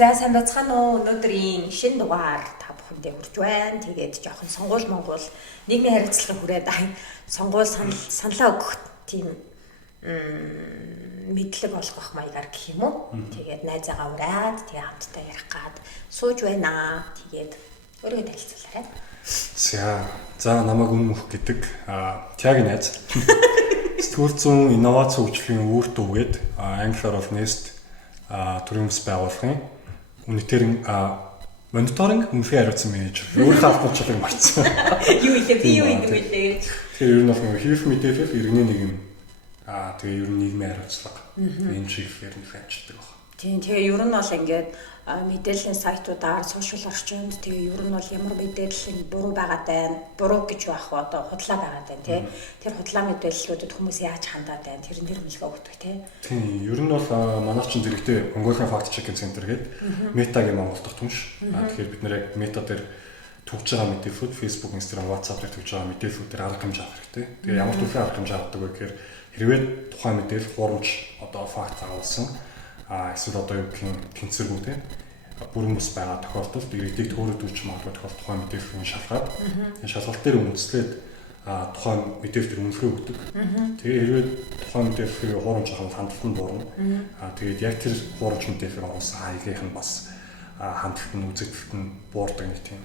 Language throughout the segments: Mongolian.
За сайн байцгаана уу? Өнөөдрийн шинэ дугаар та бүхэндээ хүрч байна. Тэгээд жоохон сонгуул Монгол нийгмийн харилцааны хүрээд сонгуул саналаа өгөх тийм мэдлэг олгох маягаар гэх юм уу. Тэгээд найзаагаа ураад тэгээ хамтдаа ярих гад сууж байна. Тэгээд өөрийгөө танилцуулаарай. За намайг Үнмөх гэдэг тягийн найз. Сэтгүүр зүүн инновац хөгжлийн үүрт үгээд англиар бол Nest төрийн бас байгууллагын үнэтээр мониторинг үнэхээр хариуцсан менежер. Өөрийнхөө албачлалыг марцсан. Юу ийм үү? Тэр ер нь бол хэвлэл мэдээлэл иргэний нийгэм тэгээ ер нь нийгмийн хариуцлага энэ чиглэлээр нэг ажилладаг байна. Тийм тэгээ ер нь бол ингээд мэдээллийн сайтуудаар сошиал орчинд тэгээ ер нь бол ямар мэдээлэл буруу байгаад байна. Буруу гэж байх одоо худлаа байгаад байна тий. Тэр худлаа мэдээллүүдэд хүмүүс яаж хандаад байна. Тэрэн дээр хэмжлэг өгдөг тий. Тийм ер нь бол манайх чинь зэрэгтэй Mongolian Fact Checking Center гэдэг метагийн Монгол дахь түнш. Тэгэхээр бид нэр яг мета дээр төвч байгаа мэдээлэлүүд Facebook, Instagram, WhatsApp дээр төвч байгаа мэдээллүүдээр арга хэмжээ авах хэрэгтэй. Тэгээ ямар төрлийн арга хэмжээ авдаг вэ гэхээр хэрвээ тухайн мэдээлэл хуурамч одоо факт агуулсан эсвэл одоо юу гэх юм тэнцвэргүй те бүрэн бус байгаа тохиолдолд иргэдийг төөрөдүүлж магадгүй тохиолдолд тухайн мэдээллийн шалгаад энэ шалгалт дээр үндэслээд тухайн мэдээлэл үнэлгээ өгдөг. Тэгээ хэрвээ тухайн мэдээлэл хуурамч ахвал хандлт нь буурна. Тэгээд яг тэр хуурамч мэдээлэл оруулсан хаягийнх нь бас хандлт нь үзэгдэлт нь буурдаг нэг тийм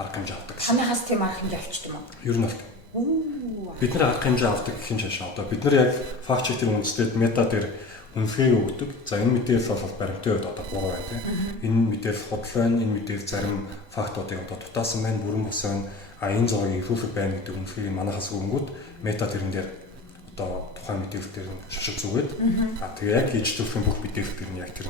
арга хэмжээ авдаг. Танайхаас тийм арга хэмжээ авчдаг юм уу? Ер нь бол бид нар арга хэмжээ авдаг гэх юм шашаа. Одоо бид нар яг факт чек дээр үндэслээд мета дээр үнэлгээ өгдөг. За энэ мэдээлэл бол баримтын үед одоо буруу байна тийм. Энэ мэдээлэл худал байна, энэ мэдээлэл зарим фактуудыг одоо дутаасан байна, бүрэн бус байна. Энэ зургийг илүүхэл байна гэдэг үнэлгээг манайхаас өгөнгүүт мета тэрэн дээр одоо тухайн мэдээлэл дээр шашиг зүгээд тэгээ яг ижлүүлэх бүх мэдээлэл дээр нь яг тэр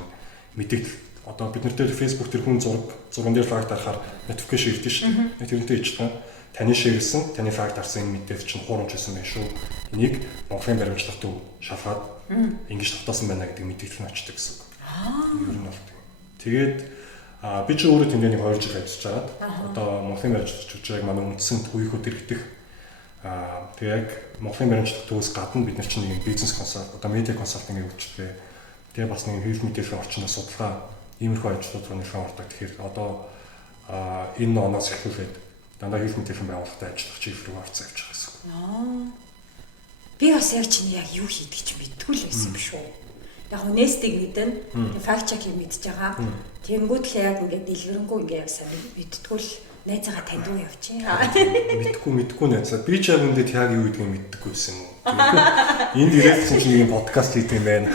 мэдээлэл одоо бид нар дээр Facebook дээр хүн зурган дээр факт харахаар notification ирдэг шүү дээ. Тэрнтэй ижлэх таны ширсэн, таны факт харсан энэ мэдээлэл чинь хуурамч байсан байх шүү. Энийг Монголын баримтлах төв шалгаад ингэж тогтоосон байна гэдэг мэдээлэл нь очдог гэсэн үг. Ер нь бол тэгээд би ч өөрөө тэндээ нэг 2 жил ажиллаж байгаад одоо Монголын баримтлах төв яг манай үндсэн төвийнхүүд иргэдэх тэгээд яг Монголын баримтлах төвөөс гадна бид нар чинь нэг бизнес консалт одоо медиа консалтинг өгчлээ. Тэгээ бас нэг хэвлэл мэдээллийн орчинд судалгаа иймэрхүү ажлууд нэлээд ордог. Тэгэхээр одоо энэ оноос эхлүүлээд дандаа хэвлэл мэдээллийн байгууллагатай ажиллах чиглэл рүү орцсон явж байгаа гэсэн. Би бас яг чинь яг юу хийдэг ч мэдгүй л байсан юм шүү. Яг Nest-ийг мэдэн, fact check-ийг мэдж байгаа. Тэнгүүд л яг ингээд дэлгэрэнгүй ингээд сайн мэдтгүү л найзаагаа таньдгүй явчих. Мэдгүй найзаа. Би ч яг үндэд яг юу гэдгийг мэддэггүй байсан юм уу. Энд ирээдсэн чинь нэг подкаст хийх юм байна.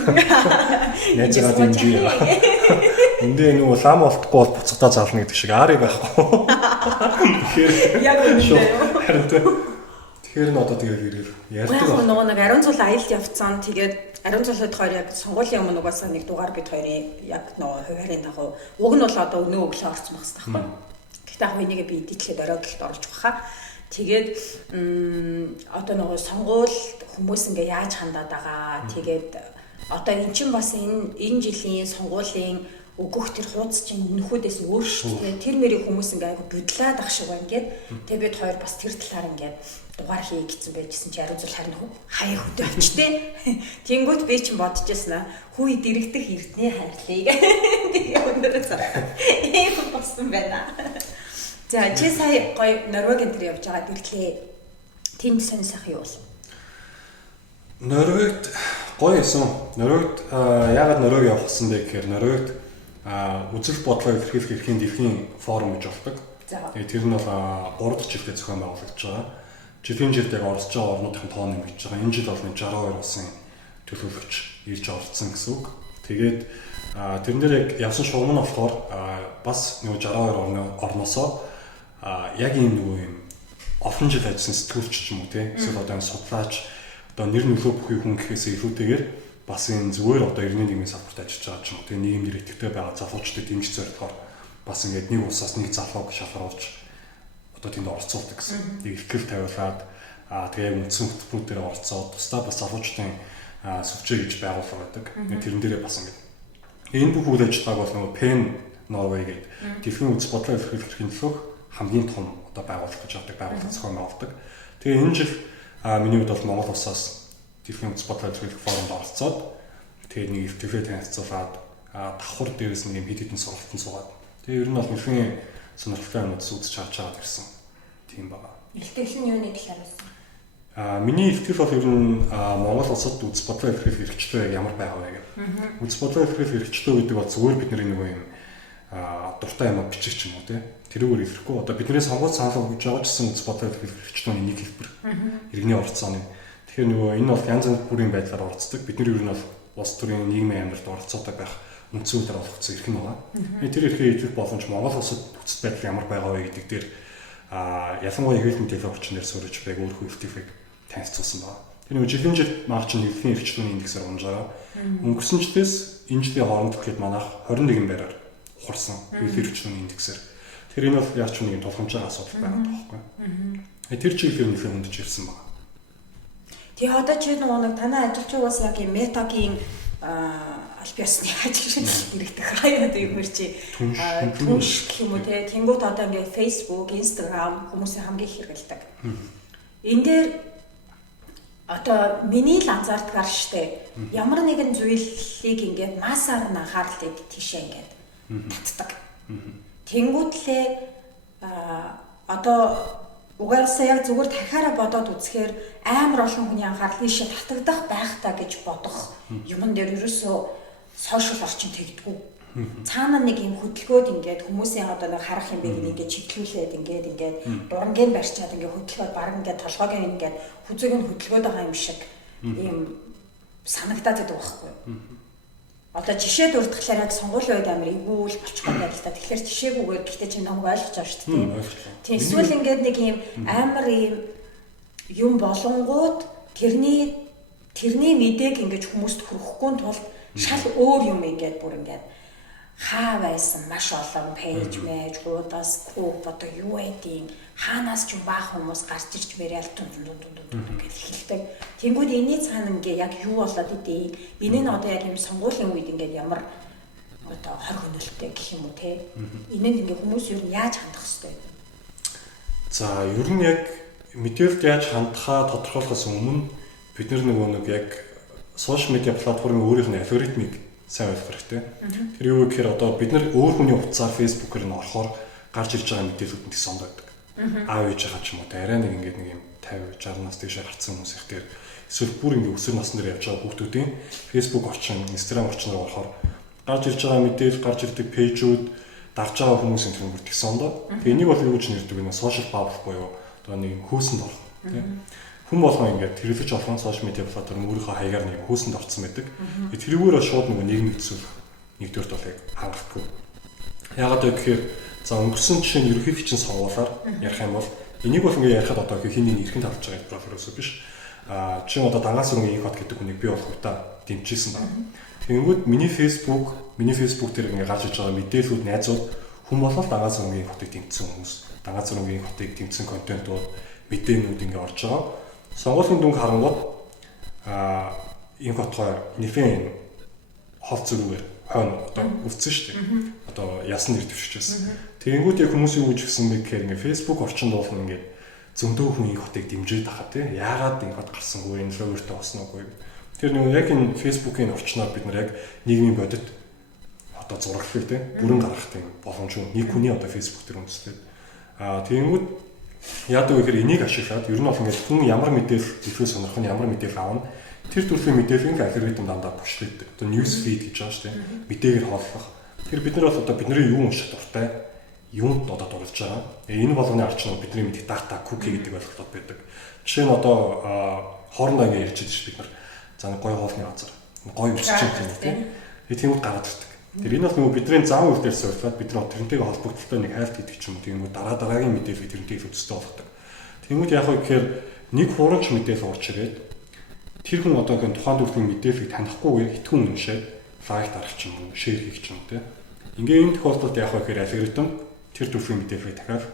Найзаагаа дэмжиж. Эндээ нөгөө лам болтохгүй бол буцагдаа зална гэдэг шиг аари байхгүй. Тэгэхээр яг үнэндээ. Тэгэхээр н одоо тэгээд ирээр ярьдаг. Яг нөгөө нэг ариун цул аялалд явцсан. Тэгээд ариун цулд хоёр яг сонгуулийн өмнө угаасаа нэг дугаар бид хоёрын яг нөгөө хуваарийн дагуу уг нь бол одоо өнөө өглөө орсон байх хэрэгтэй байхгүй. Гэхдээ яг энийг би дийлэхэд орой гэлт орж байгаа. Тэгээд одоо нөгөө сонгуул хүмүүс ингээ яаж хандаад байгаа. Тэгээд одоо эн чинь бас энэ жилийн сонгуулийн өгөх тэр хуудас чинь өмнөхөөдөөс өөр шүү дээ. Тэр мэрийг хүмүүс ингээ айгу бодлаад ах шиг байна гээд. Тэгээд бид хоёр бас тэр талаар ингээ дугаар хий гэсэн байжсэн чи ариун цул харин хаяа хөдөө авчтэй. Тэнгүүт би чинь бодож яснаа хүй дэрэгдэх эрдний хайрлыг. Тэгээ өнөөдөр цаа. Ийм болсон байна. За чи сая гоё Норвегийн тэр явж байгаа дэрлээ. Тэнд сонь сайхан юу бол? Норвегт гоё байсан. Норвегт яагаад Норвег явахсан бэ гэхээр Норвегт үзэл бодлого илэрхийлэх эрхийн дэлхийн форум гэж болдог. Тэгээ тэр нь бол 3 дахь жилдээ зохион байгуулагдаж байгаа. Жилийн жилд яг орж байгаа орнуудын тоо нэмэгдэж байгаа. Энэ жил бол 62 улсын төлөөлөгч ирж орцсон гэсэн үг. Тэгээд тэрэн дээр яг явсан шугам нь болохоор бас нэг 62 орноосоо яг ийм нөгөө юм олон жил ажилласан сэтгүүлч ч юм уу те эсвэл одоо судлаач одоо нэр нөлөө бүхий хүн гэхээсээ илүүтэйгээр бас энэ зүгээр одоо иргэний нийгмийн салбарт ажиллаж байгаа ч юм уу те нийгэм дэргэдэгтэй байгаа залуучдад дэмжиж зорилгоор бас ингээд нэг улсаас нэг залууг шалгаруулж одоо тэнд оролцуулдаг гэсэн. Ихтгэл тавиулаад тэгээ үндсэн хөтөлбөрүүдээр оролцоод тусдаа бас залуучдын сүвчээ гэж байгууллага байдаг. Тэрэн дээрээ бас ингээд энэ бүх үйл ажиллагааг бол нөгөө Pen Norway гэдэг дэлхийн үзэл бодлого илэрхийлэх төлөөх хамгийн том одоо байгууллага гэж авдаг байгууллага зохион байгуулдаг. Тэгээ энэ жил миний хувьд бол Монгол улсаас дэлхийн үзэл бодлого илэрхийлэх форумд оролцоод тэгээ нэг ихтгэлээ танилцуулаад давхар дээрээс нэг юм хэд хэдэн сургалтын суугаад. Тэгээ ер нь бол нөхрийн сонирхолтой юмуд үзэж харж байгаа гэсэн тийм байгаа. Илтгэл нь юуны талаар вэ? Миний илтгэл бол ер нь Монгол улсад үс бодлого илэрхийлэх хэрэгчлээ ямар байгаа вэ гэдэг. Үс бодлого илэрхийлэх хэрэгчлээ гэдэг бол зүгээр бидний нэг юм дуртай юм бичих ч юм уу тэрүүгээр илэрхгүй. Одоо бидний сонгуульд санал өгж байгаа ч гэсэн үс бодлого илэрхийлэх хэрэгчлээний нэг хэлбэр. Иргэний оролцооны. Тэгэхээр нөгөө энэ бол янз бүрийн байдлаар оролцдог. Бид нар ер нь бол улс төрийн нийгмийн амьдралд оролцоотой байх үндсэн үйл олгогдсон эрх нь байгаа. Тэр эрхээ эзлэх боломж Монгол улсад нөхцөл байдал ямар байгаа вэ гэдэг дээр ялангуяа хэвлэл мэдээллийн орчин дээр суурьж байг өөрхөн илтгэхийг танилцуулсан байна. Тэр нэг жилийн жил марчин хэвлэлийн эрхчлөөний индексээр унж байгаа. Өнгөрсөн жилээс энэ жилийн хооронд гэхэд манайх 21 байраар ухарсан хэвлэлийн эрхчлөөний индексээр. Тэр энэ бол яг ч нэг тулгамжтай асуудал байгаа байхгүй. Тэр чиглэлээр нөхөн хөндөж ирсэн байна. Тэгээ одоо чи нэг танай ажиллаж байгаас яг юм метагийн аль биесны ажил шиг дэрэгдэх хаяа одоо юм чи түнш гэх юм уу те тэнгуут одоо ингээ Facebook, Instagram хүмүүсийн хамгийн их хэрэгэлдэг. Энэ дээр одоо миний л анзаардгаар штэ ямар нэгэн зүйлийг ингээд массаар нь анхаарлыг тийшээ ингээд татдаг. Тэнгуутлээ одоо угаасаа яг зүгээр дахиараа бодоод үзэхээр амар олон хүний анхаарал ийшээ татагдах байх та гэж бодох юмн дээр ерөөсөө сошиал орчин тэгдэггүй. Цаана нэг юм хөдөлгөөд ингээд хүмүүсийн одоо нэг харах юм бийг ингээд чиглүүлээд ингээд дурангийн барьчаад ингээд хөдөлгөөд баг ингээд толгойг ингээд хүзэг нь хөдөлгөөд байгаа юм шиг ийм санагдаад байдаг байхгүй. Одоо жишээ дурдахлаар яг сонгуулийн үед амар игүүл болчих гээд л та. Тэгэхээр жишээгүйгээр гэхдээ чи намайг ойлгож байгаа шүү дээ. Тийм эсвэл ингээд нэг юм амар юм болонгууд тэрний мэдээг ингээд хүмүүст хүргэхгүй тулд шал өөр юм ингээд бүр ингээд хаа байсан маш олон пэйж мэж гуудаас куп одоо юу байдیں۔ Хаанаас ч баах хүмүүс гарч ирж мэрэл дунд гэж хэлдэг. Тэнгүүд энэний цаана ингээ яг юу болоод идэв. Энэ нь одоо яг юм сонгуулийн үед ингээ ямар одоо хор хөнөөлттэй гэх юм уу те. Энэнд ингээ хүмүүс юу яаж хандах хэвтэй. За ер нь яг мэдээлэлд яаж хандхаа тодорхойлохоос өмнө бид нэг яг сошиал медиа платформын өөрийнх нь алгоритмыг сайн ойлгох хэрэгтэй. Тэр юу гэхээр одоо бид нар өөр хүний утсаар Facebook-ээр нь орохоор гарч ирж байгаа мэдээлэлүүд нь сонд байдаг. Аав ээж байгаа ч юм уу арай нэг ингээд нэг юм 50 60 нас дэше гарцсан хүмүүс их тэр эсвэл бүр ингээд өсвөр насны дээр явж байгаа хүүхдүүдийн Facebook орчин, Instagram орчин руу орохоор гарч ирж байгаа мэдээлэл, гарч ирдэг пэйжүүд, дарж байгаа хүмүүсийн тэр бүр тэгсэн доо. Тэгээ энийг бол юу гэж нэрдэг вэ? Social bubble буюу одоо нэг хөөсөнд орох тийм. Хүн болгон ингээд хэрэглэж олон сошиал медиа платформ өөрийнхөө хаягаар нэг хөөсөнд орсон байдаг. Тэрүүгээр шууд нэг нийгэм нөхцөл нэгдүгээрт бол яг хангахгүй. Яагаад вэ гэхээр за өнгөрсөн жишээ нь ерөнхийдөө чинь сонгуулаар ярих юм бол энийг бол ингээд ярихад одоо хиний эрхэн талж байгаа профессор биш. Чи одоо Дангаас өргөн хот гэдэг хүнийг би бол хувьдаа дэмжижсэн байна. Тэгэнгүүт миний Facebook дээр ингээд гарч иж байгаа мэдээлэлүүд найзууд хүн болол Дангаас өргөн хотыг дэмжсэн хүмүүс. Дангаас өргөн хотыг дэмжсэн контентууд мэдээнүүд ингээд орж байгаа. Сонгуулийн дүнг харангууд энэ хотгой нэфэн хол зүрээр хойно одоо өвцөн шүү дээ. Одоо ясан нэр дэвшчихсэн. Тэгэнгүүт яг хүмүүс юу гэж гисэн бэ гэхээр ингээ Facebook орчинд бол ингээ зөндөө хүн энэ хотыг дэмжиж байгаа тийм. Яагаад энэ хот гарсангүй, энэ логотой болсон уу гэв. Тэр нэг яг энэ Facebook-ийн орчноор бид нар яг нийгмийн бодит одоо зураглалыг тийм бүрэн гаргах тийм боломж нь нэг хүний одоо Facebook дээр үндэслээд. Тэгэнгүүт яадаг вэ гэхээр энийг ашиглаад ер нь бол ингээ хүн ямар мэдээлэл илүү сонирхох нь ямар мэдээлэл аавна тэр төрлийн мэдээллийн алгоритм дандаа бушлагддаг. Одоо news feed гэж байгаа шүү дээ. Мэдээгээр хооллох. Тэр бид нар бол одоо бидний юу унших дуртай, юунд одоо дурлж байгаа. Энэ болгоны арчин нь бидний мэдих data cookie гэдэг ойлголтод байдаг. Жишээ нь одоо хоорондоо ингээ ярьж байгаа шүү бид нар. За нэг гоё хоолны газар, гоё өсч юм тийм. Тийм үү гараад ирдэг. Тэр энэ бол нөгөө бидний зам үйл дээр суурьлаад бид нар тэрнтэйгээ холбогдолтой нэг хайлт гэдэг ч юм уу тийм үү дараагийн мэдээлэл тэрнтэйг өсөлтөө болгодог. Тэнгүүд яг гэхээр нэг хурамч мэдээлэл урч ирээд тэр хүн одоо гэн тухайн төрлийн мэдээллийг танихгүйгээр хитгэн уншаад лайк дарах ч юм уу, шеэр хийх ч юм уу тийм. Ингээ энэ тохиолдолд яг гэхээр алгоритм тэр төрлийн мэдээллийг дахиад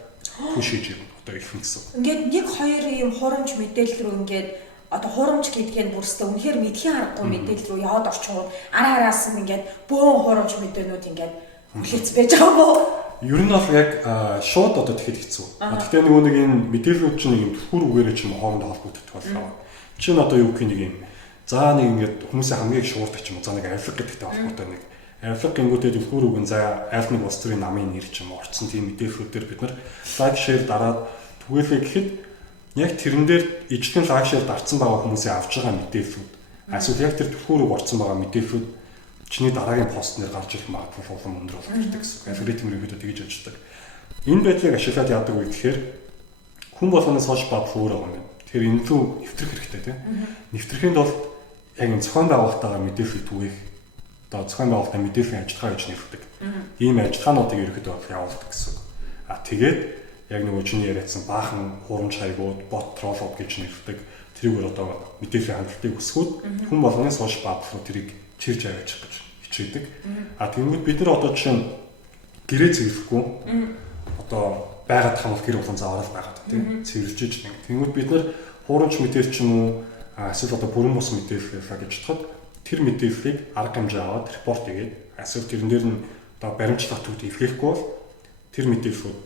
push хийж ирнэ. Одоо их гэсэн. Ингээд нэг хоёр юм хурамч мэдээлэл рүү ингээд одоо хурамч гэдгийг бүрстэ үнэхээр мэдхийн аргагүй мэдээлэл рүү яваад орчихвол араас нь ингээд бөөн хурамч мэдээнүүд ингээд хүлээц байж байгаа боо. Ер нь бол яг шууд одоо тэгэхэд хэцүү. Гэхдээ нөгөө нэг энэ мэдээллүүд чинь нэг юм түр үгээрээ ч юм хоорондоо холбогддог боллоо. Чинь одоо юу гэх нэг юм за нэг ингээд хүмүүсийн хамгийн их шуурдаг ч юм уу за нэг авилга гэдэгтэй холбоотой нэг авилга гингүүдэд өвхөр үгэн за аль нэг улс төрийн намын нэр ч юм уу орцсон тийм мэдээллүүдээр бид нар лайк шеэр дараад түгээхээ гэхэд яг тэрэн дээр ижлэн лайк шеэр дарсан байгаа хүмүүсийн авч байгаа мэдээллүүд эсвэл яг тэр өвхөр үг орцсон байгаа мэдээллүүд чиний дараагийн пост нэр гарч ирэх магадлал улам өндөр болох гэдэг гэсэн. Алгоритм ерөнхийдөө тэгж ажилладаг. Энэ байдлыг ашиглаад яадаг вэ гэхээр хүн болгоны сошиал бадлал өөр байгаа юм. Тэгэхээр энэ лүү нэвтрэх хэрэгтэй тийм. Нэвтрэхэд бол яг энэ зохион байгуулалтаа мэдээлэл түгээх одоо зохион байгуулалтаа мэдээллийн ажиллагаа гэж нэрлэдэг. Ийм ажиллагаануудыг ерөнхийдөө явуулдаг гэсэн. Тэгээд яг нөгөө чиний яриадсан баахан хурамч хайгууд, бот троллууд гэж нэрлэдэг. Тэрийг одоо мэдээллийн хандлагыг өсгөөд хүн болгоны сошиал бадлал тэрийг чирж аваачих гэж хичээдэг. Тэгвэл бид нар одоо жишээ нь гэрээ цэвэрлэхгүй одоо байгаад хамт гэр болон заавал байгаад тийм цэвэрлж иж нэг. Тэгвэл бид нар хуурамч мэдээлэл ч юм уу эсвэл одоо бүрэн бус мэдээлэл гэж бодоход тэр мэдээллийг арга хэмжээ аваад репорт хийгээд эсвэл тэрэн дээр нь одоо баримтлах төвд эвлэхгүй бол тэр мэдээллүүд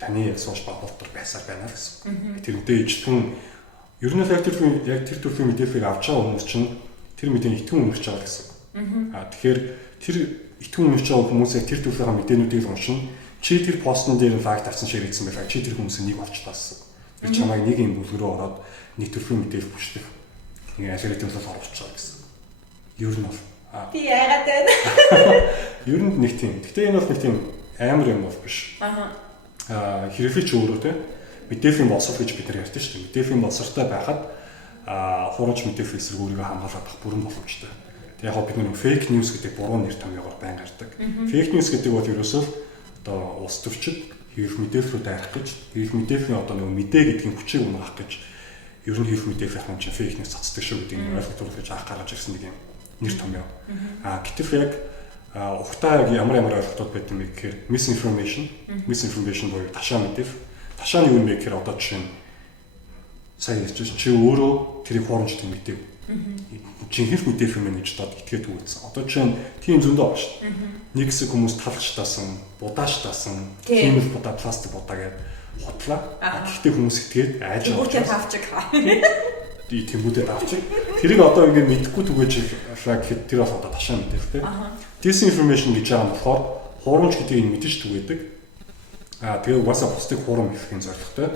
таны яг сошиал бадлалтаар байсаар байна гэсэн. Тэрнтэй ижилхэн ер нь яг тэр төрлийн мэдээллийг авч байгаа хүмүүс чинь тэр мэдээний итгэн үнэрч байгаа гэсэн. Тэгэхээр тэр итгэн үнэрч байгаа хүмүүсээ тэр төрлийн мэдээнүүдийг уншина. Чи тэр постн дээр лайк тавьсан шеэр хийсэн байлаа. Чи тэр хүмүүсийг нэг олчлаа гэсэн. Тэр чамайг нэг юм бүлгэрөө ороод нэг төрлийн мэдээлэл бүшлэх нэг алгоритмд оруулж байгаа гэсэн. Ер нь бол би яагаад байна? Ер нь нэг тийм. Гэтэ энэ бол нэг тийм амар юм бол биш. Хэрэглэгч өөрөө те мэдээллийн боловсрол гэж бид нар ярьдаг шүү дээ. Мэдээллийн боловсролтой байхад хурамч мэдээлэл эсрэг өөрийгөө хамгаалах бүрэн боломжтой. Тэгээ яг бид нэг фейк ньюс гэдэг буруу нэр томьёогоор байн гардаг. Фейк ньюс гэдэг бол ерөөсөө одоо улс төрчид хийх мэдээллүүд арих гэж, хийх мэдээллийн одоо нэг мэдээ гэдгийн хүчийг унаах гэж ер нь хийх мэдээлэл юм чинь фейк ньюс цацдаг шүү гэдэг нь ойлголт төрүүлж анх гаргаж ирсэн нэг юм нэр томьёо. Гэтэл яг ухтаа яг ямар ойлголтууд байд юм бэ гэхээр misinformation буюу ташаа мэдээлэл. Ташааны юу юм бэ гэхээр одоо жишээ нь сайн ярьж чи өөрөө тэрийг хуурамчтай мэдээв. Жинхэнэ мэдээлэл юм гэж дод итгээд үзсэн. Одоо жишээ нь тийм зөндөө байна шүү дээ. Нэг хэсэг хүмүүс талхачтаасан, будаачтаасан, химэл будаа, пластик будаа гэдэг хотлаа. Гэхдээ хүмүүс итгээд айж байгаа. Бүгд тавчиг. Тэмбүүдэд авчих. Тэрийг одоо ингээд мэдхгүй түгэж флаг гэхэд тэр бол одоо ташаа мэдээлэлтэй. Disinformation гэж байгаа нь болохоор хуурамч гэдгийг мэдэж түгээдэг. Тэгээ угаасаа бусдыг хуурам хийхин зорилготой.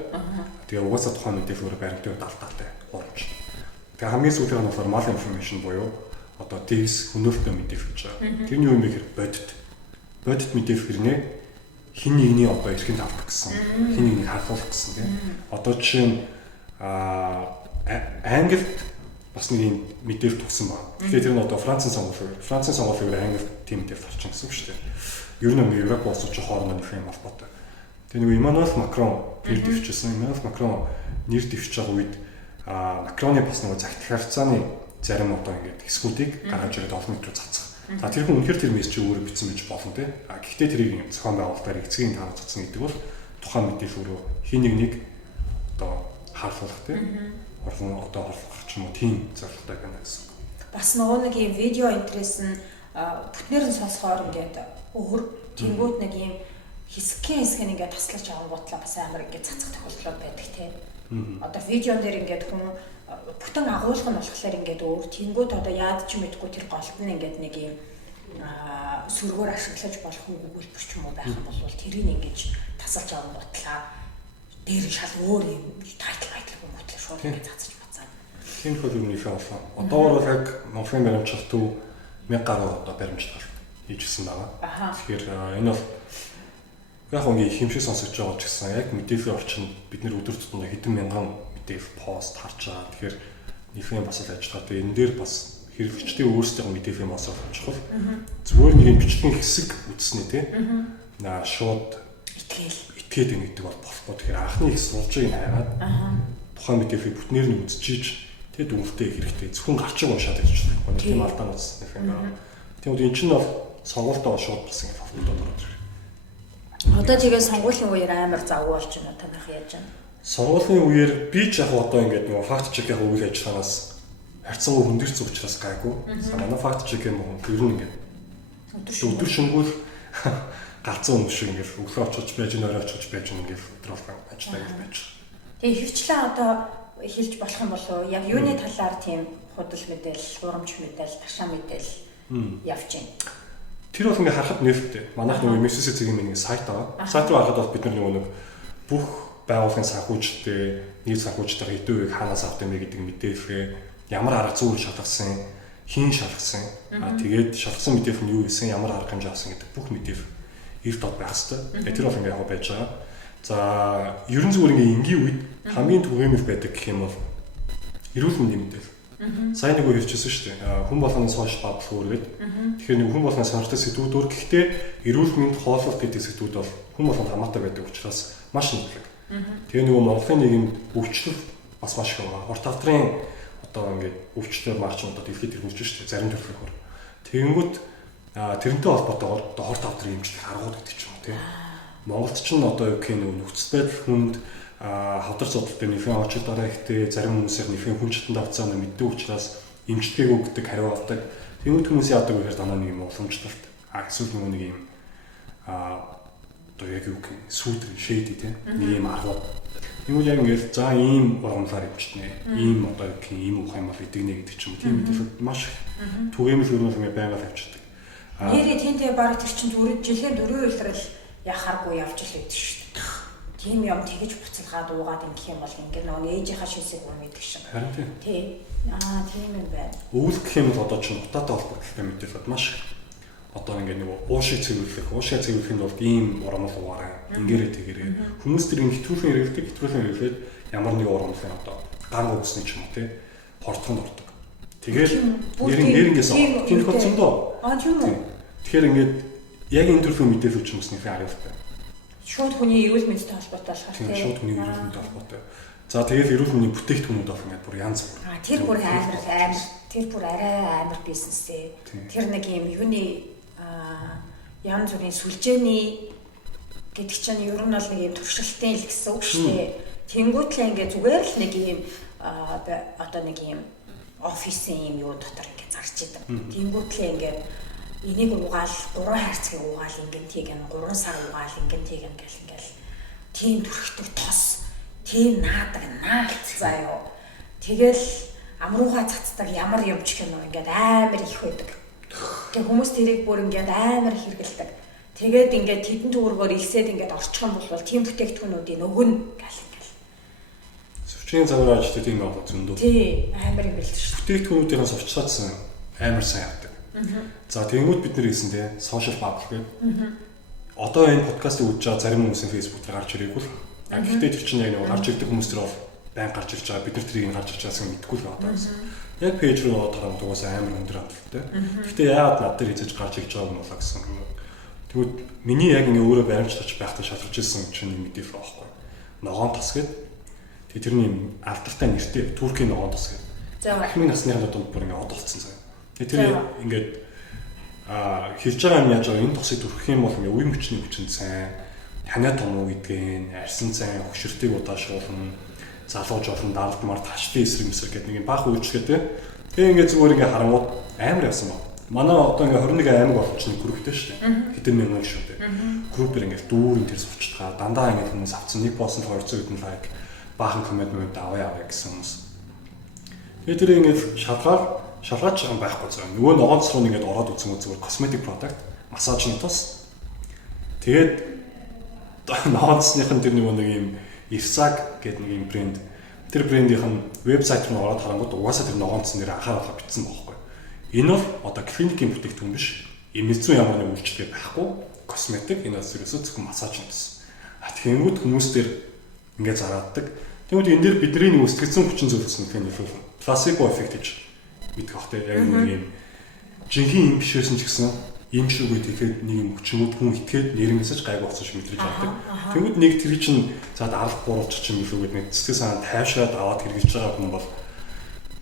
Тэгээ угаасаа тухайн мэдээлэл өөрөө баримтын алдаатай хуурамч. Тэгээ хамгийн сүүлийн нь болохоор malinformation буюу одоо дээс хөнөөлтөй мэдээлэл гэж байгаа. Тэр нь юу юм бэ гэхээр бодит мэдээлэл хэрнээ хин нэгний одоо эрхэнд авах гэсэн, хин нэгнийг харахуулах гэсэн тийм. Одоо жишээ нь Англид бас нэг юм мэдээлэл төгсөн байна. Тэгэхээр тэр нь одоо Францын сонгуулийн Англид тийм мэдээлэл авчин гэсэн үг шүү дээ. Ер нь Европ улсууд ч хоорондоо нэг юм холбоотой. Тэгээ нэг Emmanuel Macron нэр дэвшижсэн. Emmanuel Macron нэр дэвшиж байгаа үед Макроны бас нэг загт харьцааны зарим одоо ингээд хэсгүүдийг гаргаж ирээд олон нийт рүү цацах. За тэр хүн үнэхээр тэр мессеж өөрөө бичсэн байж болно те. Гэхдээ тэрийг зохион байгуулалтаар эцгийн таарч цацсан гэдэг бол тухайн мэдээлэл өөрөө хин нэг одоо харуулах те. Одоо хорлох ч юм уу тийм зорилготой байна гэсэн. Бас нөгөө нэг юм видео интерес нь бүтнээр нь сонсохоор ингээд өөр тэнгууд нэг юм хэсэг ингээд таслаж авангуутлаа бас амар ингээд цацах тохиолдлууд байдаг тийм. Одоо видеон дээр ингээд хүн бүтэн агуулга нь болохоор ингээд өөр тэнгууд одоо яад ч мэдгүй тэр голт нь ингээд нэг юм сүргээр ашиглаж болох үгүүлбэр ч юм уу байх юм бол тэрийг ингээд тасалж авангуутлаа дээр шал өөр юм тайтл хүмүүтлээ шууд ингээд цацаж бацаа. Тийм хөл юм их болсон. Одоо бол яг Монголын баримтчилт 1000 гаруй одоо баримтчилт хийжсэн байгаа. Тэгэхээр энэ бол яг үнгийн хэмшиг сонсож байгаа ч гэсэн яг мэдээллийн орчинд бид нэр өдөр тутмын хэдэн мянган мэдээлэл пост харж байгаа. Тэгэхээр нийгмийн бас л ажиллагаатай энэ дээр бас хэрэглэгчдийн өөрсдийн мэдээллийн бас олж чухал. Зүгээр нэг юм бичлэгийн хэсэг үзснэ тий. Шууд итгээд юм гэдэг бол болохгүй. Тэгэхээр анхны их суулжийг хайгаад тухайн мэдээллийг бүтнээр нь үзчихийж тэгээд дүнхтэй хэрэгтэй. Зөвхөн гарчиг уншаад байж байгаа. Тийм алдаа үзснэх юм байна. Тэгээд энэ чинь бол сонголтоо шууд бас ингэ автоматод ороод ирэх. Одоо тэгээ сонгуулийн үеэр амар завгүй болж байна танах яаж байна? Сонгуулийн үеэр би ч яг одоо ингээд нэг факт чек яг үйл ажиллагаанаас харьцангуй хүндэрсэн учраас гайгүй. Манай факт чек юм уу тэр нь ингээд өдөр шөнөгүй галзуу юм шиг ингээд өглөө очиж байж нөрөө очиж байж ингээд өдрөөр ажиллаа гэж байж. Тэгээ хөвчлэн одоо хэлж болох юм болов яг юуны талаар тийм худал мэдээлэл, хурамч мэдээлэл, ташаа мэдээлэл явж байна. Тэр бол ингээ харахад нэрвтэй. Манайх нөгөө MSC цэгийн нэг сайт байгаа. Сайт руу харахад бол бид нар нөгөө нэг бүх байгууллагын санхүүжтэй, нийт санхүүжтэй хэдэн үеийг хаанаас авдаг нэ гэдэг мэдээлэл, ямар арга зүйн шалгасан, хийн шалгасан, тэгээд шалгасан мэдээлэл нь юу байсан, ямар арга хэмжээ авсан гэдэг бүх мэдээлэл эрт тод байх хэрэгтэй. Тэр бол ингээ яг байж байгаа. За, ерөн зүгээр ингээ энгийн үед хамгийн түгээмэл байдаг гэх юм бол эрүүл мэндийн мэдээлэл. Сайн нэг үг хэлчихсэн шүү дээ. Хүн болгоны сошиал бадлуургээд. Тэгэхээр нэг хүн болгоны сонирхтой сэдвүүдээр гэхдээ эрүүл мэнд хооллолт гэдэг сэдвүүд бол хүн болгонд хамаатай байдаг учраас маш нэрлэг. Тэгээ нөгөө Монголын нийгэмд өвчлөл бас маш их байгаа. Хорт авдрын одоо ингээд өвчлөлөөр марч одоо дэлхийд тэргүүлж шүү дээ. Зарим төрөлхөөр. Тэгэнгүүт тэрнтэй холбоотойгоор одоо хорт авдрын эмчилгээ харгууд гэдэг ч юм уу тийм. Монголд ч нь одоо юу гэх юм нөхцөл байдал хүнд хавдар судалтай нэхэн очил дараа ихтэй зарим хүмүүсийн нэхэн хүн чатанд авцаа мэддэг учраас эмчилгээг өгдөг хариу авдаг. Тэгвэл хүмүүсийн яадаг гэхээр данаа нэг юм уламжлалт эсвэл нөгөө нэг юм одоо яг юу гэх сүүтэр шэйди тийм нэг юм аргууд. Тэгвэл яг ингээд за ийм урамлаар эмчтнэ. Ийм одоо юу гэх ийм ух юм бол эдгнэ гэдэг ч юм. Тийм мэдээлэл маш түгээмэл хөрмөл ингээд байнга тавьчихдаг. Нэрээ тэнтэй баг тэр чинь жилийн 4 илрэл яхааргүй явж л байдаг шүү дээ. Тийм юм тэгэж буцалгаад уугаад ингэх юм бол ингээд нөгөө ээжийнхаа шийсийг уу мэддэг шиг. Харин тийм. Тий. Тийм юм байна. Өвөл гэх юм бол одоо ч утаатай холбоотой мэдээлэл маш одоо ингээд нөгөө уушиг цэвэрлэх нь бол ийм урамл угаараа ингээрээ тэгэрээ хүмүүс тэр хэтрүүлэн хэрэглээд ямар нэг урамлын одоо ган өгснө ч юм уу тий хортгонд ордог. Тэгээд нэр ингээс тийм болсон доо. Тийм үү. Тэгэхээр ингээд яг энэ төрлийн мэдээлэл хүмүүсийн хариултаа. Шууд хүний эрүүл мэндтэй холбоотой болохоор тийм шууд хүний эрүүл мэндтэй холбоотой. За тэгээд эрүүл мэндийн бүтээгдэхүүнүүд бол ингээд бүр янз бүр. Тэр бүр амар тэр бүр арай амар бизнес ээ. Тэр нэг юм юуны янз бүрийн сүлжээний гэдэг чинь ер нь бол нэг юм туршилтын л гэсэн үг шүү дээ. Тэнгүүтлээ ингээд зүгээр л нэг юм одоо нэг юм офисын юм юу дотор ингээд зарж идэв. Тэнгүүтлээ ингээд энийг угаал 3 хайрцгийг угаал ингээд тийгэн 3 сар угаал ингээд тийгэн ингээл тийм төрхтөг тос тийм наадаг наагц заяо. Тэгэл амрууга цацдаг ямар юм ч юм уу ингээд амар их байдаг. Тэг хүмүүс тэрийг бүр ингээд амар хэрэгэлдэг. Тэгээд ингээд тэдэн төгрөгөөр илсээд ингээд орчих юм бол тийм бүтээгдэхүүнүүдийн өгнө гэл ингээл. Сүвчгийн цагаар ажилладаг тийм байгаа зөндөө. Тий, амар юм бэлдэж шүү. Бүтээгдэхүүнүүдээс авчирчаадсан амар сайн явдаг. За тэгэнгүүт бид нэр хийсэн те сошиал бабл гэдэг. Одоо энэ подкастыг үзэж байгаа зарим хүмүүсийн фэйсбүүк дээр гарч ирээгүй л. Гэхдээ тэр чинь яг нэг гарч ирдэг хүмүүс төр бол байн гарч ирж байгаа. Бид нар тэрийг гарч ирж байгаасаа мэдгүй л одоо гэсэн. Яг пэйж рүү ороод тугасаа амар өндөр хандлагатай. Гэхдээ яагаад над дээр хийж гарч ирж байгааг нь болоо гэсэн. Тэгвэл миний яг ингээ өөрөө баримтч байхдаа шалгаж ирсэн чинь мэдээлэл байхгүй. Ногоон тос гэдэг. Тэгээ тэрний алдартай нэртэй Туркийн ногоон тос гэдэг. За ихний насныхаа дунд бүр ингээ одолцсон цаа. Тэр ингээд хэлж байгаа юм яаж байгаа энэ тосыг төрөх юм бол ингээ үе мөчний хүчин сайн ханаа том уу гэдгийг арьсан сайн хөшөртийг удаашруулна залууж олон даралдмаар таштай эсрэг мэсрэг гэдэг нэг юм баах үйлчлэгээ тэгээ ингээ зүгээр ингээ харангууд амар явсан баг. Манай одоо ингээ 21 аймаг болчихны групптэй шүү дээ. Хэдэн мянган шүү дээ. Группээр ингээ дүүрэн тэр сурчтгаа дандаа ингээ хүмүүс авцсан 1% 200 хэдэн лайк баахан коммент аваа гэсэн хүмүүс. Тэгээ тэр ингээ шалгаач юм байхгүй зөө. Нөгөө ногоонц руу ингээд ороод үзсэн зүгээр косметик продакт, массажны тос. Тэгээд ногоонцных нь тэр нөгөө нэг юм Irsak гэдэг нэг юм брэнд. Тэр брендийнх нь вебсайт руу ороод харангууд угаасаа тэр ногоонц нэр анхаарал бичсэн байхгүй. Энэ бол одоо клиникийн бүтээгдэхүүн биш. Эмзэн ямар нэг үйлчлэгээ байхгүй. Косметик энэ бас ерөөсөө зөвхөн массажны тос. Тэгэнгүүт хүмүүс тэр ингээд зарааддаг. Тэгвэл энэ дээр бидний нэг сэтгэцэн хүчин зүйлсэн гэх юм пласебо эффект гэж мэдэх бахтай яг нэг юм жинхэнэ юм биш байсан ч гэсэн юм шиг үгүй тэгэхээр нэг юм хүчнүүд хүн итгээд нэрмэсэж гайг болсон шиг мэдрэж авдаг. Тэгвэл нэг тэр чинь заад арга буруулчих чинь илүү гэдэг нэг сэтгэл санаа тайвшраад аваад хэрэгжилж байгаа хүн бол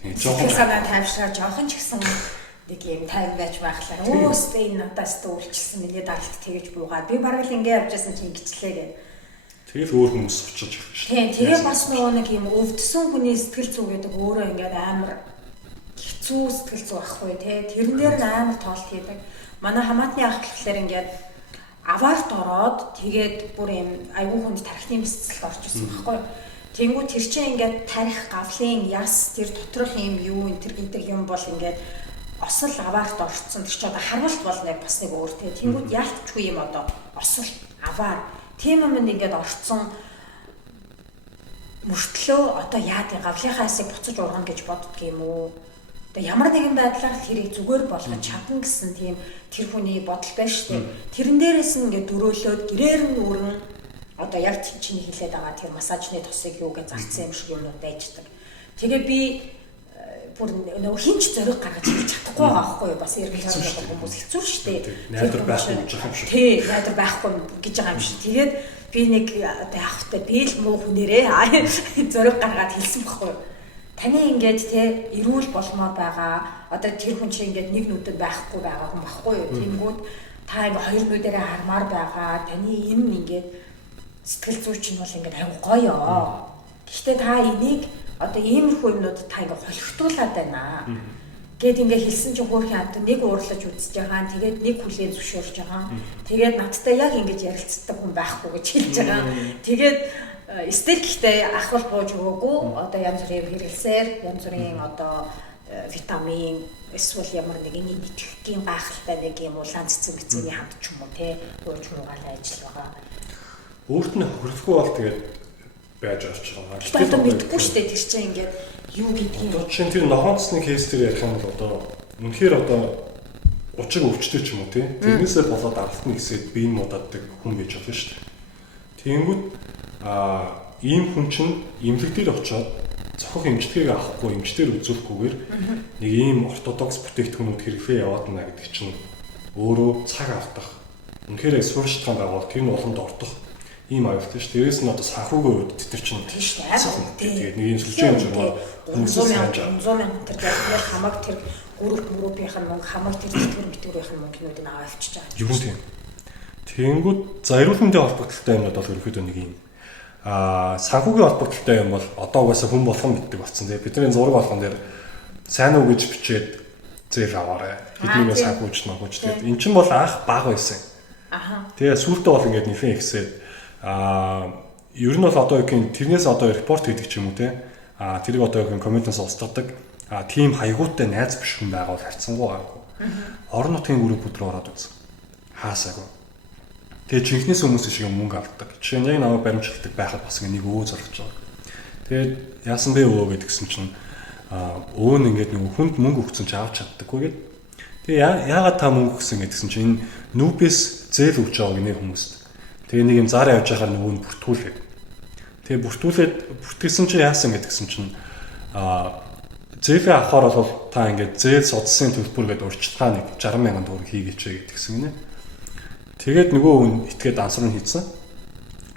жоохон санаа тайвшраад жоохон ч гэсэн нэг юм тайв байж байхлаа. Өөстөө энэ надаас дүүлчихсэн миний даралт тэгэж буугаад би бараг л ингэ явжсэн чинь ингэчлээ гэ. Тэгээд өөр хүмүүс очиж ирэх шүү. Тийм тэгээ бас нөгөө нэг юм өвдсөн хүний сэтгэл зүй гэдэг өөрөө ингээд амар хэцүү сэтгэл зүй ахгүй тий. Тэрэн дээр амар тоолт хийдэг. Манай хамаатны ах гэхлээр ингээд аваарт ороод тэгээд бүр юм аюул хүнд тархины бэлцэлд орчихсон байхгүй. Тэнгүү тэр чинь ингээд тарих гавлын яс тэр доторх юм юу энэ тэр гэдэг юм бол ингээд осол аваарт орцсон тэр чинь одоо харвалт болно яг бас нэг өөр тий. Тэнгүүд яалтчгүй юм одоо осол аваар тийм юм ингээд орцсон мөртлөө одоо яад гавлынхаа хэсийг буцаж ургана гэж боддөг юм уу? Одоо ямар нэгэн байдлаар тэрийг зүгээр болгож чадна гэсэн тийм тэр хүний бодол байна шүү дээ. Тэрэн дээрээс нь ингээд дөрөөлөөд гэрээр нь өргөн одоо яг чиний хэлээд байгаа тэр массажны тосыг юу гэж зарцсан юм шиг юмнууд байждаг. Тэгээ би бүр нөгөө хинч зориг гаргаж хэлж чадахгүй байгаа байхгүй юу? Бас эргэж байгаа хүмүүс хэцүү шүү дээ. Найдар байхгүй гэж байгаа юм шиг. Тий, найдар байхгүй гэж байгаа юм шиг. Тэгээд би нэг одоо явахтай би л муу хүнээрээ зориг гаргаад хэлсэн байхгүй юу? Таны ингээд те эрүүл болмоор байгаа. Одоо тэр хүн чинь ингээд нэг нүдэд байхгүй байгаа хүн байхгүй юу? Тэнгүүд та ингээд хоёр нүдэрээ хармаар байгаа. Таны энэ ингээд сэтгэл зүй чинь бол ингээд аян гоё. Гэхдээ та энийг одоо иймэрхүү юмнууд та ингээ холигтуулаад байна. Гэт ингээ хэлсэн чинь хөөрхөн амт нэг уурлаж үзэж байгаа. Тэгээд нэг хүлээн зөвшөөрч байгаа. Тэгээд надтай яг ингэж ярилцдаг хүн байхгүй гэж хэлж байгаа. Тэгээд стил гэхдээ ахвал бууж өгөөгүй. Одоо янз бүрийн хэрэглэсээр янз бүрийн одоо витамин эсвэл ямар нэг энэ идэвхгийн гайхалтай нэг юм улаан цэцэн бицээний хамт ч юм уу те бууж өгөөгөө ажил байгаа. Өөрт нь хөрөхгүй бол тэгээд байж орч байгаа. Гэхдээ одоо мэдгүй шүү дээ тэр чинь ингээд юу гэдгийг. Одоо чинь тэр нохоцны кейс дээр ярих юм бол одоо үнэхээр одоо учиг өвчтэй ч юм уу тий. Тэрнээсээ болоод ардтны хэсэд биеийн муудаддаг хүн байж болно шүү дээ. Тэгэнгүүт ийм хүн чинь эмнэлэг дээр очиод цохох эмчтгийг авахгүй эмчтэр үзүүлэхгүйгээр нэг ийм ортодокс бүтээгдэхүүнүүд хэрэглээ яваад байна гэдэг чинь өөрөө цаг алдах. Үнэхээр суурьшдхан байгуул тэр нь уламд ордох ийм аюултай шүү. Дээрээс нь одоо санхүүгийн үед тэр чинь тийш дээ. Тэгээд нэг юм сүлжээ юм шиг бол хүмүүсээс ханж 100 мянга тэр яг хамаг тэр группийнх нь мөнгө хамаг тэр тэтгэврийн мөнгнүүд нь аваа авчиж байгаа. Юу тийм. Тэгэнгүүт за эрүүл мэндийн холбогдолтой юмнууд бол ерөөхдөө нэг юм. Санхүүгийн холбогдолтой юм бол одоо угаасаа хүн болгон мэддэг болсон. Тэгээд бидний зураг болгон дээр сайн уу гэж бичээд зээл аваарай. Хэдийгээр санхүүж нөхөж тэгээд эн чинь бол анх бага байсан. Тэгээ сүүлдээ бол ингээд нэхэн ихсээд ер нь бол одоо яг тэрнээс одоо репорт хийдэг ч юм уу те тэрийг одоо яг комментээс устгадаг тим хаягуутай найз биш хүн байгаа бол харьцангуй гайгүй. Орон нутгийн групп өдрөө ороод үз. Хаасаагүй. Тэгээ жинхнээс хүмүүс шиг мөнгө авдаг. Жишээ нь яг намайг баримтчилдаг байхад бас нэг өвөө зоргож байгаа. Тэгээд яасан бэ өвөө гэдгсэн чинь өвөө нь ингээд нэг хүнд мөнгө өгсөн чи авч чаддаггүй гээд. Тэгээ яагаад та мөнгө өгсөн гэдгсэн чинь энэ нүүбээс зээл өгч байгааг нэр хүмүүст. Тэгээ нэг юм зар явж байхаар нөгөө нь бүртгүүлээд. Тэгээ бүртгүүлээд бүртгэсэн чинь яасан гэдгсэн чинь зээлээ авахаар бол та ингээд зээл судалсан төлбөр гэдэг урьдчилгаа нэг 60,000 төгрөг хийгээч гэдгсэн гинэ. Тэгээд нөгөө хүн итгээд ансрын хийсэн.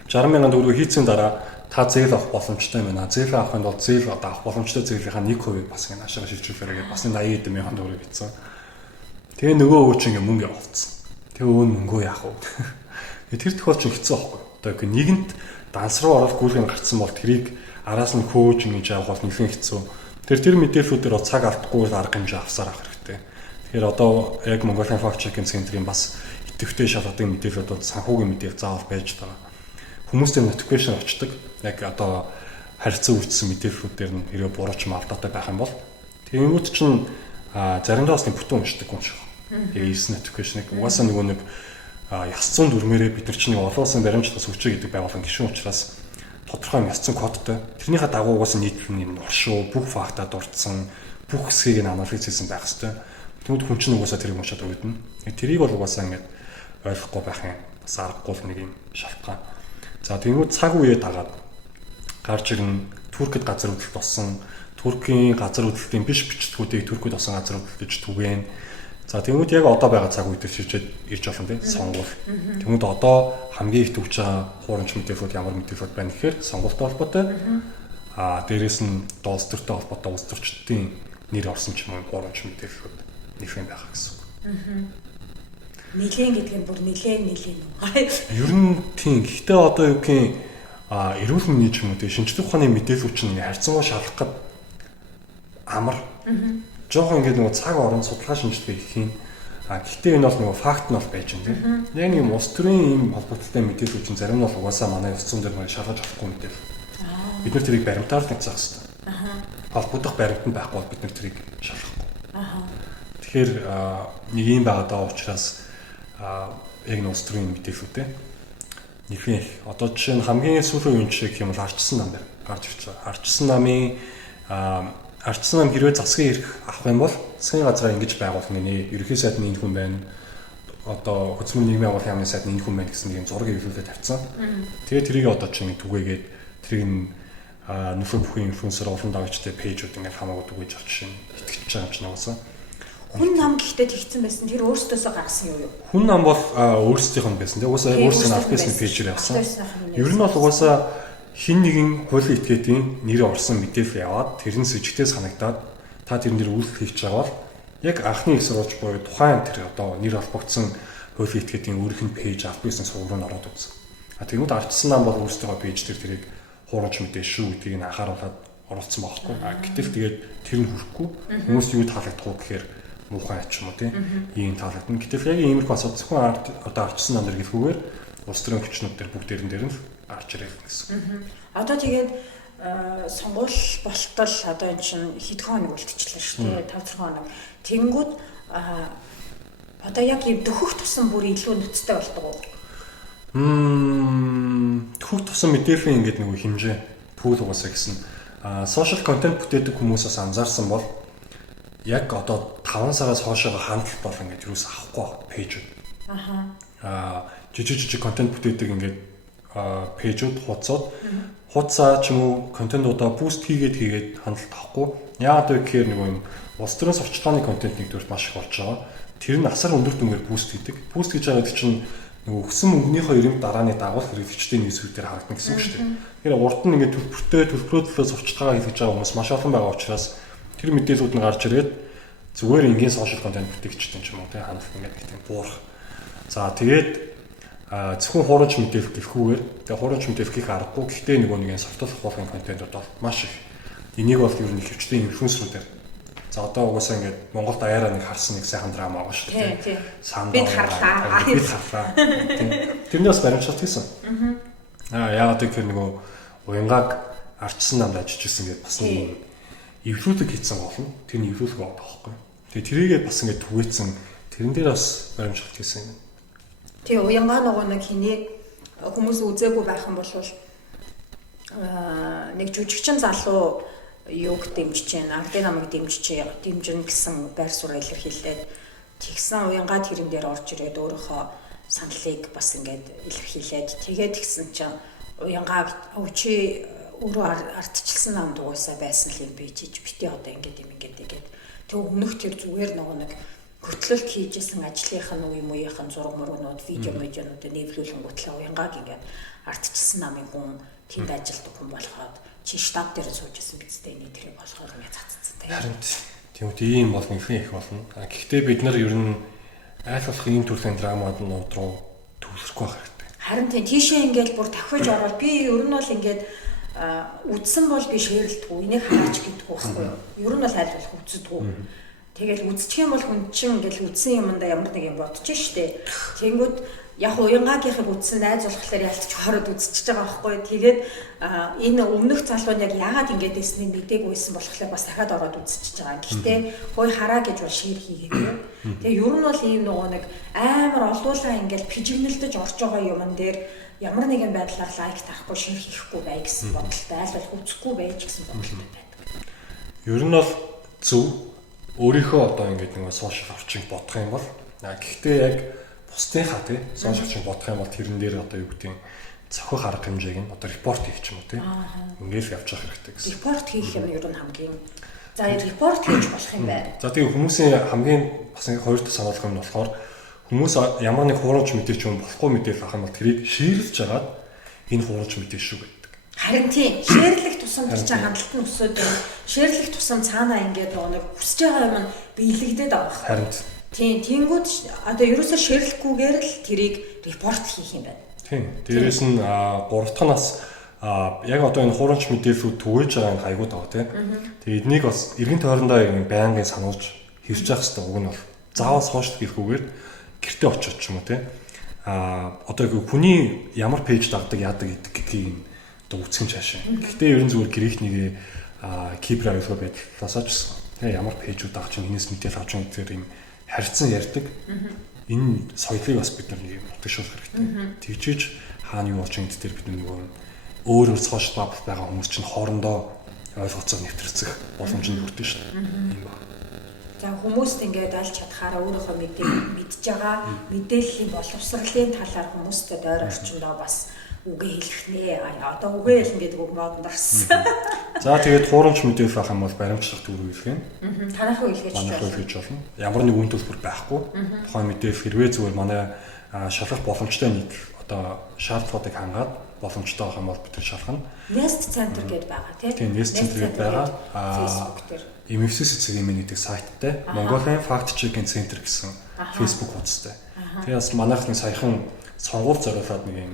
60,000 төгрөг хийцэн дараа та зээл авах боломжтой байна. Зээл авахын тулд зээл авах боломжтой зээлийнхаа 1% бас ингэ ашиг шилжүүлээрэй гэж бас 80,000 төгрөг хийсэн. Тэгээ нөгөө өвч ингэ мөнгө явуулсан. Тэгээ өвөө мөнгөө яах вэ? Тэр тохиолдол хэцүү байхгүй. Одоо нэгэнт данс руу ороод гүйлгэн гарцсан бол тэрийг араас нь хөөж ингэж явах бол нэлээд хэцүү. Тэр мэдээллүүдээр цаг алдахгүй арга хэмжээ авсаар авах хэрэгтэй. Тэгэхээр одоо яг Mongolian Fact Checking Center-ийн бас идэвхтэй шалгадаг мэдээлэлүүд бол санхүүгийн мэдээлэл заавал байж байгаа. Хүмүүстэй notification очдог. Яг одоо харилцаа үүссэн мэдээллүүдээр нь хэрэг бурууч мавтаатай байх юм бол тэгэнгүүт чинь заримдаа бас нэг бүтэн уншдаг юм шиг. Яг ийс notification-ыг угаасаа нөгөө нэг яс зүүн дүрмээрээ бид нар чинь олон улсын баримтлах сүлжээ гэдэг байгууллагын гишүүн учраас тодорхой яс зүүн кодтой. Тэрнийхээ дагуу угаасаа нийтлэн уршуу бүх фактаа дурдсан бүх хэсгийг нь анализ хийсэн байх хэвээр. Тэгвэл хүн чинь угаасаа тэрийг уншаад өгдөн. Тэрийг бол угаасаа ингэж ойлгохгүй байх юм. Бас аргагүй нэг юм шалтгаан. За тэгвэл цаг үеэ дагаад гарч ирэн Туркид газар хөдлөлт болсон. Туркийн газар хөдлөлтийн биш бичтгүүдийг Туркид болсон газар хөдлөлтөж түгээн. За тэгвэл яг одоо байгаа цаг үед шилжээд ирж болно тийм сонгуул. Тэгвэл одоо хамгийн их төвч байгаа хуурамч мэдээлэлүүд ямар мэдээлэлүүд байна гэхээр сонгуультай холбоотой. Дээрээс нь улс төртэй холбоотой улс төрчдийн нэр орсон ч юм уу хуурамч мэдээлэлүүд нэхэн байгаа гэсэн үг. Нилээн гэдэг нь бүр нилээн. Ер нь тийм. Гэхдээ одоо юу гэх эрүүл мэндийн ч юм уу тийм шинжлэх ухааны мэдээлэлүүд чинь харьцангуй шалгах гээд амар. Жохон ингээд нөгөө цаг орон судалгаа шинжилгээ хийх юм. Гэхдээ энэ бол нөгөө факт нь бол байж байна тийм. Яг юм улс төрийн ийм холбогдолтой мэдээлэл чинь зарим нь бол угаасаа манай ёс зүйн дээр шалгаж авахгүй мэдээлэл. Бид нар тэрийг баримтаар л нцаах хэрэгтэй. Холбогдох баримт нь байхгүй бол бид нар тэрийг шалгахгүй. Тэгэхээр нэг юм байгаа даа учраас яг нь улс төрийн мэдээлэлүүдтэй. Нэгэн одоо жишээ нь хамгийн сүүлийн үеийн жишээ гэх юм бол ардчсан нам байна. Гарч ирж байгаа. Ардчсан нам хэрвээ засгийн эрх авах юм бол засгийн газраа ингэж байгуулах нэг ерөнхий сайдны энэ хүн байна. Одоо хөдөлмөрийн нийгмийн агуулгын яамны сайдны энэ хүн байна гэсэн нэг зураг эвлүүлээд тавьсан. Тэгээд тэрийг одоо чинь түгээгээд тэрийг нөхөр бүхэн инфлюенсер олон давчтай пэйжүүд ингээд хамаагүй түгээж авч шин итгэж байгаа юм чинь уусаа. Хүн нам гэхдээ тэгсэн байсан. Тэр өөрсдөөсөө гаргасан юу? Хүн нам бол өөрсдийнх нь байсан. Тэгээ уусаа өөрсдөө авах гэсэн пэйжээр явсан. Ер нь бол угаасаа хин нэгэн хуулийн этгээдийн нэр орсон мэдээлэл яваад тэр нь сэжигтэй санагдаад та тэрэн дээр үйлдэл хийж байгаа бол яг анхны их сурвалж буюу тухайн тэр одоо нэр холбогдсон хуулийн этгээдийн өөрийнх нь пэйж авах гэсэн сургууль руу ороод үзсэн. Тэгмүүд ардчсан нам бол өөрсдөө пэйж дээр тэрийг хуурамч мэдээ шүү гэдгийг нь анхааруулад оруулсан байхгүй. Гэтэл тэгээд тэр нь хүрэхгүй хүмүүс юу таалагдах вэ гэхээр муухай ач юм уу тийм ийм таалагдана. Гэтэл яг иймэрхүү асуудал зөвхөн одоо ардчсан нам дээр гэлгүйгээр улс төрийн хүчнүүд дээр бүгдээрэн дээр нь гарч ирэх гэсэн. Одоо тэгээд сонгуул болтол одоо энэ чинь хэд хоног үлдчихлээ шүү дээ. 5-6 хоног. Тэнгүүд одоо яг ийм дөхөх тусам бүр илүү нүцтэй болдог уу? Дөхөх тусам мэдээллийн ингээд нэг хэмжээ пүүл угаасаа гэсэн. Сошиал контент бүтээдэг хүмүүсээс анзаарсан бол яг одоо 5 сараас хоошоо хандлт бол ингээд юус авахгүй пэйжүүд. Жижиг контент бүтээдэг ингээд пэйжүүд хуудасаа ч юм уу контентуудаа буст хийгээд хандлт авахгүй. Яагаад вэ гэхээр нэг юм улс төрийн сурчлагын контент нэгдүгээр маш их болж байгаа. Тэр нь асар өндөр дүнгээр буст хийдэг. Буст хийж байгаа гэдэг чинь нөгөө өгсөн мөнгөнийхөө ирэмт дарааны дагуулх хэрэглэгчдийн ньюсүүдээр харагдана гэсэн үг шүү дээ. Тэгэхээр урд нь ингээд төлбөрөө төлөө сурчлагаа хийлгэж байгаа хүмүүс маш олон байгаа учраас тэр мэдээлүүд нь гарч ирээд зүгээр ингийн сошиал контент бүтээгчдийн ч юм уу тий хандлт ингээд нэг тийм буурах. За тэгээд зөвхөн хуурамч мэдээлэл гэхгүйгээр тэгээ хуурамч мэдээлэл гэх аргагүй. Гэхдээ нөгөө нэг софтол хуулгын контентууд бол маш их. Энийг бол ер нь хөвчтэй инфлюенсерүүдээр. За одоо угаасаа ингээд Монголд аяараа нэг харсан нэг сайхан драма байгаа шүү дээ. Тий. Бид харлаа. Тэрний бас баримтшилт хийсэн. Яагаад гэхээр нөгөө уянгааг ардчсан намд ажиллаж ирсэн гэдээ бас нэг эвлүүлэг хийсэн болно. Тэр нь эвлүүлэг байгаа байхгүй. Тэгээ тэрийгээ бас ингээд түгээсэн. Тэрэн дээр бас баримтшилт хийсэн юм. Тэгээ уянгаа нөгөө нэг хэний хүмүүс үзээгүй байх юм бол нэг жүжигчин залуу юуг дэмжиж байна, ардын намыг дэмжин гэсэн байр суурь илэрхийлээд тэгсэн уянгаа тэрэн дээр орж ирээд өөрийнхөө саналыг бас ингээд илэрхийлээд тэгээд тэгсэн чинь уянгаа өвчи өөрөө ардчилсан намд угаасаа байсан л юм би чиж бити одоо ингээд тэгээд тэг өмнөх тэр зүгээр нөгөө нэг хөтлөлт хийжсэн ажлынх нь үе мууийнх нь зураг мөргнүүд видеонууд нэвлүүлэн гутлаа уянгааг ингээд ардчилсан намын хүн тэнд ажилтдаг хүн болоход чи штаб дээр суужсэн бидтэй нэг тэр болохоор ингэ цацсан тийм. Харин тийм ийм болно их болно. Гэхдээ бид нар ер нь аль болох ийм төрлийн драмад руу төвлөрөхгүй байх хэрэгтэй. Харин тийшээ ингээд бүр давхиж ороод би ер нь бол ингээд үдсэн бол би шэрлдэггүй, энийг хараач гэдэггүй байхгүй юу. Ер нь бол аль болох үздэггүй. Тэгэл үдчих юм бол хүн чинь ингээд үдсэн юмдаа ямар нэг юм бодож штэ. Тэнгүүд яг уянгаагийнхыг үдсэн найз болохоор ялтч хороод үдчихэж байгаа байхгүй. Тэгээд энэ өмнөх залуу нь яг яагаад ингэж дэснийг мдэггүйсэн болохоор бас дахиад ороод үдчихэж байгаа. Гэхдээ хөөе хараа гэж бол шир хийгээгүй. Тэгээ ер нь бол ийм нөгөө нэг амар олдуулаа ингэж пижигнэлдэж орж байгаа юмн дээр ямар нэгэн байдлаар лайк тарахгүй шир хийхгүй бай гэсэн бодолтой аль болох үсэхгүй байж гэсэн бодолтой байдаг. Ер нь бол зөв өөрийнхөө одоо ингэж нэг сошиал орчинг бодох юм бол гэхдээ яг бусдынхаа тий сошиал орчинг бодох юм бол тэрэн дээр одоо юу гэдэг нь цохих арга хэмжээг нь одоо репорт хийх юм уу тий ингээл явж явах хэрэгтэй гэсэн. Репорт хийх юм ер нь хамгийн за репорт хийж болох юм байна. За тэгээ хүмүүсийн хамгийн бас нэг хоёр дахь санаалах юм нь болохоор хүмүүс ямар нэг хуурамч мэдээч юм болохгүй мэдээлэл авах юм бол тэрийг шеэрлж жагаад энэ хуурамч мэдээ шүү гэдэг. Харин тийм шеэрлэх тусам гэж хандлт нь өсөөд байна. Шеэрлэх тусам цаанаа ингээд нэг хүсэж байгаа юм нь биелэгдээд байгаа. Харин тийм тэнгууд одоо ерөөсөө шеэрлэхгүйгээр л тэрийг репорт хийх юм байна. Тийм. Дээрээс нь 3 дахь нас яг одоо энэ хуурамч мэдээллүүд түгээж байгаа энэ хайгууд байгаа тийм. Тэгээ эднийг бас эргэн тойрондоо байнгын сануулж хэрж явах хэрэгтэй. Уг нь бол заавал сошиал хийхгүйгээр гэртээ очиж ч юм уу тийм. Одоо хүний ямар пэйж дагдаг яадаг гэдгийг одоо үсгэн цаашаа. Гэхдээ ерөн зүгээр гэрээхнийг кибер аюулгүй байдлаасаа ч гэсэн. Тэгээ ямар пэйжүүд авч энэс мэдээлэл авч байгаа юм харьцан ярьдаг. Энэ соёлыг бас бид нар нэг утгашуулах хэрэгтэй. Тэгжиж хаана юу болж байгаа гэдэг бид нөгөө өөр цоошд байгаа хүмүүс чинь хоорондоо ойлголцоо нэвтрэх боломж нь бүрдэн шүү дээ. Тийм ба. За хүмүүст ингээд аль чадхаараа өөрийнхөө мэдж байгаа мэдээллийн боловсролын талаар хүмүүстэй дойр орчиндоо бас үгээ хэлэх нэ. Одоо үгээ хэлнэ гэдэг үг модонд орсон. За тэгээд хуурамч мэдээлэл байх юм бол баримтлах төр үйлэх юм. Танайхаа илгээж болно. Ямар нэг үн төлбөр байхгүй. Тухайн мэдээлэл хэрвээ зүгээр манай шалгах боломжтой нэг одоо шаардлагуудыг хангаад боломжтой байх юм бол бид шалгана. Nest Center гэдээ байгаа тийм. Nest Center гэдээ байгаа. Facebook дээр MFC эцгийн гэдэг сайттай Mongolian Fact Checking Center гэсэн Facebook хуудастай. Тэгээс манайх нэг саяхан сонгуул зориулаад нэг юм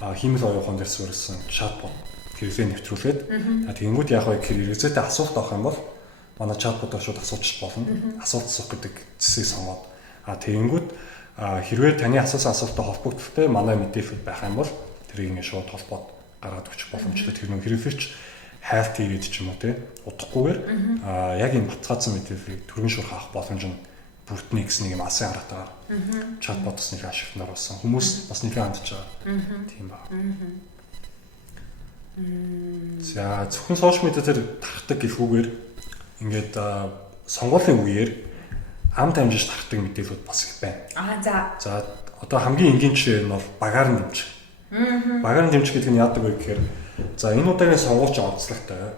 хиймэл оюухан дээр суурилсан чатбот хэрэглээ нэвтрүүлээд тэгэнгүүт яг яг хэрэглээтэй асуулт авах юм бол манай чатботоор шууд асуучих болно. Асуулт асуух гэдэг зэсийг сонгоод тэгэнгүүт хэрвээ таны асуусан асуулттай холбогдолтой манай мэдээлэл байх юм бол тэрийг ингэ шууд холбоод гаргаад өгчих боломжтой. Тэр нэг хэрэглээч хайлт хийгээд ч юм уу те удахгүйгээр яг энэ баталгаажсан мэдээллийг түргэн шуурх авах боломж нь бүртний гэсэн нэг юм алсын хараатаар чатботс нэг ашиглан оруулсан хүмүүс бас нэг хандж байгаа. Тийм ба. За зөвхөн сошиал медиа дээр тархдаг гэхүүгээр ингээд сонгуулийн үеэр амт амжиж тархдаг мэдээлэлүүд бас их байна. За одоо хамгийн энгийн жишээ нь бол багаар нь дэмжих. Багаар нь дэмжих гэдэг нь яадаг вэ гэхээр за энэ удаагийн сонгуульч онцлогтой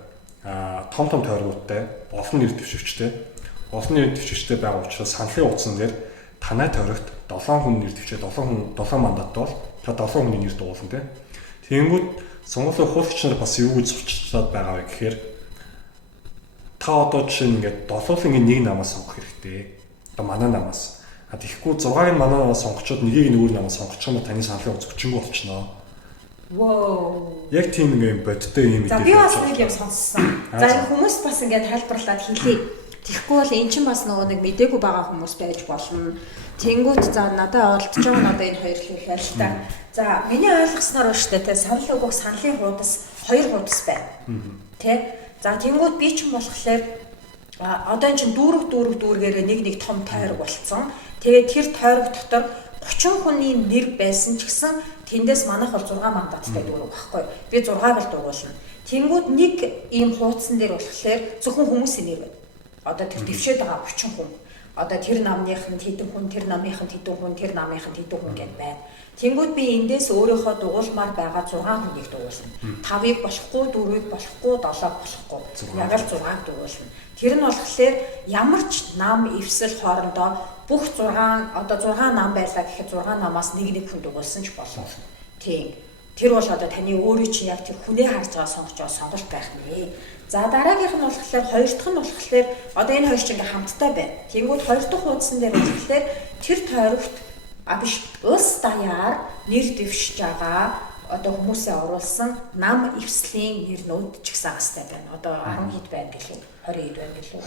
том тойргуудтай олон нэр дэвшигчтэй байгаа учраас саналын утсан дээр танай тойрогт 7 хүн нэр дэвшээ 7 мандат бол та 7 хүний нэр дуулсан тийм. Тэгэнгүүт сонгуулийн хуулагч нар бас юу гэж зурчлаад байгаа вэ гэхээр та одоо жишээ нь ингээд 7-ын нэг намаас сонгох хэрэгтэй. Одоо манай намаас. Тэгэхгүй 6-ыг манай намаас сонгочоод нэгийг нь өөр намаас сонгочих юм бол таны саналын утас хүчингүй болчихноо. Воо. Яг тийм нэг юм бодтой юм мэдээ. За би бас нэг юм сонссон. За энэ хүмүүс бас ингээд тайлбарлаад хэлье. Тэгэхгүй бол эн чинь бас нөгөө нэг мдээгүй байгаа хүмүүс байж болно. Тэнгүүт за надад олдож байгаа нь одоо энэ хоёр л их л та. За миний ойлгосноор ба штэ те санал өгөх саналын хуудас хоёр хуудас байна. Тэ. За тэнгүүт би ч юм болохоор одоо эн чинь дүүргээрээ нэг том тойрог болцсон. Тэгээд тэр тойрог дотор 30 хүний нэр байсан ч гэсэн тэндээс манайх бол 6 мандаттай дүүрэг багхгүй. Би 6-ыг л дууруулна. Тэнгүүд нэг ийм хуудсан дээр болохоор зөвхөн хүмүүсийн нэр байна. Одоо тэр дэвшээд байгаа 30 хүн. Одоо тэр намныхын хэдэн хүн, тэр намынхын хэдэн хүн, тэр намынхын хэдэн хүн гэдээ байна. Тэнгүүд би эндээс өөрийнхөө дугуулмаар байгаа 6 хүнийг дуулна. 5-ыг болохгүй, 4-ыг болохгүй, 7-ыг болохгүй. Яг л 6-ыг дуулна. Тэр нь болохоор ямар ч нам эвсэл хоорондоо бүх 6 одоо 6 нам байлаа гэхэд 6 намаас нэг хүн дугуулсан ч болно. Тийм. Тэр бол одоо таны өөрөө чи яг тэр хүнээ харж байгаа сонгож байгаа сонголт байх нэ. За дараагийнх нь болохоор хоёр дахь нь болохоор одоо энэ хоёр ч ингээм хамттай байна. Тэнгүүд хоёр дахь хуудсан дээр болохоор тэр тойрогт биш улс даяар нэр дэвшиж байгаа одоо хүмүүсээ оруулсан нам эвслийн нэрнүүд ч гэсэн хастай байна. Одоо 10 хэд байна гэлээ. 20 хэд байна гэлээ.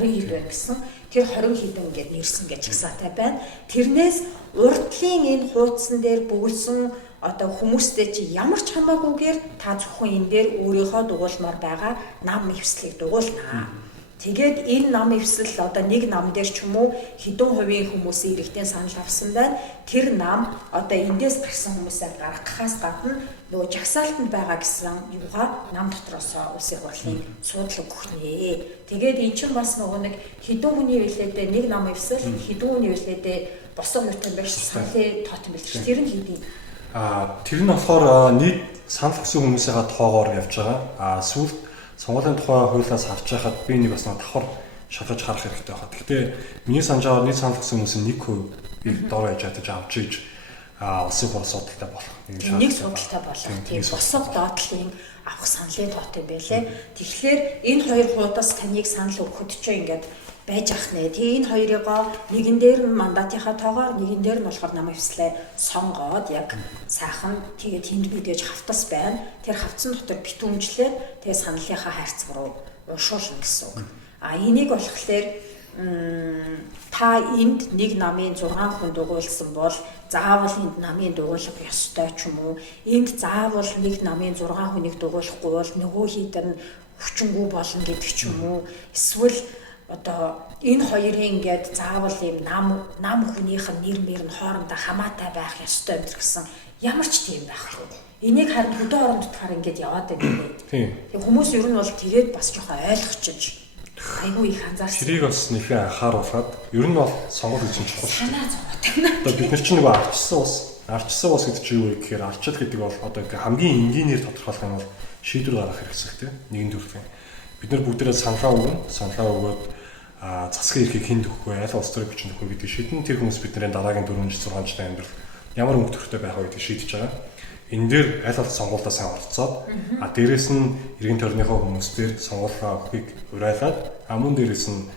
20 хэд байна гэсэн. Тэр 20 хэдэн ингээд нэрсэн гэж чагсаатай байна. Тэрнээс урдлын энэ хуудсан дээр бүгэлсэн одоо хүмүүстэй чи ямар ч хамаагүйгээр та зөвхөн энэ дээр өөрийнхөө дугуулмаар байгаа нам эвслийг дугуулнаа. Тэгээд энэ нам эвсэл одоо нэг нам дээр ч юм уу хэдэн хувийн хүмүүсийн иргэдийн санал авсан байна. Тэр нам одоо эндээс гарсан хүмүүсээ гаргахаас гадна нөгөө жагсаалтанд байгаа гэсэн юугаа нам дотроос улсын хурлыг суудлаг өгөх нэ. Тэгээд эн чинь бас нөгөө нэг хэдэн хүний үйлдэлээ нэг нам эвсэл хэдэн хүний үйлдэлээ босоо нутгийн биш саналын тоотон бэлтгэж тэр нь хийдэг. Тэр нь болохоор нийт санал өгсөн хүмүүсийнхаа тоогоор явж байгаа. Сүүлд сонгуулийн тухай хуулиас харж байхад би нэг бас давхар шалгаж харах хэрэгтэй байна. Гэхдээ миний санаж байгаа нийт санал өгсөн хүмүүсийн 1% доор яж ядаж авч иж улсын хурал судалтай болох. Нэг судалтай болох. Тийм босго доотлын авах саналын тоотой байлээ. Тэгэхээр энэ хоёр хуудас таныг санал өгөхөд ч ингээд байж ах нэ. Тэгээ энэ хоёрыгоо нэгэн дээр мандатынхаа тоогоор нэгэн дээр нь болохоор нам эвслээ сонгоод яг сайхан тэгээд тэнд мэдээж хавтас байна. Тэр хавцсан дотор битүүмжлээд тэгээ саналынхаа хайрцаг руу уншуулна гэсэн үг. Энийг болохоор та энд нэг намын 6 хүн дугуйлсан бол заавал энд намын дугуйлах ёстой ч юм уу. Энд заавал нэг намын 6 хүнийг дугуйлахгүй бол нөгөө хідэр хүчингү болно гэдэг ч юм уу. Эсвэл одоо энэ хоёрын ингээд заавал ийм нам хүнийх нь нэр мөр нь хоорондоо хамаатай байх ёстой гэсэн ямар ч тийм байхгүй. Энийг харин хөдөө орон нутгаар ингээд яваад байна. Тийм. Тэг хүмүүс ер нь бол тэгээд бас жоохон ойлгочиж айгүй их анзаарсан. Тэрийг бас нэхээ анхааруулхад ер нь бол сонгол гэж чухал. Санаа зовоод. Одоо бид нар чинь нөгөө ардчсан ус гэдэг чинь юу вэ гэхээр ардчил гэдэг бол одоо хамгийн энгийнээр тодорхойлох юм бол шийдвэр гаргах хэрэгцээтэй нэгэн төрлийн. Бид нар бүгдээрээ саналаа өгөөд засгийн эрхийг хэн өгөх вэ, аль улс төрийн хүчин өгөх вэ гэдэг шийдэн тэр хүмүүс бидний дараагийн 4-6 жилийн амьдрал ямар өнгө төрхтэй байх вэ гэдэг шийдэж байгаа. Энэ дээр аль аль сонгуультай сайн оролцоод дээрэс нь иргэн тойрныхоо хүмүүстээр сонгуулаа өгөхийг уриалаад мөн дээрэс нь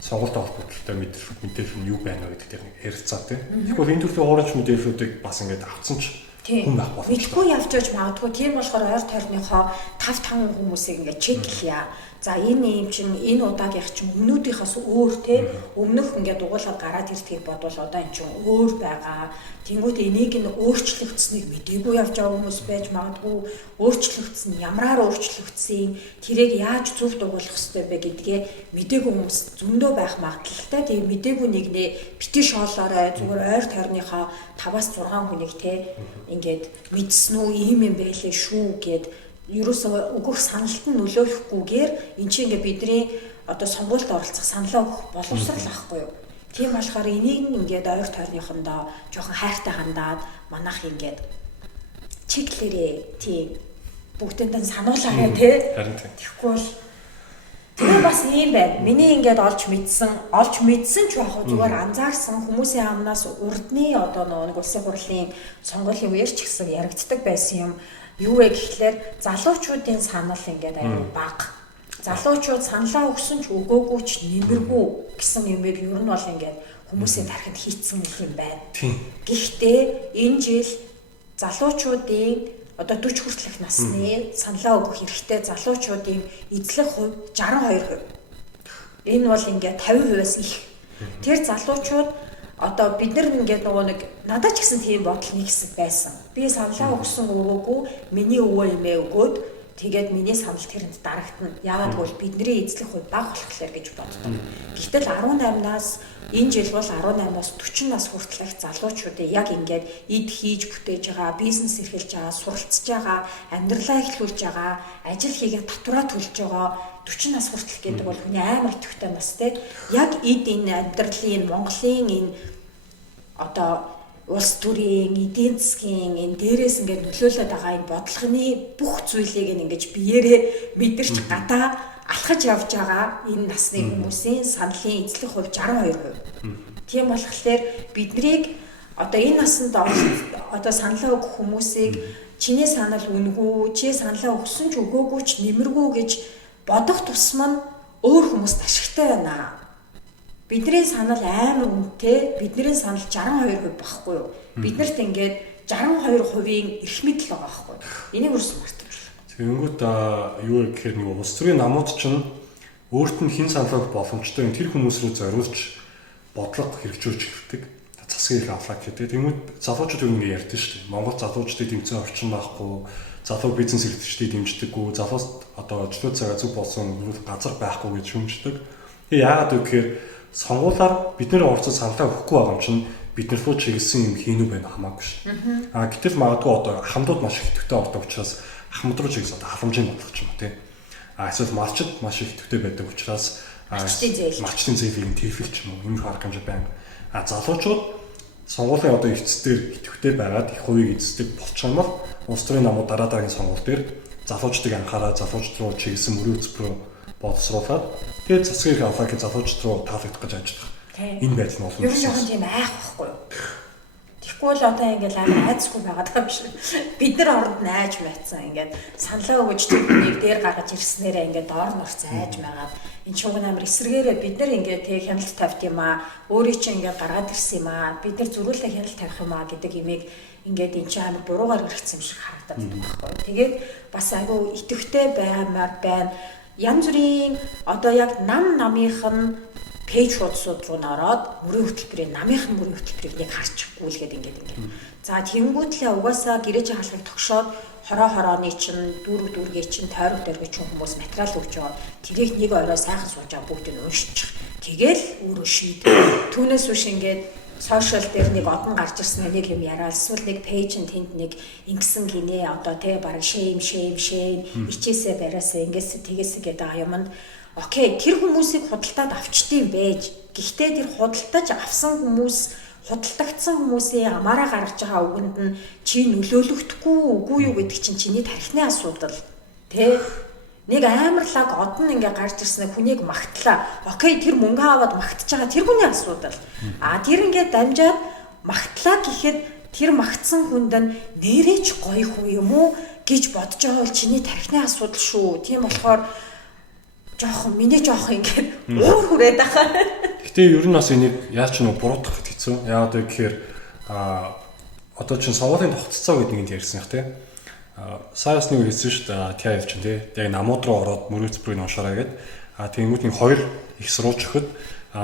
сонгуультай холбоотой мэдээлэл нь юу байна вэ гэдэг дээр ярилцаа тийм. Тэгэхгүй энэ төрлийн хуурайч мэдээллүүдийг бас ингээд авцсан ч хүн байх болов. Мэдгүй явж байж магадгүй тийм болохоор ойр тойрныхоо 5-5 хүмүүсийг ингээд чеклэе. За энэ юм чинь энэ удаагийнх чинь өмнүүдийнхээс өөр те өмнөх ингээд угуулгад гараад ирдгийг бодвол одоо эн чинь өөр байгаа. Тэнгүүд энийг нь өөрчлөгдсөнийг мэдээгүй явж байгаа хүмүүс байж магадгүй өөрчлөгдсөн ямраар өөрчлөгдсөн тэрийг яаж зөв дугуулах ёстой бэ гэдгээ мэдээгүй хүмүүс зөндөө байх магадaltaй. Тэгээ мэдээгүй нэгнээ битгий шоолоорой зүгээр ойр тойрныхоо 5-6 хүнийг те ингээд мэдсэн үү ийм юм байлээ шүү гэд ерөөсөө өгөх саналт нь нөлөөлөхгүйгээр эн чинь ингээ бидний одоо сонгуульд оролцох саналаа өгөх боловсрал байхгүй юу. Тийм болохоор энийг ингээд ойр тойрныхондоо жоохон хайртай хандаад манайх ингээд чеклэрээ тийм бүгдэндээ сануулаарай тий. Тэгэхгүй бол тэр бас ийм байна. Миний ингээд олж мэдсэн ч яг зүгээр анзаарсан хүмүүсийн амнаас урдны одоо нэг улсын хурлын сонгуулийн үеэр ч гэсэн яригддаг байсан юм. Юу вэ гэхлээр залуучуудын санал ингээд аюу бага. Залуучууд саналаа өгсөн ч өгөөгүй ч нэмэргүй гэсэн юмыг ер нь бол ингээд хүмүүсийн тархинд хийцэн юм байна. Гэхдээ энэ жил залуучуудын одоо 40 хүртэлх насны саналаа өгөх хэрэгтэй залуучуудын эзлэх хувь 62%. Энэ бол ингээд 50%-аас их. Тэр залуучууд одоо бид нар ингээд нөгөө нэг надад ч гэсэн тийм бодол нэг хэсэг байсан. Би саналаа өгсөн өгөөгүй миний өвөө эмээ өгөөд тэгээд миний санал тэрэнд дарагдана. Яагаад гэвэл бидний эзлэх хувь бага болохоор гэж боддог. Гэвтэл 18-наас энэ жил бол 18-наас 40 нас хүртэлх залуучуудыг яг ингээд эд хийж бүтээж байгаа, бизнес эрхэлж байгаа, суралцж байгаа, амьдралаа эхлүүлж байгаа, ажил хийгээд татвараа төлж байгаа 40 нас хүртэлх гэдэг бол хүний амар идэвхтэй нас те. Яг эд энэ амьдралын Монголын энэ одоо улс төрийн эдийн засгийн энэ дээрээс ингээд нөлөөлөд байгаа энэ бодлогын бүх зүйлийг ингэж биеэрээ мэдэрч гадаа алхаж явж байгаа энэ насны хүмүүсийн саналын эзлэх хувь 62%. Тийм болохоор биднийг одоо энэ насанд одоо саналаа өгөх хүмүүсийг чиний санал үнэгүй, чи саналаа өгсөн ч өгөөгүй ч нэмэргүй гэж бодох тусам нь өөр хүмүүст ашигтай байна. Бидний санал амар үнэтэй, бидний санал 62% багхгүй юу? Биднэрт ингээд 62%-ийн эрх мэдэл байгаа байхгүй юу? Энийг үрсэн мартаж байна. Тэгэнгүүт юу гэхээр нэг улс төрийн намууд чинь өөрт нь хэн саналаа боломжтой тэр хүмүүс рүү зориулж бодлого хэрэгжүүлж эхэлдэг. Засгийн эрх авлаа гэдэг. Тэгмүүд залуучууд ингэ ярьдэн шүү дээ. Монгол залуучдыг дэмжсэн орчин байхгүй, залуу бизнес эрхлэгчдийг дэмждэггүй, залуус одоо чөлөө цагаа зүг болсон газар байхгүй гэж хүмждэг. Тэгээ яагаад вэ гэхээр сонгуулаар бид нэр орцод саналаа өгөхгүй байгаа юм чинь бид нар руу чиглэсэн юм хийнү байна хамаагүй шүү. Гэтэл магадгүй одоо хамтууд маш их идэвхтэй ордог учраас хамт руу чиглэсэн одоо халамжийн бодлого ч юм уу тий. Эсвэл малчид маш их идэвхтэй байдаг учраас малчдын зээлийн тэрфил ч юм уу юм харах хэмжээ байна. Залуучууд сонгуулийн одоо эцэстээр идэвхтэй байгаад их хувийг эзэлдэг болчих юм бол улс төрийн намууд дараагийн сонгуул дээр залуучдыг анхаараа залуучд руу чиглэсэн мөрөө зөвхөн боловсруулаад тэгээд засгийн эрх авлаа гэж залуучд руу таалагдах гэж ажиллах. Энэ байдал нь олон юм. Ер нь жоохон тийм айх байхгүй юу? Тэгэхгүй л одоо ингээл амар айцгүй байгаад байгаа юм шиг. Бид нар оронд найж байцсан ингээд саналаа өгөж түүнийг дээр гаргаж ирснээрээ ингээд доор норц айж байгаад энэ ч уг амар эсрэгээрээ бид нар ингээд тэг хяналт тавьт юм аа. Өөрийн чинь ингээд гаргаад ирсэн юм аа. Бид нар зөрүүлээ хяналт тавих юм аа гэдэг имийг ингээд энэ ч амар буруугаар хэрэгцсэн юм шиг харагдаад байна байхгүй юу? Тэгээд бас айгүй идэвхтэй баймаар байна. Янз бүрийн одоо яг намынх нь пэйж хуудсууд руу ороод мөрийн хөтөлбөрийн намынхан мөрийн хөтөлбөрийг нэг харчихгүй л гээд ингээд. За тэнгүүтлээ угаасаа гэрээжийн хаалгыг тогшоод хорооны чинь дүүргээ чинь тойрог чинь хүмүүс материал өгч байгаа. Тэрийг нэг орой сайхан сууж байгаа бүгдийг уншчих. Тэгэл өөрөө шийд. Түүнээс биш ингээд сошиал дээр нэг одон гарч ирсэн нэг юм яриад эсвэл нэг пэйж тэнд нэг ингэсэн гинэ одоо тий бараг шэйм ичээсээ бариасаа ингэсэн тэгээсээ гэдэг юмд окей тэр хүмүүсийг худалдаад авчдсан байж. Гэхдээ тэр худалдаж авсан худалдагдсан хүмүүсийн амаараа гаргаж байгаа үгэнд нь чи нөлөөлөгдөхгүй үгүй юу гэдэг чинь чиний тархины асуудал тий нэг амарлаг одон ингээ гарч ирсэн хүнийг магтлаа. Окей тэр мөнгө аваад магтж байгаа тэр хүний асуудал. Тэр ингээ дамжаад магтлаа гэхэд тэр магтсан хүнд нь нэрэж гоё хүн юм уу гэж бодож байгаа бол чиний тархины асуудал шүү. Тийм болохоор миний жоохон ингээ уур хүрээд байгаа. Гэтэ ер нь бас энийг яаж ч нэг буруудах хэцүү. Яагаад гэхээр одоо чинь сонгуулийн тогтцоо гэдэг нь ярьсан их тий. Саяас нэг хэлсэн шүү дээ. Тя явж чинь тий. Яг намууд руу ороод мөрийн хөтөлбөрийг уншаарай гэд. Тэнгүүд нэг хоёр их сурвалж өгөхөд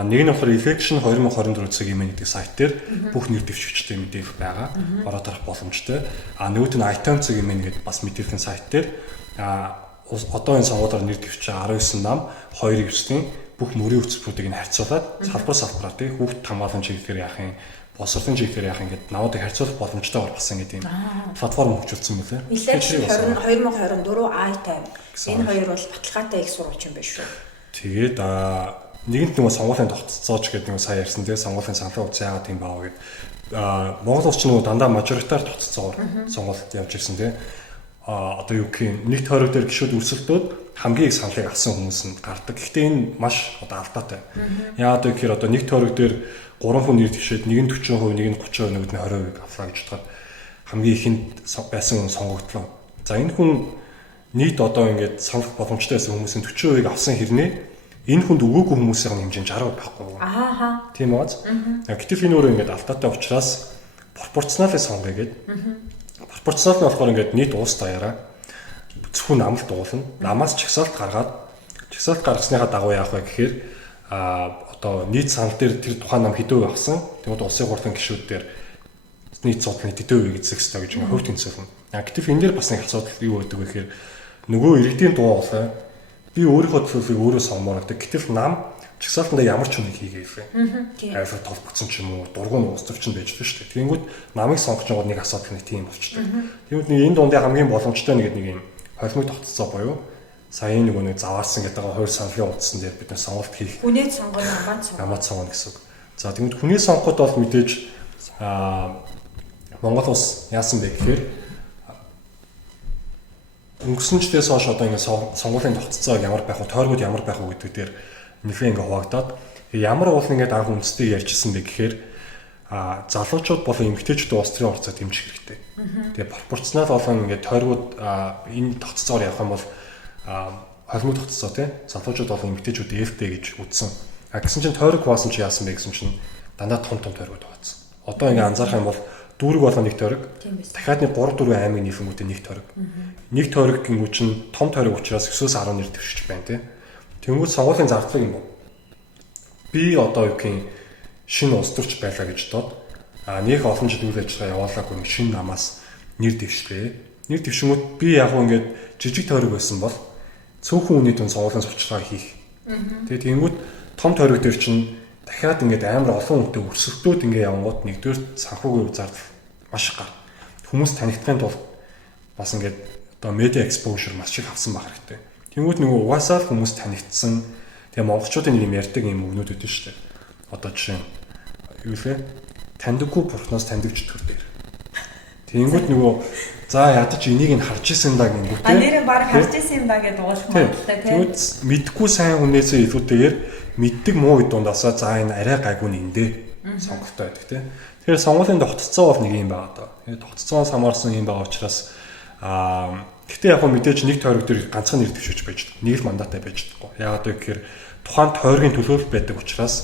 нэг нь болохоор Election 2024 цагийн мэн гэдэг сайт дээр бүх нэр дэвшигчтэй мэдээлэл байгаа. Ороод тарах боломжтой. Нөгөөт нь item цагийн мэн гэдэг бас мэдээллийн сайт дээр одоо энэ сонгуулиар нэр дэвшиж 19 нам 2/9-ийн бүх мөрийн хөтөлбөрүүдийг нь харьцуулаад салбар тий хүүхд хамгаалсан чиглэлээр яах юм босролын чиглэлээр яах ингээд навуудыг харьцуулах боломжтой болсон гэдэг юм платформ хөгжүүлсэн мөлий. Election 2024 item энэ хоёр бол баталгаатай их сурвалж юм байна шүү. Тэгээд нэгэнт нэг сонгуулийн тогтцооч гэдэг нэг сая ярьсан тий сонгуулийн саналын хувьд яагаад тийм баа гэдэг Монгол улс ч нэг дандаа мажоритар тогтцоогоор сонгуульд явж ирсэн тий одоо юу гэх юм нэг тойрог дээр гişүүд өрсөлдөөд хамгийн их саналыг авсан хүмүүс нь гардаг. Гэхдээ энэ маш одоо алдаатай. Яагаад гэхээр одоо нэг тойрог дээр 3 хүн нэр дэвшээд нэг нь 40%, нэг нь 30%, нэг нь 20% авлаа гэж бодоход хамгийн ихэнд байсан хүн сонгогдлоо. За энэ хүн нийт одоо ингээд сонгох боломжтой байсан хүмүүсийн 40%-ийг авсан хэрнээ энэ хүнд өгөөгүй хүмүүсийн хэмжээ 60% байхгүй. Тийм үү? Гэтэл энэ өөрөө ингээд алдаатай учраас пропорционалыг сонгоё гэдэг. Пропорционал нь болохоор ингээд нийт уус даяараа зөвхөн намд дуулна. Намаас чагсаалт гаргасныхаа дагуу яах вэ гэхээр одоо нийт санал дээр тэр тухайн нам хэдөө авсан. Тэгмээд улсын хурлын гишүүд дээр нийт цуглын хэдөө үеийг эзлэх ёстой гэж хувь тэнцвэрнэ. Гэтэл энэ дээр бас нэг асуудал юу байдаг вэ гэхээр нөгөө иргэдийн дуу хоолой би өөрийнхөө төлөвлөгөөг өөрөө сонгомоор гэдэг. Гэтэл нам чагсаалтанда ямар ч үнийг хийгээвээ. Айлгад толбогдсон ч юм уу, дургуун ууцвч нь байж л шүү дээ. Тэгэнгүүт намыг сонгож байгаа нэг асуудал нэг тийм болчтой. Тэгмээд нэг энэ дундын хамгийн боломжтой нэг юм холимог тогтцоо боيو. Саяны нөгөө нэг заваарсан гэдэг байгаа хоёр саналын утсан дээр бид нар сонголт хийх. Хүнээ сонгоно, намаад сонгоно гэсэн үг. За тэгмээд хүнээ сонгоход бол мэдээж Монгол улс яасан бэ гэхээр өнгөрсөн жилээс хойш одоо ингэ сонгуулийн тогтцоо ямар байх вэ, тойргууд ямар байх вэ гэдэг дээр нэлээд ингэ хуваагдаад ямар уулын ингэ анх үндэстэй ярьжсэн бэ гэхээр залуучууд болон эмэгтэйчүүд улс төрийн орцоо дэмжих хэрэгтэй. Тэгээ пропорционал болон ингэ тойргууд энэ тогтцоогоор явах юм бол холимог тогтцоо тий залуучууд болон эмэгтэйчүүд ээлтэй гэж үзсэн. Гэсэн чинь тойрог хуваасан чи яасан бэ гэсэн чинь дандаа том тойргууд хуваасан. Одоо ингэ анзаарах юм бол дүүрэг болон нэг тойрог дахиад нэг 3-4 аймаг нийлэнгүүтээ нэг тойрог. Нэг тойрог гингүү чинь том тойрог учраас 9-10 нэр дэвшиж байна тий. Тэнгүүд сонгуулийн зардлага юм. Би одоо юу гэх юм шинэ улс төрч байлаа гэж бодоод нэг олон жил үйл ажиллагаа явуулаагүй шинэ намаас нэр дэвшлээ. Нэр дэвшингүүд би яг ингээд жижиг тойрог байсан бол цөөхөн хүний дүн сонгуулийн сурчлагаа хийх. Тэгээ тэнгүүд том тойрог дээр чинь дахиад ингээд амар олон хүнтэй өрсөлдөөд ингээд явангууд нэгдүгээр санхүүгийн зардал маш их гар. Хүмүүс танигдахын тулд бас ингээд одоо медиа exposure маш их авсан байх хэрэгтэй. Тэнгүүд нөгөө угаасаа хүмүүс танигдсан. Тэгээ монголчуудын нэг юм ярьдаг юм өгнүүд өгдөн шүү дээ. Одоо жишээ нь юу вэ? Таньдаггүй бурхнаас таньдагч төр дээр. Тэнгүүд нөгөө за ядаж энийг нь харж исэн даа гингүүт. Нэрээ баг харж исэн юм даа гэдэг уулах монголтой тийм. Тэгвэл мэдгүй сайн хүнээсээ илүүтэйгээр мэддэг муу үед дундасаа за энэ арай гайгүй нэндээ сонголттой байдаг тийм. Тэгэхээр сонгуулийн тогтцоо бол нэг юм байгаа даа. Тэгээ тогтцоос хамаарсан юм байгаа учраас гэхдээ яг мэдээж нэг тойрог дээр ганцхан нэр дэвшиж байж байгаа. Нэг л мандаттай байж байгаа. Яагаад вэ гэхээр тухайн тойргийн төлөөлөл байдаг учраас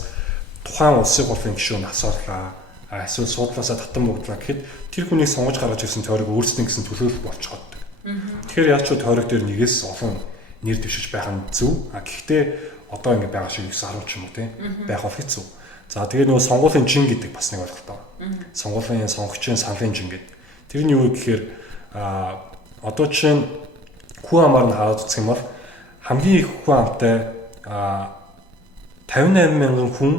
тухайн улсын хурлын гишүүнд асуулаа. Эсвэл суудлаасаа татан бүгдлаа гэхэд тэр хүнийг сонгож гаргаж ирсэн тойрог өөрснөө гэсэн төлөөлөл болчиход. Тэгэхээр яаж ч тойрог дээр нэгээс олон нэр дэвшиж байх нь зөв. Гэхдээ одоо ингэ байгаа шиг 9-10 ч юм уу тий байх бол хэцүү. За тэгээд нөгөө сонгуулийн жин гэдэг бас нэг ойлголтоо. Сонгуулийн сонгогчийн саналын жин гэдэг. Тэр нь юу гэхээр одоо жишээ нь хүн амаар нь хараад үзэх юм бол хамгийн их хүн амтай 58 мянган хүн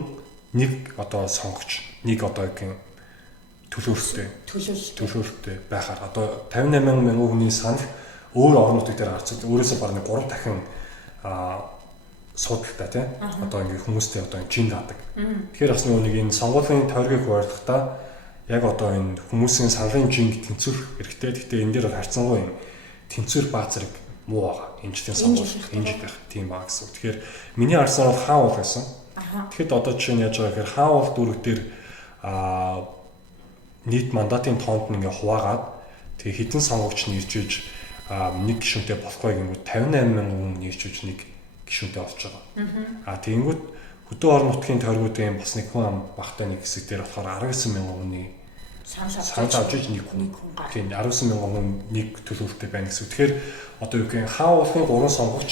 нэг одоо сонгогч, нэг одоо гин төлөөлөлттэй байхаар одоо 58 мянган хүний санал өөр орнуудын дээр гарцсан. Өөрөөсөө бараг 3 дахин судалтай тийм одоо ингээ хүмүүстэй одоо жин дадаг. Тэгэхээр бас нэг энэ сонгуулийн тойргийг хуваарлахдаа яг одоо энэ хүмүүсийн саналын жинг тэнцвэрх хэрэгтэй. Гэхдээ энэ дээр харьцангуй юм тэнцвэр баа зэрэг муу байгаа. Энэчлийн сонгуул энэ байх тийм баа гэсэн. Тэгэхээр миний харсан бол хаан уул байсан. Тэгэхэд одоо жишээ нь яаж байгаа гэхээр хаан уул дүүрэг дээр нийт мандатын тоонд нь ингээ хуваагаад тэгээ хэдэн сонгогч нэрж иж нэг гишүүнтэй болох байх юм уу 58 мянган хүн нэрж иж нэг гишүүнтэй болж байгаа. Тэгэнгүүт хөдөө орон нутгийн тойргуудын бас нэг хүн ам багтай нэг хэсэг дээр болохоор 19 мянган хүний санал авч иж нэг хүн. Тийм 19 мянган хүн нэг төлөвлөлттэй байна гэсэн. Тэгэхээр одоо юу гэх хаан уулын 3 сонгогч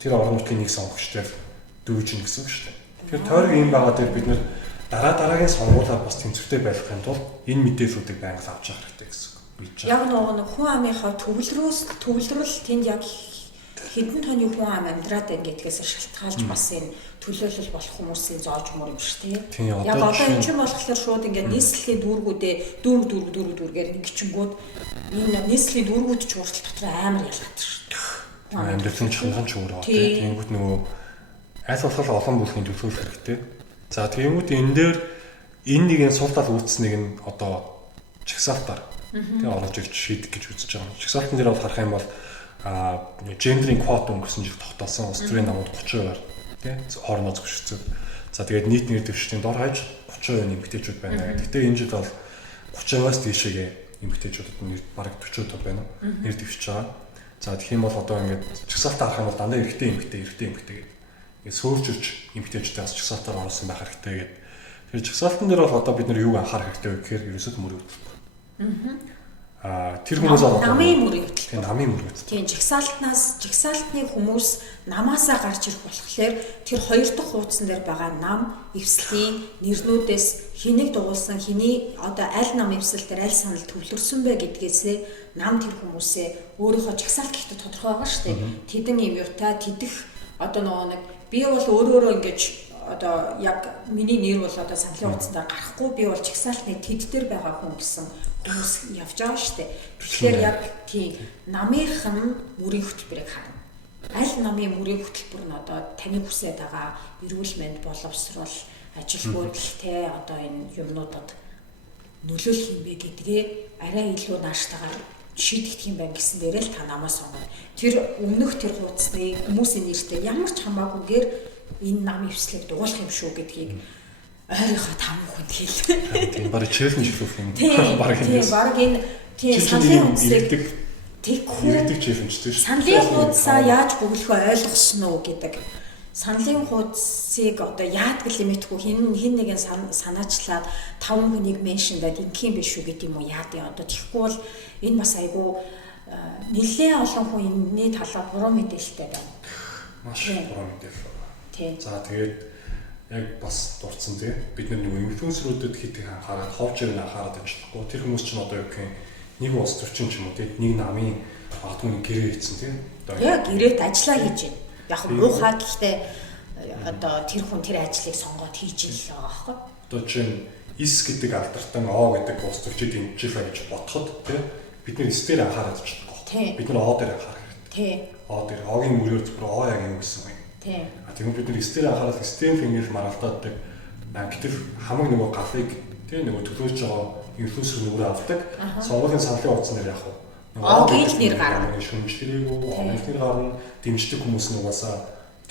тэр орон нутгийн нэг сонгогчтой дүүжин гэсэн үг шүү дээ. Тэгэхээр тойрог юм байгаа дээр бид нэр дараагийн сонгуулиар бас тэнцвэртэй байхын тулд энэ мэдээллүүдийг байнга авч явах хэрэгтэй гэсэн үг. Яг нөгөө хүн амынхаа төвлөрөл тэнд яг хэдэн тонны хүн ам амьдраад байна гэдгээс шалтгаалж бас энэ төлөөлөл болох хүмүүсийн зоож мөр юм шүү дээ. Яг одоо энэ ч болохоор шууд ингээд нийслэлийн дүүргүүдээ дүүргээр нэг гिचингүүд энэ нийслэлийн дүүргүүд ч ууртал дотор амар ялгаатай шүү дээ. Амьдралын чанарын ч өөр аа тийм. Тэнгүүд нөгөө аль болох олон бүлгийн төлөөлөх хэрэгтэй. За тэнгүүд энэ дээр энэ нэгэн суултал үүснэг нь одоо чагсаалтаар тэгээ оруулж ирж шийдэх гэж үзэж байгаа. Чагсаалтан дээр бол харах юм бол гендерийн квот өнгөрсөн жил тогтоосон улс төрийн намууд 30%-аар тий хоорондоо зөвшөөрсөн. За тэгээд нийт нэр дэвшлийн дор хаяж 30% эмэгтэйчүүд байна. Гэхдээ энэ жил бол 30%-аас дээшээгээ эмэгтэйчүүдэд нэр бараг 40% байна. Нэр дэвшиж байгаа. За тэгэх юм бол одоо ингээд чагсаалтаа харах юм бол дандаа эрэгтэй гэдэг. Ингээд сөөрчилж эмэгтэйчүүдээ бас чагсаалтаар оруулсан байх хэрэгтэй гэдэг. Тэгэхээр чагсаалтан дээр бол одоо бид нар юуг анхаарах хэрэгтэй вэ гэхээр ерөөсөд мөрөө хөдөлбөр. Тэр хүмүүс намын мөрөө хөдөлбөр. Тийм намын мөрөө хөдөлбөр. Тийм жагсаалтны хүмүүс намаасаа гарч ирэх болохоор тэр хоёр дахь хуудсан дээр байгаа нам эвслийн нэрнүүдээс хэнийг дугуулсан хэний одоо аль нам эвсэл дээр аль санал төвлөрсөн бэ гэдгээсээ нам тэр хүмүүсээ өөрийнхөө жагсаалт гэхдээ тодорхой байгаа шүү дээ. Тэдэн юм юутай тэдэх одоо нэг би бол өөрөө ингэж одоо яг миний нэр бол одоо саналын хуудсанд гарахгүй би бол жагсаалтны тэд дээр байгаа хүн гэсэн хүмүүс явж байгаа шүү дээ. Тэгэхээр яг тийм намынхан мөрийн хөтөлбөрийг харна. Аль намын мөрийн хөтөлбөр нь одоо таны хүсэж байгаа эрүүл мэнд боловсрол ажил хөдөлтэй одоо энэ юмнуудад нөлөөлөх юм бэ гэдгээ арай илүү нааштайгаар шийдэх юм байна гэсэн дээрээ л та намаас сонгоно. Тэр өмнөх тэр хуудасны хүмүүсийн нэртэй ямар ч хамаагүйгээр энэ нам эвслийг дугуулах юм шүү гэдгийг ойрынхоо таван хүнд хэлээ. Тийм бараг челленж хийх юм. Бараг энэ тийм саналын үндсийг тэгэх челленж тийм шүү. Саналын хуудасаа яаж бүглөхөө ойлгосон уу гэдэг. Саналын хуудсыг одоо яадаг лимитгүй хин нэгэн санаачлаад 5 хүнийг меншндад ингэх юм биш шүү гэдэг юм уу яадیں۔ Одоо тэгэхгүй бол энэ бас айгүй нэлээд олон хүн энэний талаар буруу мэдээлэлтэй байна. Маш буруу мэдээлэл. Тийм. За тэгээд яг бас дурдсан тий бид нар нэг инфлюенсерүүдэд хитийг анхаарал ховчээр нь анхаарал ажиллахгүй тэр хүмүүс чинь одоо юу гэх юм нэг улс төрчин ч юм уу тий нэг намын багтмын гэрээ хийсэн тий яг гэрээт ажиллаа хийж байна. Яг муухай гэхдээ одоо тэр хүн тэр ажлыг сонгоод хийж ил байгаа байхгүй. Одоо чинь ис гэдэг алдартай о гэдэг улс төрчид имжлээ гэж бодоход тий бид нар ис дээр анхаарал ажиллахгүй. Бид нар о дээр анхаарах хэрэгтэй. Тий. О дээр огийн мөрөөр зөвхөн о яг юу гэсэн юм. Тийм. Тэгвэл бид нар стер анхаарал систем фингер маралтаадаг гэтэл хамаг нөгөө галыг тийм нөгөө төлөөлж байгаа инфлюенсер нүрээ авдаг. Сонгуулийн саналын хуудсан дээр яг огийн нэр гарна. Шүмжлэрийг огийн нэр гарна. Дэмждэг хүмүүс нь угаасаа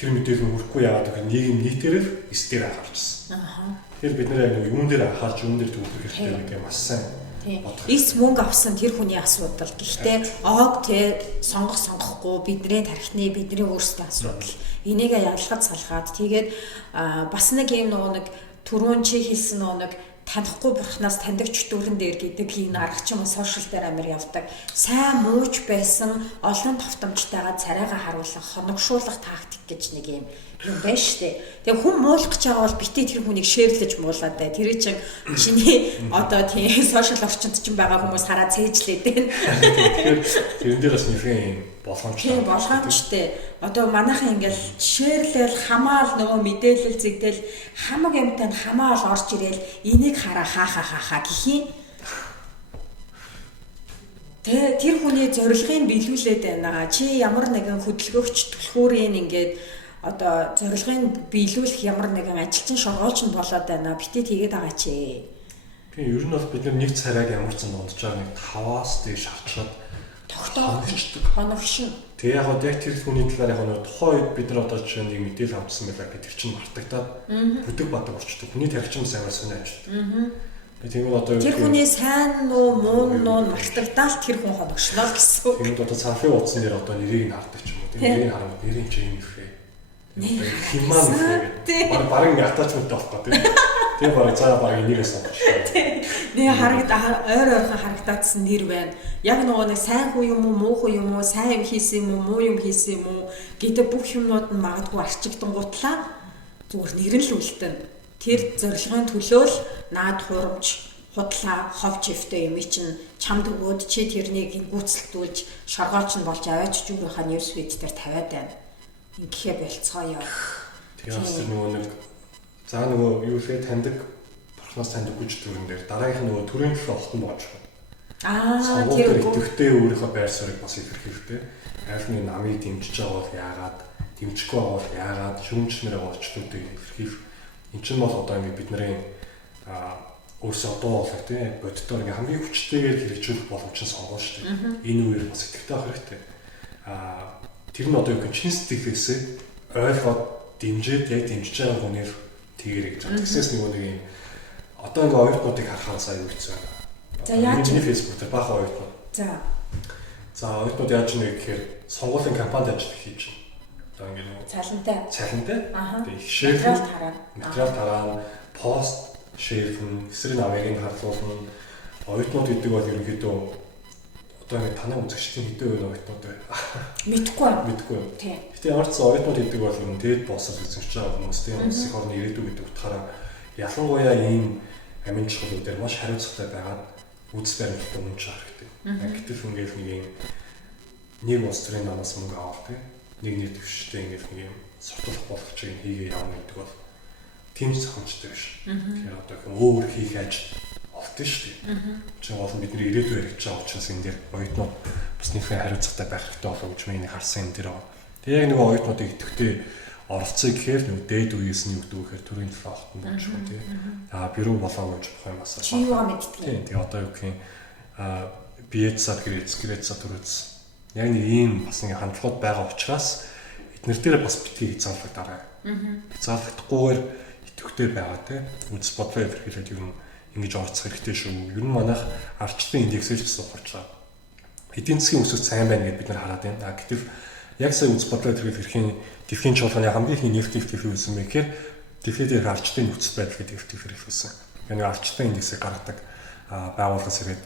тэр мэдээлэл хүрэхгүй яагаад гэвэл нийгэм нийтээрээ стер анхаарчсан. Тэгэхээр бид нэр яг юун дээр анхаарч юун дээр төвлөрөх хэрэгтэй гэдэг маш сайн. Эс мөнгө авсан тэр хүний асуудал. Гэхдээ оог те сонгохгүй бидний тархины бидний өөрсдийн асуудал. Энийгээ ялгаж салгаад тэгээд бас нэг юм нэг түрүүн чи хэлсэн нэг танихгүй бурхнаас таньдагч дүүрэн дээр гэдэг энэ аргач юм сошиал дээр амар явдаг. Сайн мууч байсан олон товтомжтойгоо царайгаа харуулах, хоногшуулах тактик гэж нэг юм байна штэ. Тэгээ хүн муулах гэж байгаа бол битээ тэр хүнийг шеэрлэж муулаад бай. Тэр чинь чиний одоо тийм сошиал орчинд чинь байгаа хүмүүс хараа цээжлээд байна. Тэгэхээр тэрэн дээр бас нэгэн болгоомжтой. Тийм болгоомжтой. Одоо манайхан ингээл шеэрлэл хамаал нөгөө мэдээлэл зэгдэл хамаг юмтай хамаал орж ирээл энийг хараа хаахаа гэхийн. Тэр хүний зорилгыг биелүүлээд байна. Чи ямар нэгэн хөдөлгөөгч түлхүүрийн ингээд одоо зорилгыг биелүүлэх ямар нэгэн ажилчин шоргоолч нь болоод байна. Битээ тэгээд байгаа чи. Тийм ер нь бол бид нэг царайг ямар ч зам унтж байгаа нэг 5-аас дээш харчаад тогтоогчдаг. Хоногшин. Тэгээ яг тэр хүний талаар яг нэг тухайн үед бид нар одоо жишээ нэг мэдээлэл авсан байлаа гэдэг чинь мартагдаад бүдэг бадаг орчдөг. Хүний тархичм сайн сонио ажилладаг. Тийм одоо тэр хүний сайн нуу муу нуу мартагдаал тэр хүн хоногшноо гэсэн. Тийм одоо цаанхын утсан дээр одоо нэрийг нь хардаг ч юм уу. Тийм нэрийг хараад нэрийн чинь юм ихэ. Химан ихэ. Бараг ятаач мөдөө болохгүй тийм. Тийм бараг цаа бараг энийгээ сонгож байна. Нэг ойр ойрхон харагдаадсан нэр байна. Яг нөгөө нэг сайн хүн юм уу, муу хүн юм уу, сайн юм хийсэн юм уу, муу юм хийсэн юм уу гэдэг бүх юмнууд нь магадгүй арчигдангуутлаа зүгээр нэр нь л үлдэн. Тэр зорилгын төлөө л наад хурамч, худлаа, хов чивтэй юм чинь чамд өгөөд чи тэрнийг гүйцэлдүүлж шаргооч нь болж аваач жүгийнхаа ньюсфид дээр тавиад байна. Ингэхээ болцгоё. Тэгэхээр нөгөө нэг за нөгөө юу вэ таньдаг бурхнаас таньдаг хүч төрөн дээр дараагийнх нөгөө төрийн төлөө олтон боож байна. Тэр идэвхтэй өөрийнхөө байр суурийг бас илэрхийлдэг. Айлны намыг дэмжиж байгаа бол яагаад, дэмжихгүй байгаа бол яагаад, шүүмжлэмээр байгаа олчлуудыг илэрхийлэх. Энд чинь бол одоо ингэ бидний өөрсдөө одоо бол тийм боддоор ингээ хамгийн хүчтэйгээр хэрэгжүүлэх боломж нь сонгоо шүү дээ. Энэ үеэр бас идэвхтэй авах хэрэгтэй. Тэр нь одоо юу гэх чин сэтгэлээсээ ойлгоод дэмжиж яг дэмжиж байгаа хүнээр тэгэрэй гэж байна. Тэсээс нэг юм одоо ингээ оюутнуудыг харахаар сайн юу гэсэн байна. За яаж миний фэйсбүүк дээр баха оюутнууд. За оюутнууд яаж нэг гэхээр сонгуулийн кампанид ажил хийж байна. Одоо ингээ нэг цалинтай. Тэгээ шеэрлэл материал тараа, пост шеэрлэн, эсрэг намыг харлуулна. Оюутнууд гэдэг бол ерөнхийдөө одоо нэг танай үзэгчдийн хэдэн үеийн оюутнууд байна. Мэдгүй. Тийм. Гэтэ ямар ч оюутнууд гэдэг бол юм дээд боссоор үзэгч байгаа хүмүүс тийм улс их орны ирээдүй гэдэг утгаараа ялангуяа ийм амин чухлуудаар маш хариуцлагатай байгаад үс баримттай өмнө чаар хэрэгтэй. Гэтэл ингээл нэг улс төрийн намаас мөнгө авах тийм нэг нэр дэвштэй ингээл нэг юм сурталх болох чиг хийгээ явна гэдэг бол тийм зохимжтой биш. Тэгэхээр одоо өөр хийх ажил олдсон шүү дээ. Чинь бол бидний ирээдүй хэрэгж байгаа учраас энэ дээр оюутнууд бас нэгэн хариуцлагатай байх хэрэгтэй болов уу гэж миний харсан энэ дээр. Тэгээ яг нэг оюутнуудыг идэвхтэй оролцъё гэхээр нэг дээд үеэс нь юу гэдэг вэ гэхээр төрийн төлөө авах нь болж байна тийм. Бюро болоо гэж болох юм асаа. Чи юугаа мэддэг юм. Тэгээ одоо юу гэх юм биецад грэцад төрөөс яг нэг ийм бас нэг хандлагууд байгаа учраас эднэр дээр бас битгий хязгаарлагдаарай. Хязгаарлагдахгүйгээр идэвхтэй байгаа тийм. Үс бодлоо илэрхийлээд юу ингэж орцох хэрэгтэй шүү. Ер нь манайх арчлалын индексээр ч гэсэн ухарч байгаа. Эдийн засгийн өсөлт сайн байна гэдээ бид нар хараад байна. Гэтэл яг сая үс бодлоо илэрхийлэх дэлхийн чуулганы хамгийн их нефтийн хэлсэн бэ гэхээр дэлхийд арчлалын нөхцөл байдал гэдэг хэлсэн. Яг нэг арчлалын индексийг гаргадаг байгууллагаас ирээд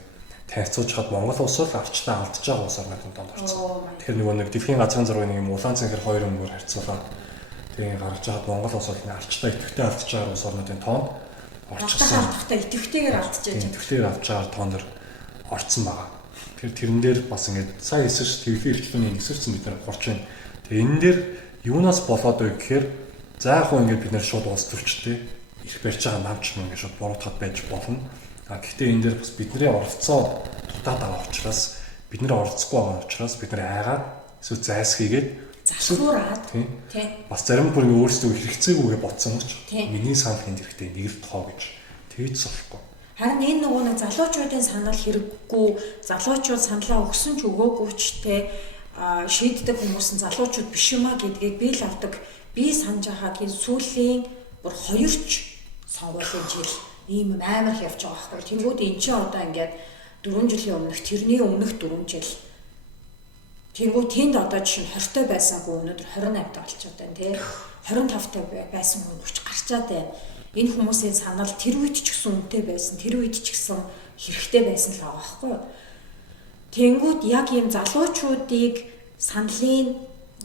танилцуулж хаад Монгол улс бол арчлаа алдж байгаа улс орнууд донд орсон. Тэгэхээр нөгөө нэг дэлхийн газрын зургийн нэг юм улаан цэнхэр хоёр өнгөөр харьцуулаад тэгээ гаргаж хаад Монгол улс бол арчлаа идэвхтэй алдж байгаа улс орнуудын тоонд орчихсон. Идэвхтэйгээр алдж байгаа. Идэвхтэйгээр авч байгаа тоон дэр орцсон байгаа. Тэгэхээр тэрэн дээр бас ингээд сая эсэрч телевизийн эрхлэлний эсэрсэн бид нар горч байна. Тэгээ энэ дээр юунаас болоод вэ гэхээр за яг хөө ингээд бид нар шууд улс төрчтэй их барьж байгаа намч нь ингээд шууд буруутгаад байж болно. Гэхдээ энэ дээр бас бидний оролцоо дутаад байгаа учраас бид нэр оролцохгүй байгаа учраас бид нар айгаад эсвэл зайлсхийгээд засвараад тийм бас зарим бүр өөрсдөө хэрэгцээгүйгээ бодсон гэж миний санал энд хэрэгтэй нэг л тоо гэж тэгж болохгүй. Харин энэ нөгөө нэг залуучуудын санал хэрэггүй, залуучууд саналаа өгсөн ч өгөөгүй ч шийддэг хүмүүс нь залуучууд биш юм а гэдгийг би л авдаг. Би санаж байгааг сүүлийн бүр 2ч сонгуулийн жил ийм амар их явж байгаа байхгүй. Тэнгүүд эн чинь одоо ингээд 4 жилийн өмнөх тэрний өмнөх 4 жил. Тэнгүүд тэнд одоо жишээ нь 20-той байсангүй өнөөдөр 28-тай болчиход байна тий. 25-тай байсан хүн 30 гарчаад байна. энэ хүмүүсийн санал тэр үед ч гэсэн үнэтэй байсан, тэр үед ч гэсэн хэрэгтэй байсан л байгаа байхгүй юу. Тэнгүүд яг ийм залуучуудыг саналын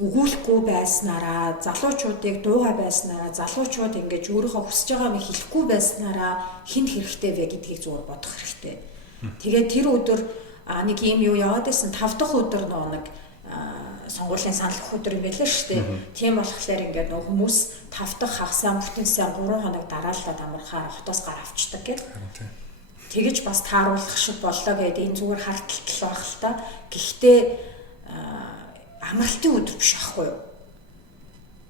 өгүүлэхгүй байснараа, залуучуудыг дуугаа байснараа, залуучууд ингэж өөрийнхөө хүсэж байгаа юм хэлэхгүй байснараа хэн хэрэгтэй вэ гэдгийг зүгээр бодох хэрэгтэй. Тэгээд тэр өдөр нэг ийм юу яваад байсан 5 дахь өдөр нэг сонгуулийн санал өгөх өдөр юм байлаа шүү дээ. Тийм болохоор ингээд нөгөө хүмүүс 5 дахь хагасаа бүтэнсээ 3 хоног дараалаад амархаа хотоос гар авчдаг гэх. Тэгэж бас тааруулах шиг боллоо гэдэг энэ зүгээр харталтал байх л та. Гэхдээ амралтын өдөр биш байхгүй юу?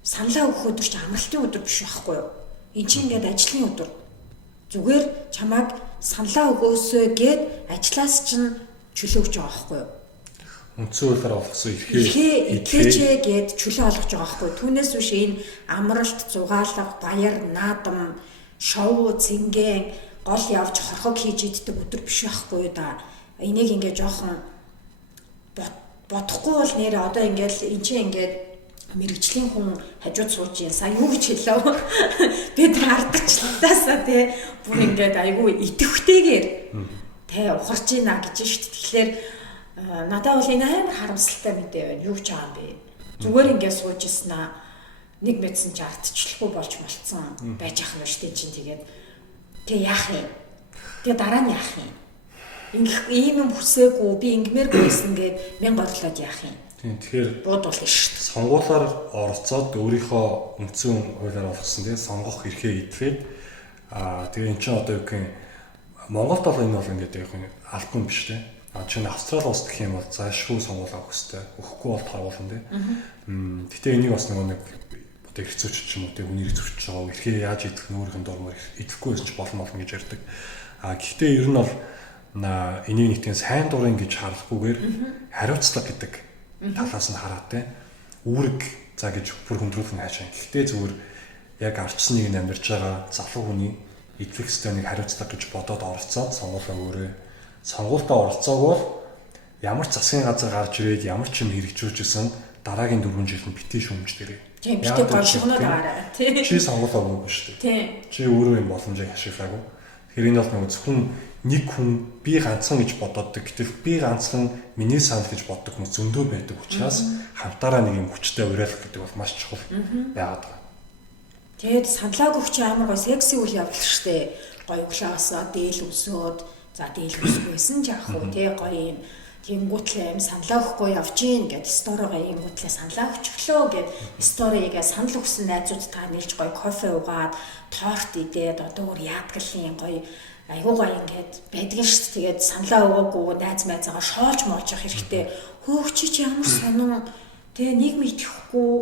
Саналаа өгөх өдөр чи амралтын өдөр биш байхгүй юу? Энд чинь ингээд ажлын өдөр. Зүгээр чамайг саналаа өгөөсөө гээд ажлаас чинь чөлөө өгч байгаа байхгүй юу? Үндсэн хуулиар олгосон идэхээ гээд чөлөө олгож байгаа байхгүй юу? Түүнээс биш энэ амралт, зугаалга, баяр, наадам, шоу, цэнгэн гол явж хорхог хийж иддэг өдөр биш байхгүй юу да. Энийг ингээд жоохон бодохгүй бол нэрээ одоо ингээд эн чинь ингээд мэрэгжлийн хүн хажууд сууж юм. Сая юу гэж хэллээ? Бид хардчихлаасаа тий бүр ингээд айгүй идэвхтэйгээр тий ухарч ийна гэж шүү дээ. Тэгэхээр надад бол энэ амар харамсалтай мэдээ байна. Юу ч байгаа юм бэ? Зүгээр ингээд сууж ирсэнаа нэг мэдсэн чи ардчлахгүй болж малцсан байж ах юм шүү дээ чинь тэгээд тэг яах юм? Тэгээ дараа нь яах юм? Ийм юм хүсээгүй би ингэмээргүй байсан гээд мянга орлоод яах юм? Тийм тэгэхээр буудуулна шүү дээ. Сонгуулиар оролцоод өөрийнхөө үндсэн хуулиар олгосон тийм сонгох эрхээ идвээд тэгээ эн чинь одоо юу гэх юм Монголд бол энэ бол ингээд яг албан биш тийм. Чинь Австрали улс гэх юм бол зайлшгүй сонгуулаа өгөх хэрэгтэй. Өгөхгүй бол харуулна тийм. Гэтэ энийг бас нэг одоо хэцүүч ч юм уу тийм үнийг зөрчиж байгаа эрхээ яаж идэх нь өөрийнх нь дурмаар идэхгүй байсан ч болно гэж ярьдаг. Гэхдээ ер нь бол энийг нэг тийм сайн дурын гэж харахгүйгээр хариуцлага гэдэг талаас нь хараад тийм үүрэг за гэж бүр хөндрүүлэх нь хаашаа. Гэхдээ зүгээр яг арчсныг нь амьдарч байгаа залуу хүний идэх ёстой нэг хариуцлага гэж бодоод оролцоод сонгуулаа өөрөө сонгуультаа оролцоог ямар ч засгийн газар гарч ирээд ямар ч юм хэрэгжүүлж исэн дараагийн 4 жил нь битгий шүүмж дээрээ. Тийм битгий голшгоноо даарай. Тийм. Чи сонгуулаа өгөөгүй шүү дээ. Тийм. Чи өөрөө юм боломжийг ашиглаагүй. Тэгэхээр энэ бол нэг зөвхөн нэг хүн би ганцхан гэж боддог. Гэтэл би ганцхан миний санал гэж боддог хүмүүс зөндөө байдаг учраас хамтаараа нэг юм хүчтэй уриалах гэдэг бол маш чухал байгаад байна. Тэгээд саналаа өгч амар гой секси үйл явдал штэ. Гоё өглөөсөө дээл өсөөд за дээл өсгүйсэн ч яах вэ тий гоё юм тэнгуүтлээ юм саналаа өгөхгүй явж гин гэд сторогоо юм гутлаа саналаа өгчлөө гэд сторийг санал өгсөн найзуудтайгаа нэлж гоё кофе уугаад торт идээд одоо өөр яадгалын гоё айгуу гоё ингээд байдгийн шүү дээ. Тэгээд саналаа өгөөгүй найз майзаагаа шоолж моолж явах хэрэгтэй. Хөөх чи ямар сонин тэгээ нэг мэдхгүй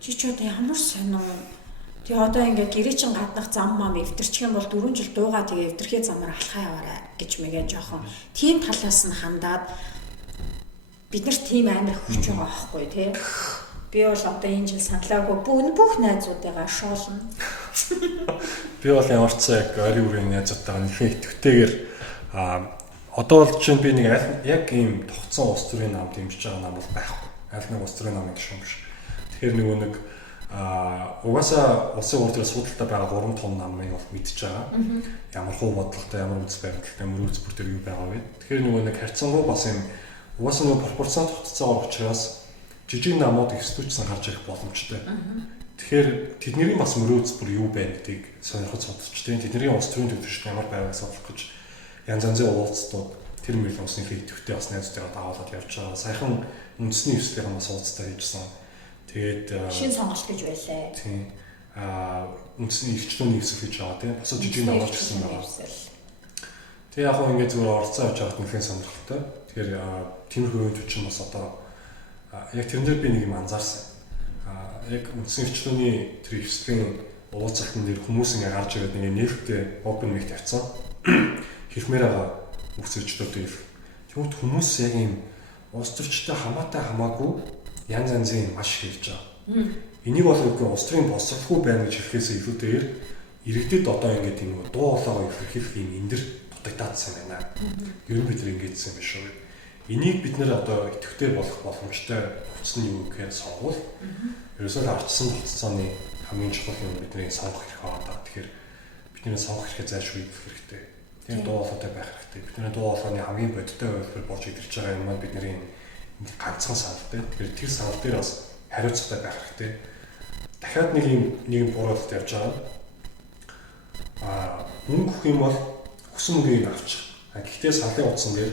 чи ч одоо ямар сонин. Тэгээ одоо ингээд гэрээ чин гаднах зам мам эвдэрчих юм бол 4 жил дуугаа тэгээ эвдэрхээ замаар алхаа яваарай гэж мэгээ жоохон тийм талаас нь хандаад бид нарт тийм амар хүч байгаа байхгүй тий. Би бол одоо энэ жил саналаагүй бүх найзуудыгаа шуулна. Би бол ямар ч яг ойрын үрийн найзуудтайгаа нөхөн итгэвтэйгээр одоо бол чинь би нэг яг ийм тогтсон улс төрийн намд дэмжиж байгаа нам бол байхгүй. Аль нэг улс төрийн намын гишүүн биш. Тэгэхээр нөгөө нэг угаасаа улсын хурлын асуудалтай байгаа 3 том намыг бол мэдж байгаа. Ямар хуу бодлоготой, ямар үс баримталтай, мөр үзбэр төр юу байгаа вэ? Тэгэхээр нөгөө нэг харьцангуй бас юм угаасаа нөгөө пропорцон тогтцоогоор учраас жижиг намууд их студиусан гарч ирэх боломжтой. Тэгэхээр тэдний бас мөр үзбэр юу байна гэдгийг сонирхож судалж тийм тэдний улс төрийн төвшөлт ямар байгааг судлах гэж янз янзын уулзтууд тэр мөрлийн усны идэвхтэй бас найзуудтайгаа даавалаад явж байгаа. Саяхан үндэсний ёслолын бас уулзтаа хийжсэн. Тэгээд шин сонголт гэж байлаа. Тийм. Үндэсний эрхчлөөний ёслол гэж байгаа тийм. Босоо жижиг намууд гэсэн байгаа. Тэгээ яг хөө ингээд зүгээр орцоо явж байгаад нөхөн сонирхолтой. Тэгэхээр тиймэрхүү үеийн төчин бас одоо яг тэрэн дээр би нэг юм анзаарсан. Яг үндэсний эрхчлөөний тэр ёслолын уулзалтын дээр хүмүүс ингээд гарч ирээд нэг нээлттэй open mic тавьсан. Хэлмээр байгаа үсэрчлүүдтэй их. Тэгвэл хүмүүс яг юм улс төрчтэй хамаагүй янз янзын маш хэлж байгаа. Энийг бол үгүй улс төрийн босролгүй байна гэж хэлэхээс илүүтэйгээр иргэдэд одоо ингээд юм дуу хоолойгоо илэрхийлэх юм эндэр дутагдсан байна. Ер нь бид нар ингэжсэн биш үү? Энийг бид нэр одоо идэвхтэй болох боломжтой утас нь юу гэхээр сонгуул. Ерөөсөө арчсан болцооны хамгийн чухал юм бидний сонгох хэрэг байгаа. Тэгэхээр бидний сонгох хэрэг зайлшгүй хэрэгтэй. Тэгээд дуу хоолойтой байх хэрэгтэй. Бидний дуу хоолойны хамгийн бодиттой хувилбар болж идэрч байгаа юм маань бидний ганцхан саналтай. Тэгэхээр тэр санал дээр бас хариуцлагатай байх хэрэгтэй. Дахиад нэг юм бууралт явж байгаа. Мөнгө өгөх юм бол хүсэн мөнгийг авчих. Гэхдээ салын утсан дээр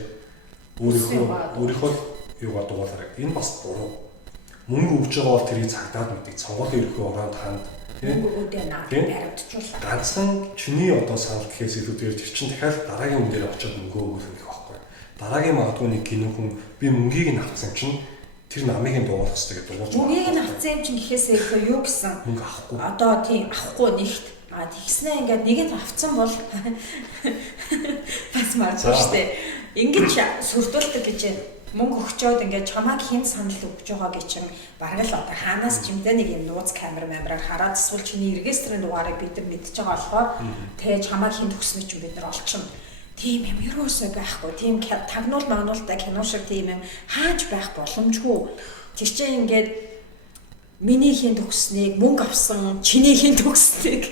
өөрийнхөө юугаа дугуулаарай. Энэ бас буруу. Мөнгө өгж байгаа бол тэрийг цагдаад мэдээ. Цонголын ерхий оронд ханд мөнгө үүдээ наад баримтжуулах. Ганцхан чиний одоо санал гэхээс илүүтэйгээр тэр чинь дахиад дараагийн хүн дээр очиод мөнгө өгөх юм байхгүй. Дараагийн магадгүй нэг кино хүн би мөнгийг нь авсан чинь тэр намыг нь дуулах хэрэгтэй гэдэг дуулж байгаа. Мөнгийг нь авсан юм чинь гэхээсээ илүү юу гэсэн? Мөнгө авахгүй. Одоо тийм авахгүй нэгт тэгснээ ингээд нэгэнд авцсан бол бас марч штэ. Ингэж сүрдүүлдэг гэж мөнгө өгчөөд ингээд чамааг хэн санал өгч байгаа гэж чинь бараг л одоо хаанаас ч юм дэ нэг юм нууц камераар хараад эсвэл чиний регистрийн дугаарыг бид нар мэдчихэж байгаа болохоор тэгээ чамааг хэн төгснө чинь бид нар олчихно. Тийм юм юусоо байхгүй. Тийм тагнуул мануултай кино шиг тийм юм хааж байх боломжгүй. Тэр чинь ингээд миний хэн төгснгийг мөнгө авсан чиний хэн төгснийг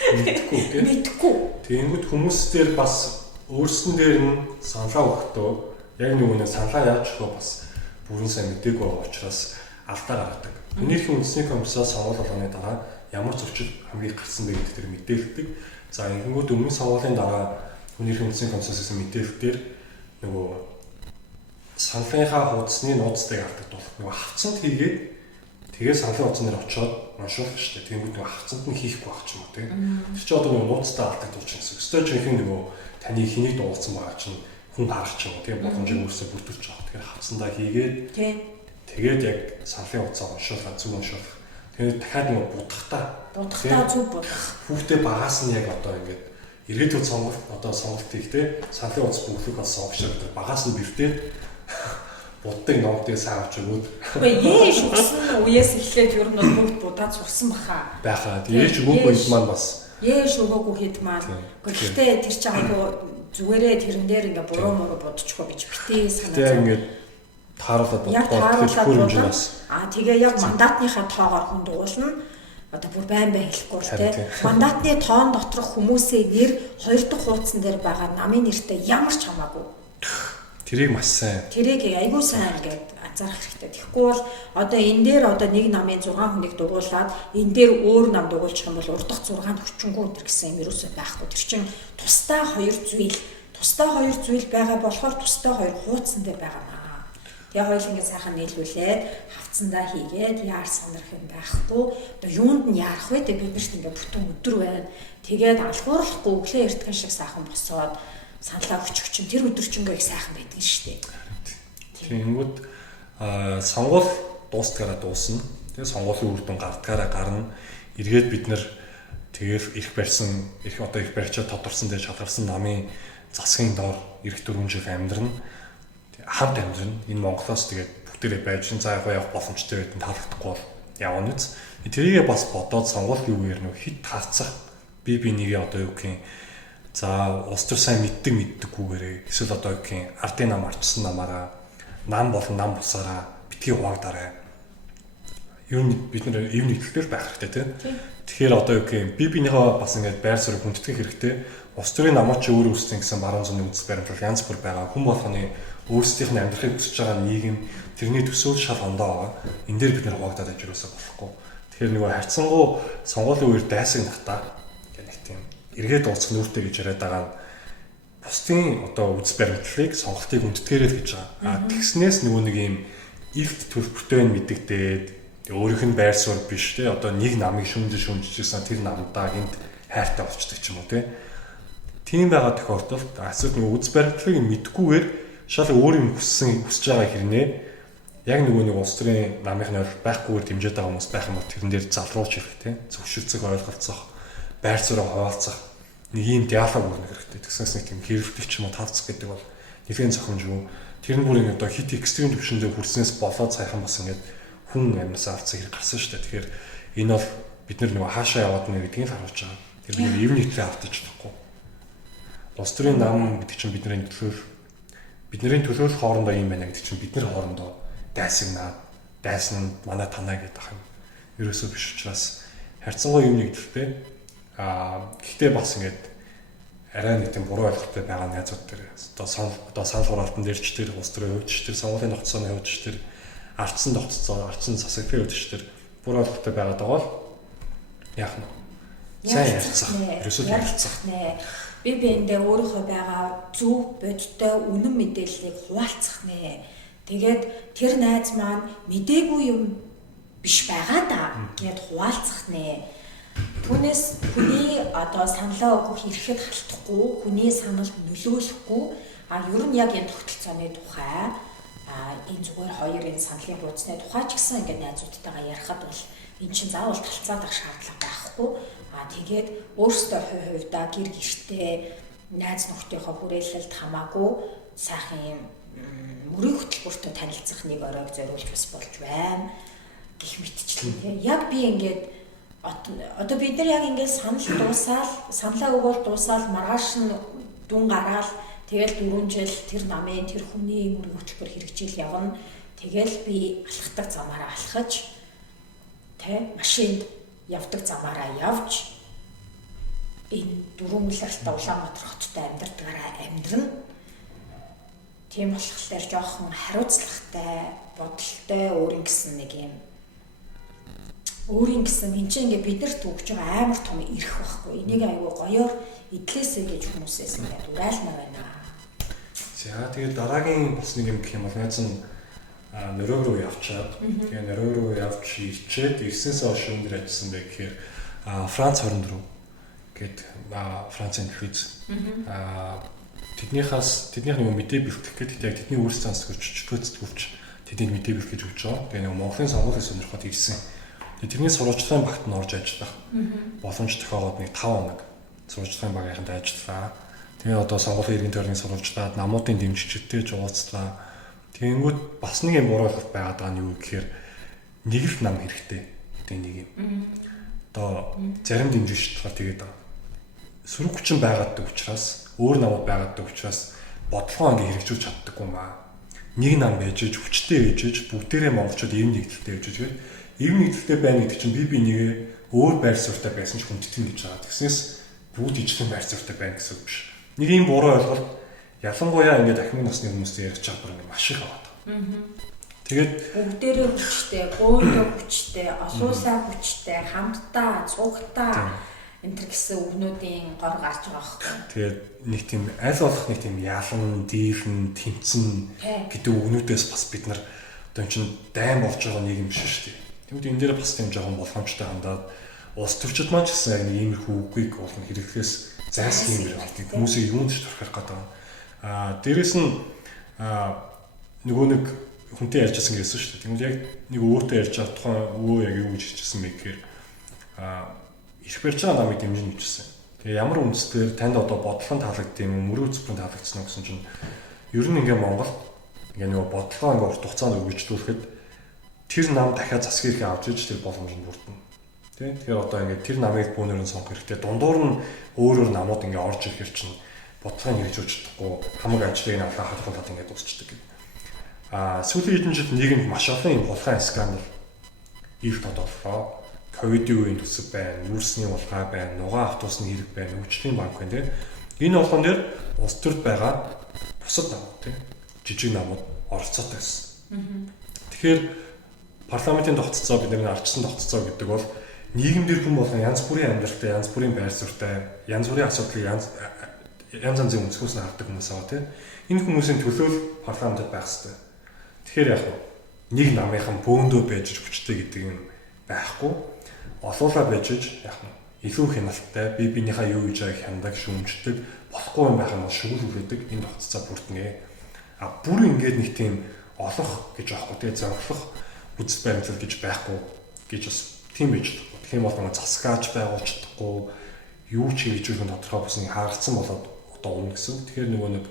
мэдгүй. Тэгэнгүүт хүмүүс дээр бас өөрсдөн дээр нь саналаа өгөхдөө яг нэг үнэ саналаа яаж өгөө бас бүрэн сайн мэдээгүй байгаа учраас алдаа гаргадаг. Өнөөдрийн үндэсний комиссаас сонгуул болгоны дараа ямар зөрчил хамгийн гарсан бэ гэдэг тэр мэдээлдэг. За ингэнгүүт өмнө сонгуулийн дараа өнөөдрийн үндэсний комиссаас ирсэн мэдээлэлээр нөгөө саналынхаа хуудасны нууцтай гардаг тул нөгөө хавцанд хийгээд тэгээ саналын хуудсан дээр очиод уншуулах штеп. Тэгэнгүүт нөгөө хавцанд нь хийхгүй байх ч юм уу тийм. Тэр чинь одоо нөгөө нууцтай алддаг тул чинь гэсэн. Өстой жинхэнэ нөгөө таны хэнийг дуулсан байгаа чинь хүн харах ч юм уу тийм боломжийг өөрсдөө бүрдүүлж байгаа. Тэгэхээр хавцандаа хийгээд тэгээд яг саналын хуудасаа уншуулах, зөв уншуулах. Тэгээд дахиад нөгөө будахтаа зөв будах. Хүүхдээ багаас нь яг одоо ингээд иргэдүүд сонголт хийх тийм саналын хуудас бүглэх бас сонгогчдод багаас нь бэртээд буддаг номдыг сайн авч өгөөд. Үгүй ээж өгсөн үеэс эхлээд ер нь бол бүгд будаад сурсан баха. Байхаа. Ээж өгөөгүй хэд маань бас ээж өгөөгүй хэд маань. Гэхдээ тэр чинь айгүй зүгээрээ тэрэн дээр ингээ буруу мөрө бодчихоо гэж битээ санаж. Тэгээ ингээд тааруулаад бодгоо. Тэгээ яг мандатныхаа тоогоор хүн дугуулна. Одоо бүр байн хэлэхгүй л те. Мандатны тоон доторх хүмүүсийн нэр хоёр дахь хуудсан дээр байгаа намын нэртэй ямар ч хамаагүй. Тэрийг маш сайн. Тэрийг айгүй сайн ингээд анзаарах хэрэгтэй. Тэгэхгүй бол одоо энэ дээр одоо нэг намын 6 хүнийг дугуулад энэ дээр өөр нам дугуулчих юм бол урд дахь 6-нд хүчингүү энэ гэсэн юм ерөөсөө байхгүй. Тэр чинь тусдаа хоёр зүйл байгаа болохоор тусдаа хоёр хуудсан дээр байгаа маа. Тэгээ хоёул ингээд сайхан нийлүүлээд хавцандаа хийгээд яар санах юм байхгүй. Одоо юунд нь яарах вэ те бид нарт ингээд бүтэн өдөр байна. Тэгээд алгуурлахгүй өглөө эртхэн шиг сайхан босоод саналаа өччих чинь тэр өдөрчөнгөө их сайхан байдаг шүү дээ. Тэгэнгүүт сонгуул дуустгаараа дуусна. Тэгээ сонгуулийн үр дүн гардгаараа гарна. Эргээд бид нэр тэгээд их барьчаа тодорсон дээр шалгарсан намын засгийн доор ирэх 4 жил амьдрна. Хамт амьдрна. Энэ Монголоос тэгээд бүгдээрээ байж за явах боломжтой байдэн таалагдахгүй бол явна үз. Тэрийгээ бас бодоод сонгуул юу гэр нөх хит таацах би нэгээ одоо юу гэх юм. За улс төр сайн мэддэггүйгээрээ эсвэл одоо юу гэх юм ардын нам арчсан намаараа нам болон нам бусаараа битгий хуваагдаарай. Юу бид нэр ив нийтлэлээр байх хэрэгтэй тийм. Тэгэхээр одоо юу гэх юм бинийхээ бас ингээд байр суурь хүндэтгэх хэрэгтэй. Улс төрийн намууд ч өөр үүссэн гэсэн баруун зүүнний үзэл баримтлал янз бүр байгаа. Хүн болгоны өөрсдийнх нь амьдрахыг хүсэж байгаа нийгэм тэрний төсөөл шал ондоо байгаа. Энэ дээр бид нэр хуваагдаад байж юусаа болохгүй. Тэгэхээр нөгөө хайцсангуу сонгуулийн үеэр дайсаг нахтаа нэг тийм эргээд дуусах нүртэй гэж яриад байгаа нь бусдын одоо үзэл баримтлалыг сонголтыг хүндэтгээрэй л гэж байгаа. Тэгснээс нөгөө нэг юм илт төлбөртэй мэддэгдээд өөрийнх нь байр суурь биш те одоо нэг намыг шүмжижсэн тэр намдаа гинт хайртай болчдөг ч юм уу те. Тийм байгаа тохиолдолд асууд нөгөө үзэл баримтлалыг мэдгүйгээр шал өөр юм хүсэж байгаа хэрнээ яг нөгөө нэг улс төрийн намынхны байхгүйгээр дэмжиж байгаа хүмүүс байх юм бол тэрэн дээр залруулж ирэх те зөвшөлтсөг ойлголцох байр суурь хуваалцах нэг юм диалог үүрнэ хэрэгтэй. Тэгснээс нэг тийм хэрэглэх ч юм уу тавцах гэдэг бол нэгэн зохимжгүй. Тэр нь бүр ингэ одоо хит экстрим төвшөндөө хүрснээс болоод сайхан бас ингэ хүн амьсаа авцсан хэрэг гарсан шүү дээ. Тэгэхээр энэ бол бид нөгөө хаашаа яваад нэ гэдгийг харуулж байгаа. Тэр бид ив нийтлээ автаж чадахгүй. Улс төрийн нам гэдэг чинь бидний төлөөлөх хоорондоо юм байна гэдэг чинь бид нар хоорондоо дайсан манай танаа гэдэг юм. Ерөөсөө биш учраас харьцангуй юм нэгдэлтэй. Гэхдээ бас ингээд арай нэг тийм буруу ойлголттой байгаа найзууд дээр одоо санал хураалтан дээр ч тэр улс төрийн хувьд ч тэр сонгуулийн тогтцооны хувьд ч тэр ардсан тогтцоо, ардсан засаглалын хувьд ч тэр буруу ойлголттой байгаад байгаа бол яах нь сайн ярилцах, ерөөсөө ярилцах нэ. Би эндээ өөрийнхөө байгаа зөв бодтой үнэн мэдээллийг хуваалцах нэ. Тэгээд тэр найз маань мдээгүй юм биш байгаа да гэд хуваалцах нэ. Түүнээс хүний одоо саналаа өгөх ирэхэд халтахгүй, хүний саналд нөлөөлөхгүй ер нь яг энэ тогтолцооны тухай энэ зүгээр хоёрын саналын хуудасны тухай ч гэсэн ингээд найзуудтайгаа ярихад бол эн чинь заавал талцаад ах шаардлага байхгүй. Тэгээд өөрсдөө хувьдаа гэр гэртээ найз нөхдийнхөө хүрээлэлд хамаагүй сайхан юм мөрийн хөтөлбөртөө танилцах нэг оройг зориулж бас болж байна гэх мэтчлэн тийм. Яг би ингээд одоо бид нар яг ингээд саналаа өгөөл дуусаал маргааш нь дүн гараал тэгэл 4 жил тэр намын тэр хүний мөрийн хөтөлбөр хэрэгжил явна. Тэгэл би алхахдаг замаараа алхаж тэ машинд явдаг замаараа явж энэ дөрвөн улиралтай Улаанбаатар хоттой амьдардагаараа амьдрна. Тийм болохоор жоохон хариуцлагатай, бодолтой өөрийн гэсэн нэг юм өөрийн гэсэн энэ чинь ингээ биднэрт өгч байгаа амар том ирэх байхгүй. Энийг аюу гоёор идлээсэй гэж хүмүүсээс ингээд уриалмаар байна. За тэгээд дараагийн бас нэг юм гэх юм бол найз нь нөрөө рүү явчаад тэгээ нөрөө рүү явж ирчээд ирсэнээс хойш өндөр ажилласан бэ гэхээр Франц 24 гээд Францын телевиз тэднийх нэг мэдээ бэлтгэх гэдэг яг тэдний өөрсдөө сонсгож чөлөөцтгөвч тэдний мэдээ бэлтгэж өгч байгаа. Тэгээ нэг Монголын сонгуулийн сонирхоод ирсэн. Тэрний сурвалжлагын багт нь орж ажиллах боломж тохиолоод нэг 5 хоног сурвалжлагын багийнханд ажиллаа. Тэгээ одоо сонгуулийн иргэн тойрны сурвалжлаад намуудын дэмжигчтэй уулзлаа. Тэгэнгүүт бас нэг юм буруу ойлголт байгаад байгаа нь юу гэхээр нэг л нам хэрэгтэй. Тэгээ нэг юм. Одоо зарим дэмжигч болохоор тэгээд байгаа. Сөрөг хүчин байгаад учраас өөр намууд байгаад учраас бодлогоо ингээ хэрэгжүүлж чаддаггүй маа. Нэг нам байж хүчтэй ээжж бүгдээрээ монголчууд ийм нэгдэлтэй ээжж гээд ийм нэгдэлтэй байна гэдэг чинь би нэгээ өөр байр суурьтай байсан ч хүндэтгэн гэж байгаа. Тэгснээс бүгд ижлэн байр суурьтай байна гэсэн үг биш. Нэг ийм буруу ойлголт ялангуяа ингээд ахмад насны хүмүүстэй ярьж чадвар нэг маш их аваад. Тэгээд бүгдээрээ хүчтэй, гоондоо хүчтэй, олуусаа хүчтэй, хамтдаа, цугтаа энэ гэсэн үгнүүдийн гор гарч байгаа хэрэг. Тэгээд нэг тийм аль болох нэг тийм ялан, дийлэн, тэнцэн гэдэг үгнүүдээс бас бид нар одоо чинь дайм болж байгаа нийгэм биш шүү дээ. Тэгмэд энэ дээр бас тийм жоохон болгоомжтой хандаад улс төрчид маань ч гэсэн нэг иймэрхүү үгийг болгох хэрэглээс зайлсхийм байдаг. Хүмүүсийг юунд ч турхах гэдэг. Дээрэс нь нөгөө нэг хүнтэй ярьжсэн гэсэн шүү дээ. Тэгмэд яг нэг өөртөө ярьж байгаа тухайн өвөө яг юу гэж хэлчихсэн бэ гэхээр их барьж байгаа намыг дэмжинэ гэжсэн. Тэгээ ямар үндслээр танд одоо бодлого таалагдсан юм, мөрөө зөвхөн таалагдсан уу гэсэн чинь ер нь ингээ Монгол ингээ нөгөө бодлого ингээ урт хугацаанд үргэлжлүүлэхэд тэр нам дахиад засгийг авч иж тэр боломж нь бүрдэнэ. Тэгэхээр одоо ингээ тэр намыг бүүнээр нь сонгох хэрэгтэй. Дундуур нь өөр намууд ингээ орж ирэхэр чинь бодлогыг хэрэгжүүлж чадахгүй хамаг ажлыг нь авлаа хадгалаад ингээ дуусчдаг. Сүүлийн хэдэн жилд нийгэмд маш олон юм хулгай скандал их тодорлоо. Ковидын үеийн төсөв байна, нүүрсний улгаа байна, нугаан автобусны хэрэг байна, өвчтөний банк байна тийм. Энэ болгон дээр улс төрд байгаа бусад намууд тийм жижиг намууд оролцоотой байсан. Тэгэхээр парламентын тогтцоо бидний арчсан тогтцоо гэдэг бол нийгэмдэр хүн болгон янз бүрийн амьдралтай, янз бүрийн байр суурьтай, янз бүрийн асуудлыг янз янзын өнцгөөс нь хардаг хүмүүс аа тийм. Энэ хүмүүсийн төлөөлөл парламентод байх хэрэгтэй. Тэгэхээр яг нэг намынхан бөөндөө байж хүчтэй гэдэг юм байхгүй. Олуулаа байж яг илүү хяналттай би биенийхээ юу гэж байгааг хяндаг, шүүмждэг, болохгүй юм байх нь шүүгүүлүүлдэг энэ тогтцоо бүрднэ. Бүр ингээд нэг тийм олох гэж аахгүй тэгээ зориглох үзэл баримтлал гэж байхгүй гэж бас тийм байж байгаа. Тийм бол нэг засгааж байгуулж чадахгүй юу ч хийж өгөх тодорхой бүсний хаагдсан болоод одоо өмнө гэсэн. Тэгэхээр нөгөө нэг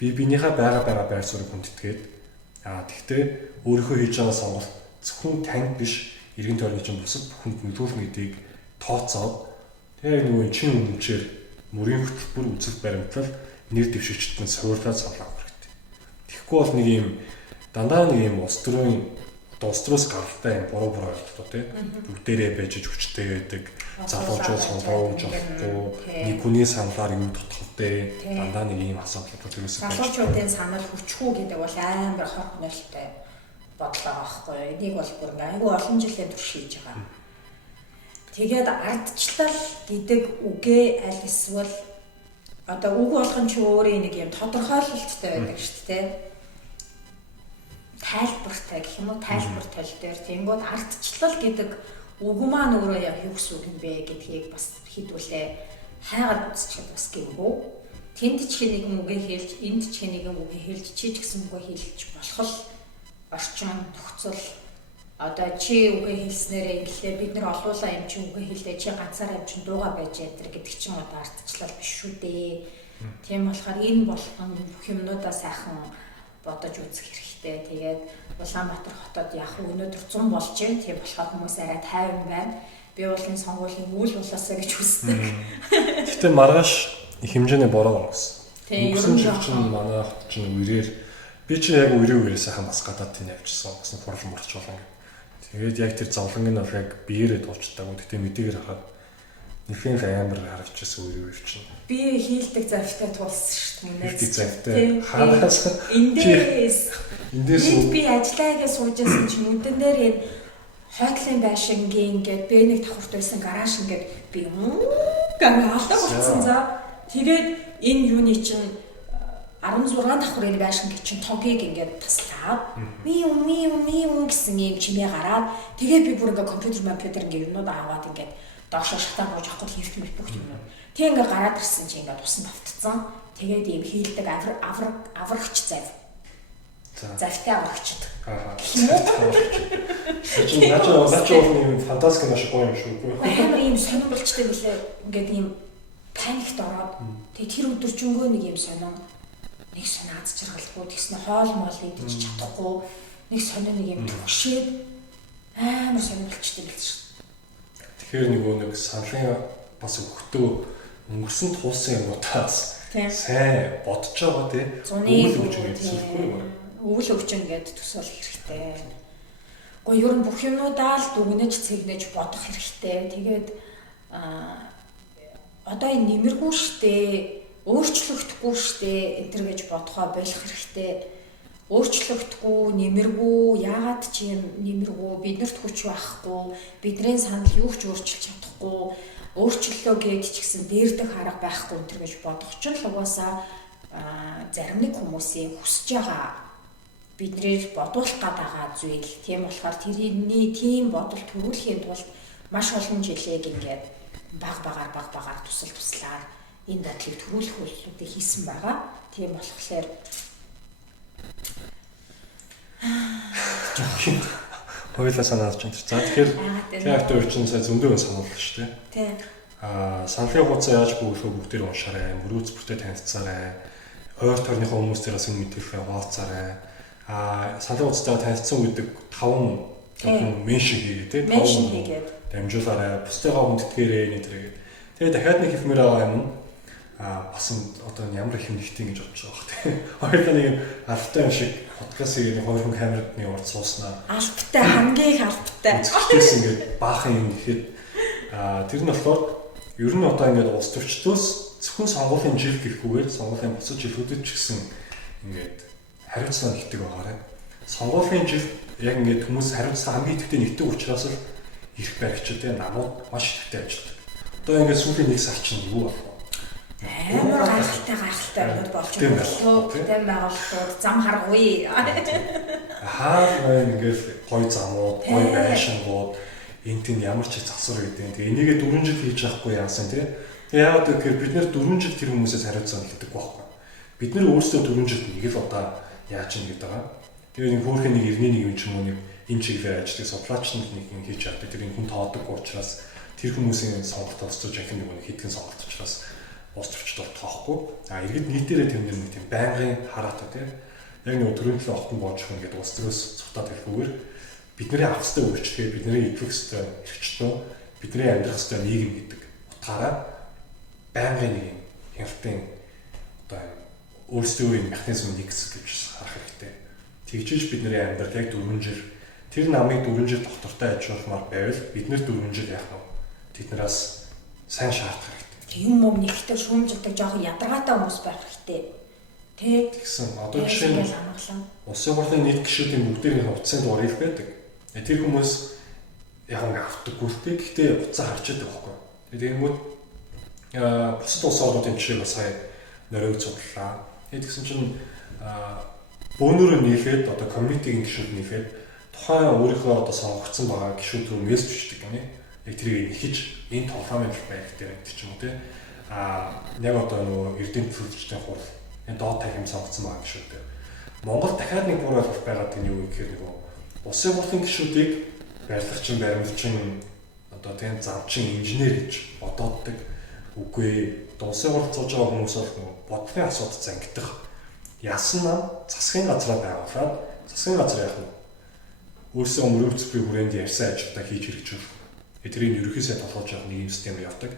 би биенийхээ байгаа байр суурийг хүндэтгээд тэгтээ өөрийнхөө хийж байгаа сонголт зөвхөн танд биш иргэн тойрны чинь бусад бүхэнд нөлөөлнө гэдгийг тооцоод тэгээ нөгөө чин үнэмчээр мөрийн хөтөлбөр үзэл баримтлал нэр дэвшигчдэн суурлаад сонлоо хэрэгтэй. Тэгэхгүй бол нэг юм дандаа нэг юм улс төрийн Улс гаралтай юм буруу ойлголтоо тий. Бүгдээрээ байж хүчтэй байдаг. Залуучууд сонсоож авахгүй. Нэг хүний саналаар юу тотхолтой. Дандаа нэг ийм асуудал төрөөс байж. Залуучуудын санал хүчгүй гэдэг бол амар хорхнолтой бодлоо байхгүй. Энийг бол бүр айгүй олон жилийн турш хийж байгаа. Тэгээд ардчлал гэдэг үгээ аль эсвэл одоо үг болгон ч өөрийн нэг юм тодорхойлолттой байдаг шүү дээ. Тайлбартай гэх юм уу, тайлбар тал дээр тэнгууд ардчлал гэдэг үг маань өөрөө яг юу гэсэн үг юм бэ гэдгийг бас хэдүүлээ хайгаад үзчихээд бас гингүү. Тэнд ч нэг үгээ хэлж, энд ч нэг үгээ хэлж, чи ч гэсэн үгээ хэлж болох л орчин нөхцөл одоо чи үгээ хэлснээрээ ингэлээ бид нар олуулаа юм чи үгээ хэлээ чи ганцаараа юм чи дууга байж ятэр гэдэг чинь одоо ардчлал биш шүү дээ. Тийм болохоор энэ болгон бүх юмнуудаа сайхан бодож үзэх хэрэгтэй. Тэгээд Улаанбаатар хотод яг өнөөдөр 100 болжээ. Тийм болохоор хүмүүс арай тайван байна. Би уулын сонгуулийн үйл болоосаа гэж хүсдэг. Гэтэ маргааш их хэмжээний бороо гарсан. Тийм ер нь чинь манай хот чинь үрээр би чи яг үрээ сайхан бас гадаад тийм явчихсан. Бас фурал мурч болон. Тэгээд яг тэр зовлонгийн яг биеэрээ дуучтаагүй. Гэтэ мэдээгээр хахад нэхэн амар харагдчихсан үрээ чинь. Би хийлдэг завтай туулсан шүү дээ. Хийлдэг завтай. Хаанаас эндээс би ажиллаагаа суужсэн чинь үдэн дээр энэ хойтлын байшингийн ингээд бэнийг давхурт байсан гараж ингээд би гараа алдаа болцсон за. Тэгээд энэ юуны чинь 16 давхрын байшингийн чинь тогийг ингээд таслаад миу гэсэн юм чимээ гараад тэгээд би бүр ингээд компьютер ингээд юмнууд аваад ингээд доошоо шатаа бууж авахгүй хэрэгтэй мэт бүх юм. Тэг ингээ гараад ирсэн чи ингээ тусан давтцсан. Тэгээд ийм хийлдэг аврагч зав. Завтай аврагчд. Чи начоо юм фантастик маш гоё юм шүү. Амар ийм сонирхолтой билээ. Ингээд ийм паникт ороод тэг тэр өдөржингөө нэг ийм сонин нэг сонин аз жаргалгүй тэгснэ хоол моол идэж чадахгүй нэг сонин нэг ийм төгшөөд амар сонирхолтой билсэн. Тэгэхээр нэг саналын бас өгтөө өнгөрсөн туулсан юмудаас сайн бодож байгаа тий. Өвөл өгч ингээд төсөөлөх хэрэгтэй. Гэхдээ ер нь бүх юмудаа л дүгнэж цэгнэж бодох хэрэгтэй. Тэгээд одоо энэ нэмэргүй штэ, өөрчлөгдөхгүй штэ энэ төр гэж бодохоо болох хэрэгтэй. Өөрчлөгдөхгүй, нэмэргүй, яагаад ч юм нэмэргүй, биднэрт хүч байхгүй, бидний санал юу ч өөрчилж чадахгүй, өөрчлөлөө гээд ч гэсэн дээрдэх арга байхгүй энэ төр гэж бодох ч л угаасаа зарим нэг хүмүүсийн хүсэж байгаа бидний бодуулах байгаа зүйл. Тийм болохоор тэрний тийм бодол төрүүлэхийн тулд маш олон жилийг ингээд баг багаар туслаар энэ бодлыг төрүүлэх үйлдэлүүдийг хийсэн байгаа. Тийм болохоор хоёулаа санаалж байна. За тэгэхээр театр чинь сая зөндөө сануулсан шүү дээ. Тийм. Саналын хуудас яаж бүгэлхөө бүгдээр уншаарай, мөрөөц бүртээ танилцаарай. Ойр тойрныхоо хүмүүстэй бас энэ мэдээлэл хуваалцаарай. Саналын хуудастайгаа танилцсан гэдэг 5 меншн хийгээ тийм 5 хийгээд дамжуулаарай. Бусдыгаа хүндэтгээрэй энэ төрөйг. Тэгээ дахиад нэг хэлмээр байгаа юм. Бас одоо ямар их хэмнэлтийн гэж бодож байгаа хэрэг. Хоёулаа нэг алфтай юм шиг подкастыг нэг хоёр хүн камерны урд сууснаа. Алфтай хамгийн их алфтай. Тэгээс ингээд баахан юм гэхэд тэр нь болохоор ер нь одоо ингээд улс төрчдөөс зөвхөн сонгуулийн жил гэхгүйгээр сонгуулийн бусад жилүүдэд ч гэсэн ингээд хариуцлага нэгдэг байгаарай. Сонгуулийн жил яг ингээд хүмүүс хариуцлага хамгийн идэвхтэй нэгдэг учраас л ирэх баригчид намууд маш идэвхтэй ажилладаг. Одоо ингээд сүүлийн нэг сар чинь юу болов? Амар гайхалтай юмуд болж байгаа. Бүтээн байгууллагууд зам харгуй. Ингээд гой замууд, гой байшингууд энэ тийм ямар ч засвар гэдэг. Тэгээ энийгээ 4 жил хийж авахгүй яасан тий. Яг тэгэхээр бид нэр 4 жил тэр хүмүүсээс хариуцсан гэдэг байхгүй. Бид нэр өөрсдөө 4 жил нэг л удаа яаж ийн гэдэг байгаа. Тэгээ нэг хөөрхөн нэг иргэний нэг юм ч юм уу нэг энэ чиглэлээр ажилладаг суплаачны нэг юм хийж чаддаг. Тэр хүн тоодоггүй учраас тэр хүмүүсийн сонголт тооцож ахин нэг хэдхэн сонголт учраас улс төрчд тоохгүй. Иргэд нийтээрээ тэр нэг тийм байнгын хараатай тийм. Яг нэг төрийн төлөө охтон боож хөн гэдэг улс төрөөс цухтаад хэлэхгүйгээр бидний авах ёстой үйлчлэгээ, бидний идэвхэх ёстой эрхчлөө, бидний амьдрах ёстой нийгэм гэдэг утгаараа байнгын нэг юм хяналтын одоо өөрсдөө юм механизм нэгс гэж харах хэрэгтэй. Тэгжиж бидний амьдрал яг 4 жил Тэр намыг 4 жил доктортой ажиллаулмаар байвал бид нэр 4 жил яах вэ? Тэднээс сайн шаардах хэрэгтэй. Юм юм нэгтэй шүүмжилдэг жоохон ядаргаатай хүмүүс байх хэрэгтэй. Тэгсэн одоо жишээ нь улсын хурлын нийт гишүүдийн бүгдийн утасны дуурайг байдаг. Тэр хүмүүс яг ингээ автдаггүй л гэхдээ утсаа харж байдаг байхгүй. Тэгэнгүүт бусад улс орнуудын жишээ бас сая нөрөөг судлаа. Тэгсэн чинь бөөнөрөө нийлээд одоо коммунитигийн гишүүд нийлээд тухайн өөрийнхөө одоо сонгогдсон байгаа гишүүд рүү мессеж бичдэг юм. Яг тэрийг нэхэж энэ тоглоомын байх дээр гэдэг ч юм уу те. Яг одоо нөгөө эрдэм төлөвчдийн хурал энэ доод тахим сонгогдсон байгаа гишүүд. Монгол дахиад нэг буруу ойлголт байгаад байгаа нь юу гэхээр нөгөө улсын хурлын гишүүдийг барилгачин, баримтчин одоо тийм замчин, инженер гэж бодооддаг. Үгүй улсын хурлд сууж байгаа хүмүүс бол нөгөө бодлогын асуудал зангидах яасан нам засгийн газраа байгуулад засгийн газар яах вэ? Өөрсдөө мөрөв цэцгийн хүрээнд ярьсан ажилдаа хийж хэрэгжүүлэх. Тэрийг ерөнхийдөө толгойж явах нэг юм систем явдаг.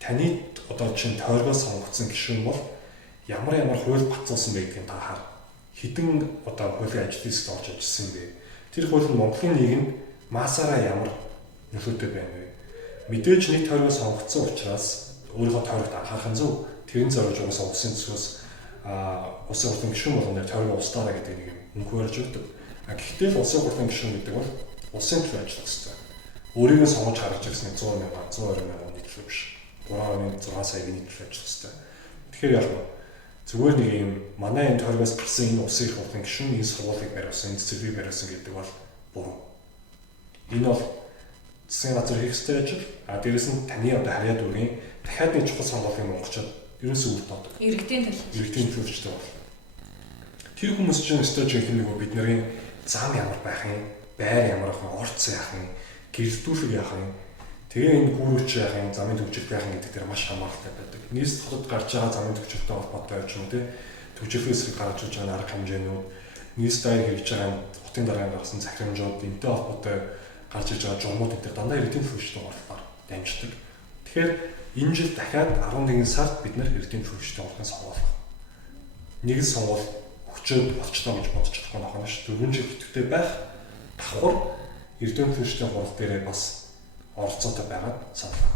Таны одоо чинь тойргоос сонгогдсон гишүүн бол ямар хууль батцуулсан байдгийг та хар. Хэдэн одоо хуулийн ажлын орж ажилласан бэ? Тэр хууль нь Монголын нийгэм масаараа ямар нөлөөтэй байна вэ? Мэдээж нэг тойргоос сонгогдсон учраас өөрийнхөө тойрогт анхаарах нь зөв. Тэрэн зориулж угаасаа улсын төсвөөс улсын хурлын гишүүн болгоноор тойрог устгаараа гэдэг нэг мөнгө барьж өгдөг. Гэхдээ л улсын хурлын гишүүн гэдэг бол улсын төлөө ажиллах хэрэгтэй. Өөрийгөө сонгож харж ирсэн 100 мянга, 120 мянган нийтлэл биш. 3.6 сая нийтлэл ажиллах хэрэгтэй. Тэгэхээр яг зүгээр нэг юм манай энэ тойрогоос гарсан энэ улсын их хурлын гишүүн энэ сургуулийг бариулсан, энэ цэцэрлэгийг бариулсан гэдэг бол буруу. Энэ бол засгийн газар хийх ёстой ажил. Дээрэс нь таны одоо харьяа дүүргийн дахиад нэг чухал сонголтын монголчууд ерөөсөө үр тоодог. Иргэдийн төлөвчтэй бол. Тэр хүмүүс чинь өстой жинхэнэ нөгөө бидний зам ямар байх юм, байр ямар байх юм, орц яах юм, гэрэлтүүлэг яах юм, тэгээ энэ гүүрүүч яах юм, замын төвчл байх юм гэдэг дээр маш хамааралтай байдаг. Нийс хотод гарч байгаа замын төвчлөлтэй холбоотой юм чинь тий. Төвчлөлийн эсрэг гаргаж ирж байгаа арга хэмжээнүүд, нийс даяар хийж байгаа хотын дараагийн гаргасан захирамжууд, энэтэй холбоотой гарч ирж байгаа журмууд гэдэг дандаа иргэдийн төлөвчтэй бололоор дамждаг. Тэгэхээр энэ жил дахиад 11 сард бид нэр иргэдийн төлөвчтэй болгон сонгуулах. Нэг л сонгуул өчөөд болчихлоо гэж бодож чадахгүй байна шүү. 4 жил хэвтэгтэй байх давхар иргэдийн төлөвчтэй хурал дээрээ бас оролцоотой байгаад саналаа.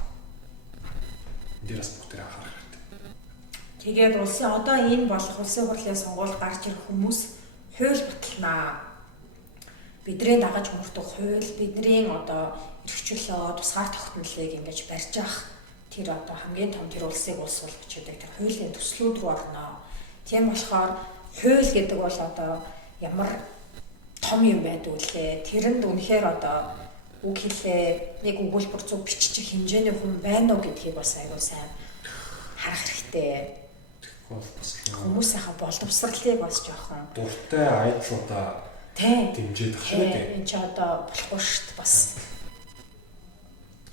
Эндээс бүгдээ анхаарах хэрэгтэй. Тэгээд одоо энэ болох улсын хурлын сонгуул гарч ирэх хүмүүс хууль баталнаа. Бидний дагаж мөрдөх хууль, бидний одоо эрхчлөө, тусгаар тогтнолыг ингэж барьж авах тэр одоо хамгийн том тэр улсыг улс болгож байдаг тэр хуулийн төслүүд рүү орно. Тийм болохоор хууль гэдэг бол одоо ямар том юм байдаг үлээ. Тэрэнд үнэхээр одоо үг хэлээ нэг өгүүлбэр зүг биччих хэмжээний хүн байна уу гэдгийг бас аягүй сайн харах хэрэгтэй. Хүмүүсийнхаа боловсролыг бас жоохон дуртай айдлуудаа дэмжиж тах шүү дээ. Энд ч одоо болохгүй шүү дээ бас.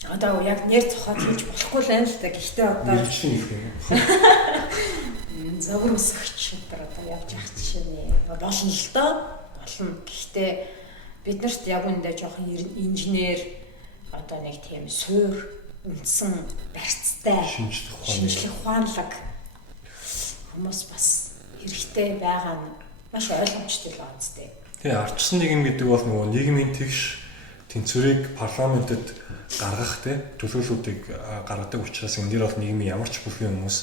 Одоо яг нэр цохоод хийж болохгүй л байна л да. Гэхдээ одоо мэрэгчлийн их юм. зовөр өсгөгч өдр одоо явж явах жишээ болно л доо. Болно. Гэхдээ биднэрт яг үндэ жоохон инженер одоо нэг тийм суур үндсэн барьцтай шинжлэх ухаанлаг хүмүүс бас хэрэгтэй байгаа нь маш ойлгомжтой л онцтэй. Тэгээ ардчсан нийгэм гэдэг бол нөгөө нийгмийн тэгш тэнцвэрийг парламентэд гаргах төлөөллүүдийг гаргадаг учраас энэ дээр бол нийгмийн ямар ч бүлгийн хүмүүс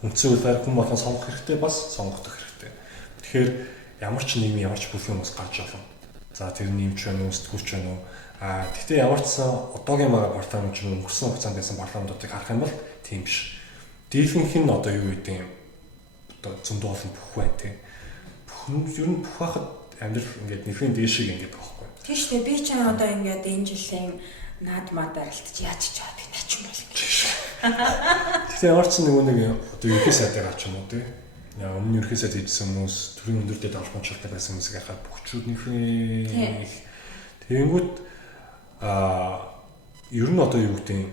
үндсэн үйлээр хүн болгон сонгох хэрэгтэй бас сонгогдох хэрэгтэй. Тэгэхээр ямар ч нийгмийн ямар ч бүлгийн хүмүүс гарч явна. За тэр нэмч байна уу, сэтгүүлч байна уу? Гэхдээ ямар ч сан одоогийн манай парламент ч өнгөрсөн хугацаанд байсан парламентуудыг харах юм бол тийм биш. Дийлэнх нь одоо юу гэдэг юм? Одоо зөндөө олон бүх бай тээ. Ер нь бүх хахад амьдрал ингээд нэхэн дээшийг ингээд байхгүй. Тийм шүү дээ. Би ч одоо ингээд энэ жилийн наадмаар даралтж яаж ч чад начин бол гэж. Тэгэхээр ямар ч нөгөө нэг одоо ерхий сайдаар ач юм уу те. Яа өмнө ерхий сайд хийсэн хүмүүс төрийн өндөртэй албанчлалтай байсан хүмүүсийг харахад бүгчүүднийхээ тэгэнгүүт ер нь одоо юу гэдэг юм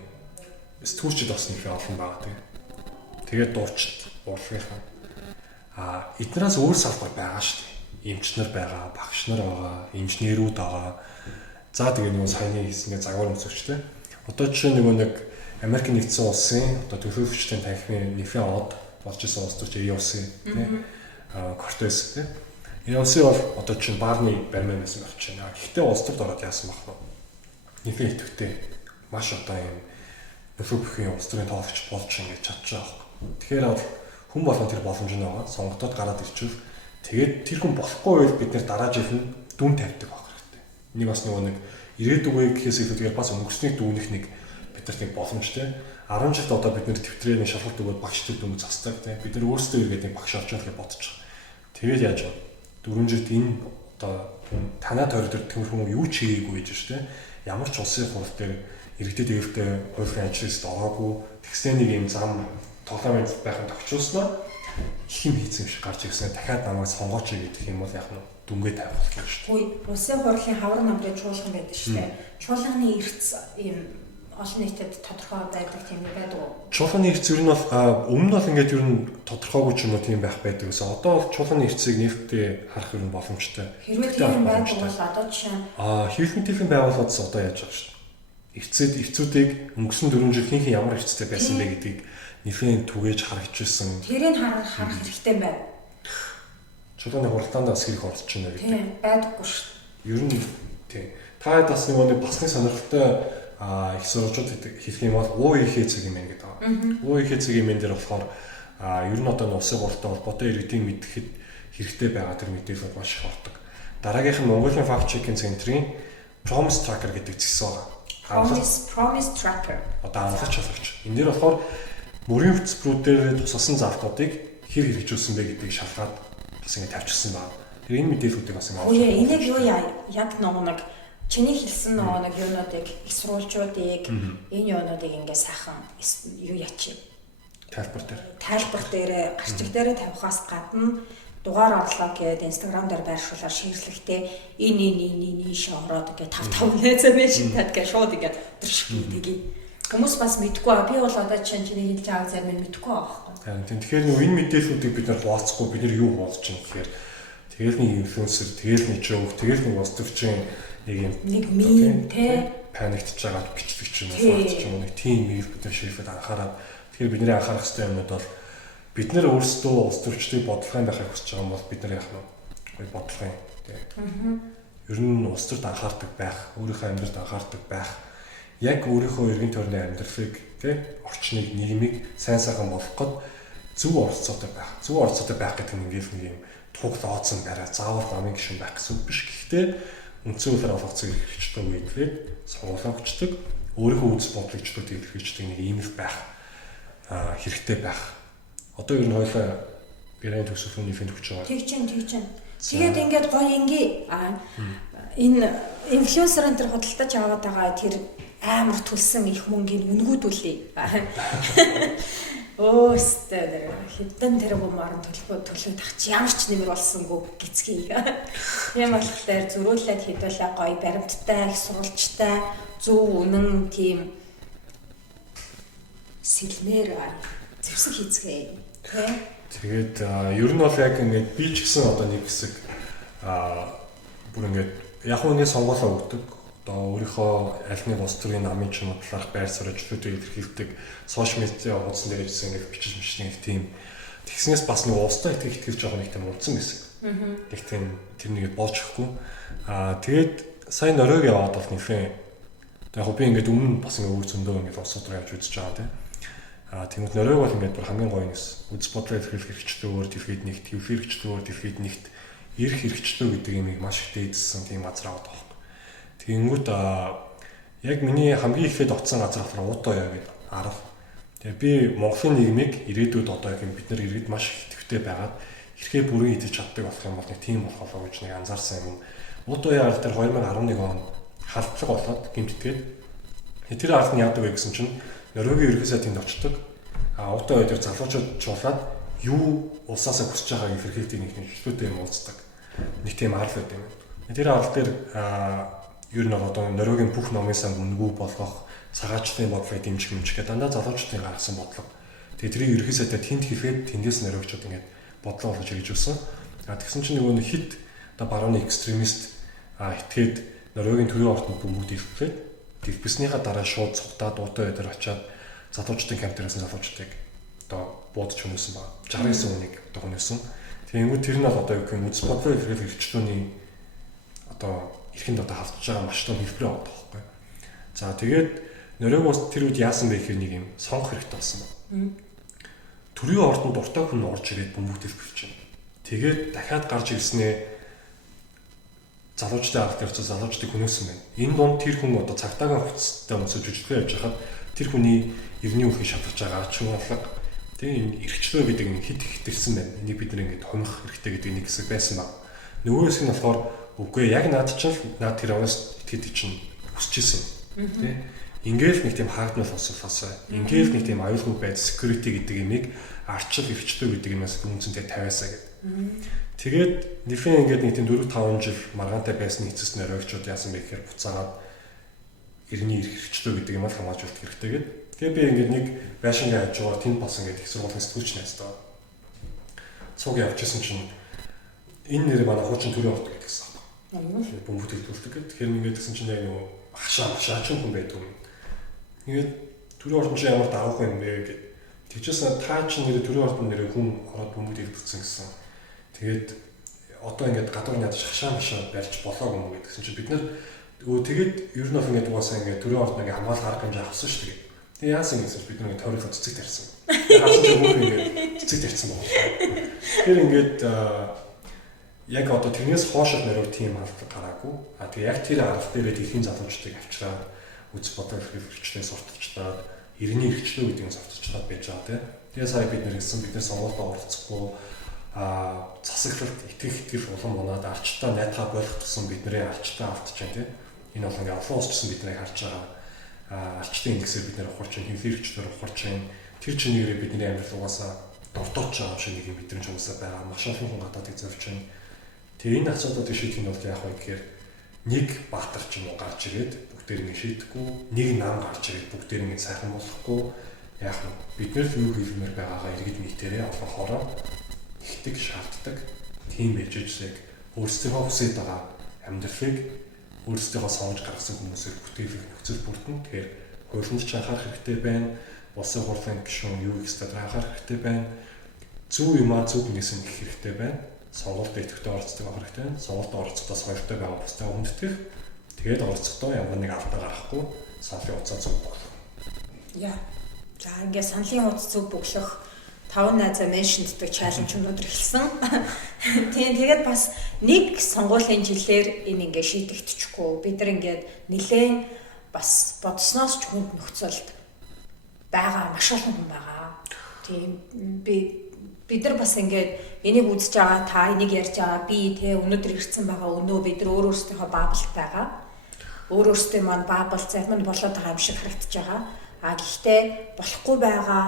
сэтгүүлчд бас нэг олон байгаа те. Тэгээд дуучид уулгийнхаа эднээс өөр салбар байгаа шүү дээ. Эмчнэр байгаа, багш нар байгаа, инженерүүд байгаа. За тэгээ нөгөө саяны хийсгээ загвар өмсөгчтэй. Одоо жишээ нэг Америк нэгдсэн улсын одоо төлөөлөгчдийн танхимын нэфэн од болж исэн улс төрч ей улсын тийм Кортес тийм Ялси бол одоо чинь баарны бариман байсан байх чинь. Гэхдээ улс төрд ороод яасан баг нь. Нифээ идэвхтэй маш одоо юм нөхөр бүхийн улс төрийн тоогч болж ингэж чадчих واخ. Тэгэхээр бол хүн болгон тэр боломж нь байгаа. Сонгогдоод гараад ирчихвэл тэгээд тэр хүн болохгүй байл бид нэр дараа жил нь дүн тавьдаг байх хэрэгтэй. Энийг бас нэг ирээдүгөө гэхээс илүү тэгээд бас өнгөрсний дүүнэх нэг бидэрт нэг боломжтой. 10 жилд одоо бид нэр төвтрийн шалгалт өгөөд багштай дүнг застдаг тийм. Бид нар өөрсдөө иргэд нэг багш орж байгаа гэж бодчих. Тэгээд яаж вэ? 4 жилд энэ одоо танаа тойрог төр төмөрхөн юу ч хийгээгүй гэж шүү дээ. Ямар ч улсын хурал дээр иргэдэд дэвтэй хувийн ажилчид ороогүй тэгснэ нэг юм зам тоглоомын байхад тогтчихсноо их юм хийсэн юм шиг гарч ирсэн. Дахиад намайг сонгооч гэдэг юм бол яг нь дүнгээ тавих болно шүү дээ. Хөөе, улсын хурлын хавар намрын чуулган байдаг шүү дээ. Чуулганы эрдэс ийм олон нийтэд тодорхой байдаг тийм нэг байдаг уу? Чуулганы эрдэс ер нь бол өмнө нь бол ингээд ер нь тодорхойгүй ч юм уу тийм байх байдаг гэсэн. Одоо бол чуулганы эрдэсийг нээлттэй харах ер нь боломжтой. Хэрвээ тийм байдаг бол одоо жишээ хэвлэл мэдээллийн байгууллагаас одоо яаж байгаа шүү дээ. Эрцүүдийг өнгөрсөн 4 жил хин ямар эрцтэй байсан бэ гэдгийг нэлийн түгээж харагдчихсан. тэрийг харах хэрэгтэй байна. Чуулганы хуралдаанд бас хэрэг оролцож байна гэдэг. Тийм, байдаггүй шүү. Ер нь тийм. Та бас нэг басны сонирхолтой их сурвалжууд хэлэх юм бол УИХ цэгийн гэдэг байгаа. УИХ цэгийн дээр болохоор ер нь одоо улсын хурлтай холбоотой иргэдийн мэдхэд хэрэгтэй байгаа тэр мэдээлэл маш их ордог. Дараагийнх нь Mongolia Fact Checking Center-ийн Promise Tracker гэдэг зэвсэг байгаа. Promise Tracker. Одоо амлах чалагч. Энэ дээр болохоор мөрийн хөтөлбөрүүдээр тусалсан залтуудыг хэр хэрэгжүүлсэн бэ гэдгийг шалгаад бас ингэ тавьчихсан байна. Тэр энэ мэдээллүүдийг бас ингэ Үгүй ээ, энийг юу яг нэг чиний хэлсэн нэг юунуудыг их сурвалжуудыг энэ юунуудыг ингээ сайхан юу яачих. Тайлбар дээр гарчиг дээр тавихаас гадна дугаар орлоо гэдэг Instagram дээр байршуулаад шеэрлэхдээ энэ шоороод ингээ 5 нээзээ мэшин тадгээ шууд ингээ өдрш гэдэг. Хүмүүс бас мэдгүй аа. Би бол одоо чиний хэлж байгаа зарим нь мэдгүй байгаа байхгүй. Тэгэхээр энэ мэдээллүүдийг бид нар хуваалцахгүй бид нар юу болж чинь гэхээр тэгэл нэг инфлюенсер, тэгэл нэг жоог, тэгэл нэг улс төрчийн нэг мим те паниктж байгаа бичлэг чинь болж юм нэг тийм мив бид нар шийдэхэд анхаарал. Тэгэхээр бидний анхаарах хэрэгтэй юмнууд бол бид нар өөрсдөө улс төрчдийн бодлогын байхыг хүсэж байгаа юм бол бид нар яах вэ? Бодлогын тийм. Ер нь улс төрд анхаардаг байх, өөрийнхөө амьдралд анхаардаг байх, яг өөрийнхөө эргэн тойрны амьдралыг тийм орчныг нийгмийг сайн сайхан болгоход зөв оролцоотой байх. Зөв оролцоотой байх гэдэг нь ингээл нэг юм туг лооцсон барай, заавал намын гишүүн байх гэсэн үг биш. Гэхдээ үндсэн хуулиар олгоцсон хэрэгждэг үедээ сонгуулаа өгчдөг, өөрийнхөө үзэл бодлыг ч илэрхийлждэг нэг ийм л байх хэрэгтэй байх. Одоо ер нь хоёлаа гэрээ төгсөлийн нэвэнд өгч байгаа. Тэг чинь. Тэгээд ингээд гоё ингээ энэ инфлюенсер энэ худалдаж аваад байгаа тэр амар төлсөн их мөнгөний үнгүүдүүлээ. Өөстөө хэдэн тэрбум маран төлөвлөлт авч ямар ч нэмэр болсонгүй гэцгий. Тийм болохоор зөрүүлээд хэдүүлээ гоё баримттай, их сурвалжтай, зөв үнэн тийм сэлмээр зэвсэг хийцгээе. Тэгээд ер нь бол яг ингээд би ч гэсэн одоо нэг хэсэг бүр ингээд яг үүний сонгуулаа өгдөг. Одоо өөрийнхөө аль нэг улс төрийн намын ч юм уу талаарх байр суурь ажлуудыг илэрхийлдэг сошиал медиа хуудсан дээр ирсэн нэг бичиж нэг тийм тэгснээс бас нэг улстай итгэж байгаа нэг тийм унтсан байсан. Тэг тийм тэр нэгэд болж ихгүй. Тэгээд сайн оройг яваад бол нэфэ. Яг би ингээд өмнө бас ингээд өөр зөндөө ингээд улсууд руу явж үзэж байгаа тийм. Тэгмэд оройг бол ингээд бүр хамгийн гоё нэс. Үз бодлоо илэрхийлэх хэрэгчлөөр дэлхийд нэгт, хөвлөр хэрэгчлөөр дэлхийд нэгт ирэх хэрэгчлөө гэдэг юмыг маш их дээдсэн тийм газар аваад байгаа. Тэгэнгүүт яг миний хамгийн ихэд оцсон газар болохоор Утаа гэдэг арга. Тэгээ би Монголын нийгмийг ирээдүйд одоо яг бид нар иргэд маш их идэвхтэй байгаад хэрхээ бүрэн идэж чаддаг болох юм бол нэг тийм болох болоо гэж нэг анзаарсан юм. Утаа арга дээр 2011 он халдлага болоод гэмтдгээд тэр арга нь яадаг вэ гэсэн чинь Норвегийн ерөнхий сайд тэнд очдог. Утаа дээр залуучууд чуулаад юу улсаасаа хүсэж байгааг илэрхийлдэг нэг нэвчлүүдтэй юм уулздаг. Нэг тийм арга байт юм. Тэр арга дээр ер нь одоо Норвегийн бүх номын сан үнгүү болгох, цагаачдын бодлогыг дэмжих гэдэг дандаа залуучдын гаргасан бодлого. Тэгээ тэрийг ерөнхий сайдад тэнд хэлээд тэндээс Норвегчууд ингээд бодлого болгож ирж өгсөн. Тэгсэн чинь нөгөө хит одоо барууны экстремист итгээд Норвегийн төрийн ортод бөмбөг дэлгэхэд дэлбэснийхаа дараа шууд цугтаад Утаа дээр очиад залуучдын камп дээрээс залуучдыг одоо буудаж хөнөөсөн баг. 69 хүнийг одоо хөнөөсөн. Тэгэнгүүт тэр нь бол одоо юу гэх юм үзэл бодлоо ихээр хэрэгчлүүний одоо эрхэнд одоо хавтж байгаа маш том хэлбэр байгаа байхгүй. За тэгээд нөрөөгөөс тэр үед яасан бэ гэхээр нэг юм сонгох хэрэгтэй болсон байна. Төрийн ордонд дуртай хүн орж ирээд бөмбөг дэлбэрч байна. Тэгээд дахиад гарч ирснээ залуучдын ард ирж залуучдыг хөнөөсөн байна. Энэ дунд тэр хүн одоо цагтаагаа хуцтай өмсөж жүжиглээ явж хахад тэр хүний эртний үхийг шалгаж байгаа ач холбогдол. Тэгээ энэ эрхчлөө гэдэг нь хит хитэрсэн байна. Энийг бид нэг хомих хэрэгтэй гэдэг нэг хэсэг байсан баг. Нөгөө хэсэг нь болохоор үгүй яг наад чинь наад тэр оноос итгэдэг чинь хүсэж ирсэн. Тэ? Ингээл нэг тийм хаагдмал философи, ингээл нэг тийм аюулгүй байд security гэдэг имийг арчил эрхчлөө гэдэг юмас үнцэнтэй тавиасаа гэдэг. Тэгээд Нефен ингээд нэг тийм 4-5 жил маргаантай байсан эцэс нөрөгчуд яасан бэ гэхээр буцаагаад эртний эрхчлөө гэдэг юм ал хамгаалж өгөх хэрэгтэй гэдэг. Тэгээ би ингээд нэг байшингаа хажуугаар тэнд бас ингээд их сургуулийн сэтгүүлч найстаа. Цуг явчихсан чинь энэ нэр манай хуучин төрийн орд гэдгийгсэн. Бөмбөг төлөвлөлт гэдэг. Тэгэхээр ингээд гэсэн чинь яг нөгөө хашаа ч юм байдаг юм. Тэгээд төрийн ордон чинь ямар давах юм бэ гэдэг. Тэгжсэн та чинь нэр төрийн ордон нэр хүн ороод бөмбөг төлөвлөсөн гэсэн. Тэгээд одоо ингээд гадуур ядаж хашаа барьж болоог юм гэдгсэн чинь бид нэр тэгээд ер нь ингээд угаасаа ингээд төрийн ордны хамгаалах арга хэмжээ авсан шүү дээ. Тэгээ яасан гэсэн бид нэг тойрог цэцэг тарьсан. Хасан ч юм ингээд цэцэг тарьсан байна. Тэр ингээд яг одоо тэрнээс хоошоо нэрв тийм албар гараагүй. Тэгээ яг тэр албар дээрээ дэлхийн залуучдыг авчраад үз бодол хэрэгчлээ сурталчлаад эртний хэрэгчлөө гэдэг нь сурталчлаад байж байгаа тийм. Тэгээ сая бид нэр хэлсэн бид нар сонгуульд оролцохгүй засаглалт итгэх улам унаад арчтаа найтгаа болох гэсэн бидний арчтаа автчихсан тийм. Энэ бол ингээд олон улс гэсэн биднийг харж байгаа. Арчтын индексээр бид нэр ухарч байна, хэмфэрэгчлэр ухарч байна. Тэр чинийгээрээ бидний амьдрал угаасаа дуртууч байгаа юм шиг нэг юм мэдрэмж хүмүүсээ байгаа. Маш олон хүн гадаадыг зорж байна. Тэгээ энэ асуудлуудыг шийдэх нь бол яах вэ гэхээр нэг баатар ч юм уу гарч ирээд бүгдээр ингэ шийдэхгүй, нэг нам гарч ирээд бүгдээр ингэ сайхан болохгүй яах вэ? Бид нэр юу хиймээр байгаагаа иргэд нийтээрээ олохоороо ихдэг шаарддаг. Тийм байж яг өөрсдийнхөө хүсэж байгаа амьдралыг өөрсдийнхөө сонгож гаргасан хүмүүсээр бүтээлэх нөхцөл бүрдэн. Тэгэхээр хуулинд ч анхаарах хэрэгтэй байна. Улсын хурлын гишүүн юу гэж анхаарах хэрэгтэй байна. Зөв юмаа зөв нэгсэн гэх хэрэгтэй байна. Сонголт идэвхтэй оролцдог байх хэрэгтэй байна. Сонголт оролцохдоо соёлтой байгаа бусдаа хүндэтгэх. Тэгээд оролцохдоо ямар нэг алдаа гарахгүй саналын хугацаа зөв болох. Яа. За ингээд саналын хугацаа зөв бөглөх 5 найзаа меншнтдэг чаленж өнөөдөр эхэлсэн. Тэгээд бас нэг сонгуулийн жилээр энэ ингээд шийдэгдэчихгүй. Бид нар ингээд нэлээд бас бодсноос ч хүнд нөхцөлд байгаа маш олон хүн байгаа. Тийм бид нар бас ингээд энийг үзэж байгаа, та энийг ярьж байгаа, би те өнөөдөр ирсэн байгаа өнөө бид нар өөрөөсөө баабалт байгаа. Өөрөөсөө маань баабалт зарим нь болоод байгаа юм шиг харагдаж байгаа. Гэхдээ болохгүй байгаа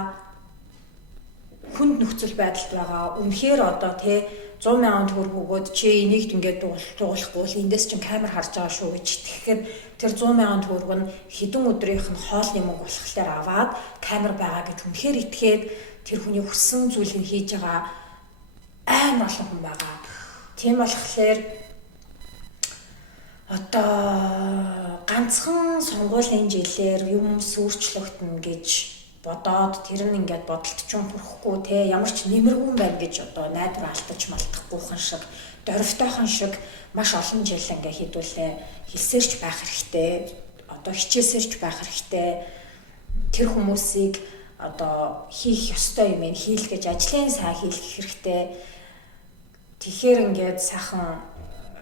хүнд нөхцөл байдалд байгаа. Үнэхээр одоо те 100,000 төгрөг өгөөд чи энийг ингээд дуулахгүй л эндээс чинь камер харж байгаа шүү гэж тэгэхээр тэр 100,000 төгрөг нь хэдэн өдрийнх нь хоолны мөнгө болохлээр аваад камер байгаа гэж үнэхээр итгээд тэр хүний хүссэн зүйлийг хийж байгаа амар олон хүн байгаа. Тийм болохоор одоо ганцхан сонгуулийн жилээр юм сүрчлэгдэнэ гэж бодоод тэр нь ингээд бодолтчун хүрэхгүй те ямар ч нэмэргүй байна гэж одоо найдвар алдаж малтахгүйхэн шиг дөрвтойхон шиг маш олон жил ингээд хийдүүлээ хэлсээрч байх хэрэгтэй одоо хичээсээрч байх хэрэгтэй тэр хүмүүсийг одоо хийх ёстой юм хийлгэж ажлын сайн хийх хэрэгтэй тэгэхээр ингээд сайхан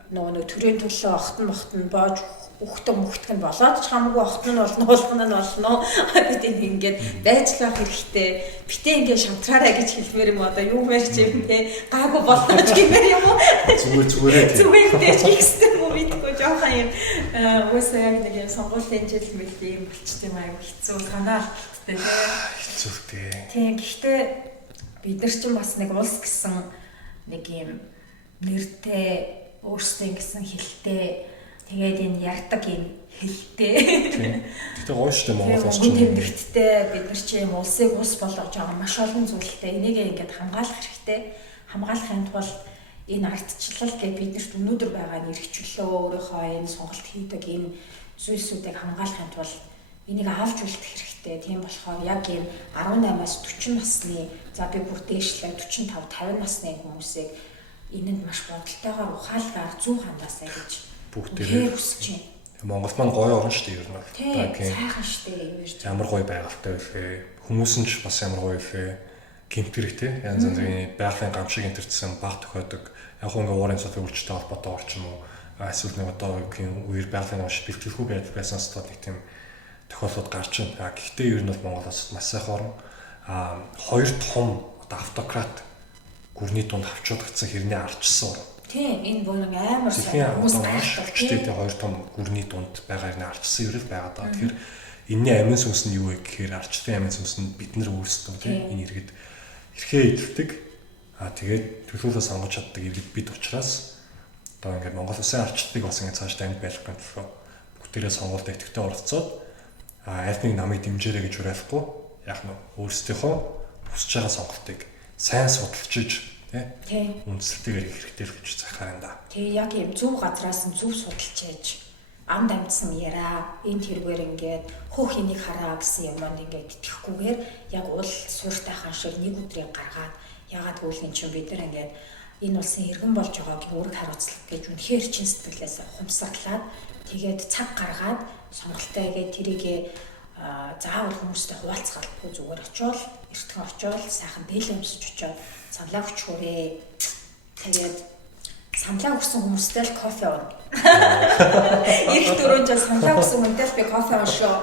нөгөө төрийн төлөө охтон боож үхтэн болоод ч хамаагүй охтон нь болно гэдэг ингээд байж л байх хэрэгтэй. Битээ ингээд шантраарай гэж хэлмээр юм одоо юу мэр ч юм те гаагүй болно ч гэмээр юм уу? Зүгээрээ хийхстэй юм бидгүй жоохон юм уусаа яг нэг юм сонгуулийн жил мэл юм болчт юм аяг хэцүү санаа те хэцүүтэй. Тийм гэхдээ бид нар ч бас нэг улс гэсэн нэг юм нэртэй өөрсдөө гэсэн хэлтэй тэгээд энэ ярьдаг юм хэлтэй. Тэгтээ гоё шүү дээ Монгол улс чинь. Тэмдэгттэй бид нар чи юм улсыг улс болгож байгаа маш олон зүйлтэй. Энийг ингээд хамгаалах хэрэгтэй. Хамгаалахын тулд энэ ардчлал гэдэг биднэрт өнөөдөр байгаа нэрхчлөө өөрийнхөө энэ сонголт хийдэг энэ зүйлсүүдийг хамгаалахын тулд энийг авч үлдэх хэрэгтэй. Тийм болохоор яг ийм 18-аас 40 насны за би бүр дээшлээ 45 50 насны хүмүүсийг энэнд маш бодолтойгоор ухаалгаар зөв хандаасаа гэж бүгдээ хүсэж байна. Монгол маань гоё орн шүү дээ ер нь бол. Тийм сайхан шүү дээ юу гэж. Ямар гоё байгальтай байлээ. Хүмүүс нь ч бас ямар гоё байлээ. Гэмтэрэг те янз бүрийн байгалийн гамшиг энтерсэн баг тохиодог. Яг хөө ингээ уурын цогцол үйлчлэлтэй холбоотой орч юм уу? Эсвэл нэг одоо юм үер байгалийн маш бэлтгэлгүй байснаас тод нэг тийм тохиолдлууд гарч байна. Гэхдээ ер нь бол Монголоос маш сайхан орн. Хоёр том одоо автократ гүрний дунд авчуудагдсан хэрнээ арчсан орн. Тийм энэ бүр амар сайн хүмүүс гайхалтай тийм хоёр том гүрний дунд байгаа хэрнээ арчсан юм л байгаа даа. Тэгэхээр энэний амин сүнс нь юу вэ гэхээр арчтын амин сүнс нь бид нар өөрсдөө тийм энэ иргэд эрхээ идэлдэг. Тэгээд төлөөлөө сонгож чаддаг иргэд бид учраас одоо ингээд Монгол Улсын арчтыг бас ингээд цааш танд байх гэнэ бүгдээрээ сонгуульд идэвхтэй оролцоод аль нэг намыг дэмжээрэй гэж уриалахгүй яг нь өөрсдийнхөө хүсэж байгаа сонголтыг сайн судалж тийм үндсэлтэйгээр хийх хэрэгтэй л гэж захаар энэ да. Тэгээ яг юм зөв газраас нь зөв судалж яаж амд амтсан яриа энэ тэргээр ингээд хөөх энийг хараа гэсэн юмд ингээд итгэхгүйгээр яг уул сууртайхан шиг нэг өдрийг гаргаад ягаад гэвэл энэ чинь бид нар ингээд энэ улсын иргэн болж байгааг үүрэг хариуцлага гэж үнэхээр чин сэтгэлээс ухамсарлаад тэгээд цаг гаргаад сонголтоо гээд тэрийгээ заавал хүмүүстэй хуваалцгаалгүй зүгээр очиод эртхэн очиод сайхан дээлэмсэж очиод саналаа өчгөөрэй. Тэгээд саналаа өгсөн хүмүүстэй л кофе ууна. Их дөрөв жил саналаа өгсөн хүнтэй л би кофе уушоо.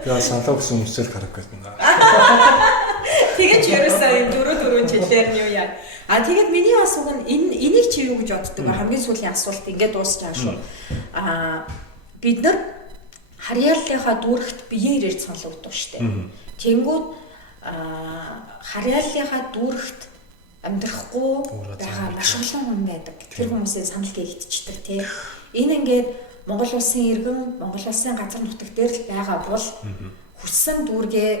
Тэгээ саналаа өгсөн хүмүүстэй л караоке гэнэ. Тэгээд ерөөсөө дөрөв жилээр нь юу яа. Тэгээд миний бас уг нь энийг чи юу гэж боддог вэ? Хамгийн сүүлийн асуулт ингээд дуусч байгаа шүү. Бид нар харьяаллынхаа дүүрэгт биеэр ирж санал өгдөг шүү дээ. Тэнгүүд харьяаллынхаа дүүрэгт амьдрахгүй байгаа маш олон хүн байдаг. Тэр хүмүүсийн санал гээгдчихдэг тий. Энэ ингээд Монгол улсын иргэн, Монгол улсын газар нутаг дээр л байгаа бол хүссэн дүүргээ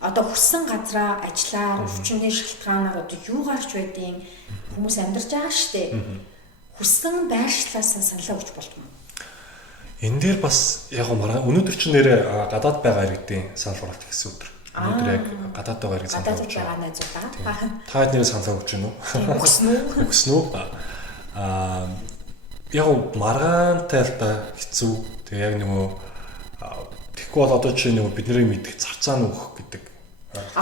одоо хүссэн газраа ажиллаар, өвчнөний шалтгаанаар одоо юу гарч байдیں۔ Хүмүүс амьдарч байгаа шүү дээ. Хүссэн байршлаасаа саналаа өгч болтгоо. Энэ дээр бас яг өнөөдөр ч нэрээ гадаад байгаа иргэдийн санал хураалт гэсэн өдөр. Өнөөдөр яг гадаад байгаа иргэд санал өгч байгаа найзуудаа. Та нэрээ санал өгч гэнэ үү? Өгсөн үү? Яг маргаантай л да хэцүү. Тэгээ яг нөгөө тэгэхгүй бол одоо чи нөгөө бидний мэдих зарцаа нөгөх гэдэг.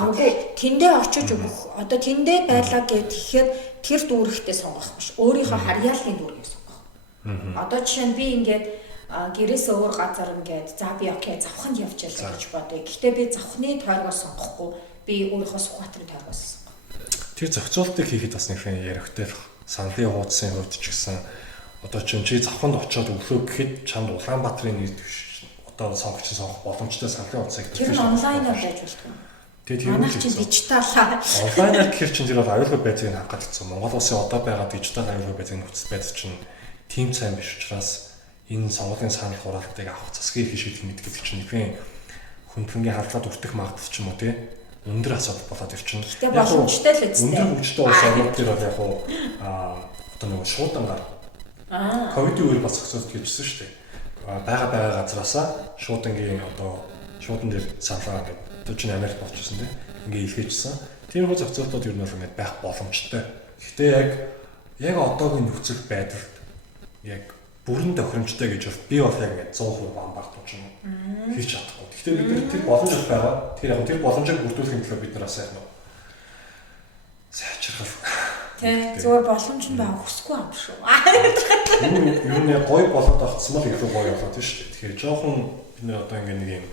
Үгүй тэндээ очиж өгөх. Одоо тэндээ байлаа гэхэд тэр дүүрэгтээ сонгох биш. Өөрийнхөө харьяаллын дүүргийг сонгох. Одоо жишээ нь би ингээд гэрээсээ өөр газар ингээд за би окей завханд явж ялла гэж бодъё. Гэхдээ би завхны тойргоос сонгохгүй би өөрийнхөө Сүхбаатарын тойргоос сонгох. Тэр зохицуултыг хийхэд бас нэг ярихтай саналын хуудсын хувьд ч гэсэн одоо чи завханд очиод өглөө гэхэд чамд Улаанбаатарын нэр одоо сонгогч сонгох боломжтой саналын хуудсыг тэр нь онлайнаар байж болтгоо. Тэгээд тэр нь чи дижиталаа. Онлайнаар гэхэр чинь тэр бол аюулгүй байдлыг хангах гэсэн. Монгол улсын одоо байгаа дижитал аюулгүй байдлын нөхцөл байдал чинь тийм сайн биш учраас энэ сонгуулийн санал хураалтыг авах засгийн эрхийг шийдэх мэд гэдэг чинь нэгэн хүндрэнгийн хардлаад үрдэх магадлал ч юм уу тий өндөр асуудал болоод ирчин. Тэгээ боломжтой л үстэй. Өндөр хүчтэй улс орнууд дээр бол яг одоо нэг шуудангаар ковидын үеэр бас зохицуулт хийжсэн шүү дээ. Бага газраасаа шуудангийн одоо шуудан дээр саналаа гэдэг. Одоо чинь Америк болчихсон тийм. Ингээ илгээжсэн. Тэр хөө зохицуултууд ер нь бол ингээд байх боломжтой. Гэхдээ яг одоогийн нөхцөл байдалд яг бүрэн тохиромжтой гэж бол би бол яг ингээд 100% бамбардуулж юм хийж чадахгүй. Гэхдээ бид нар тэр боломж байгаа. Тэр боломжийг бүрдүүлэхийн төлөө бид нараас яг сайжрах. Тэ зөвөр боломж нь байгаа хүсэхгүй юм шүү. Юу нэг гоё болоод авцсан бол илүү гоё болоод тийм шүү. Тэгэхээр жоохон бид нэр одоо ингээд нэг юм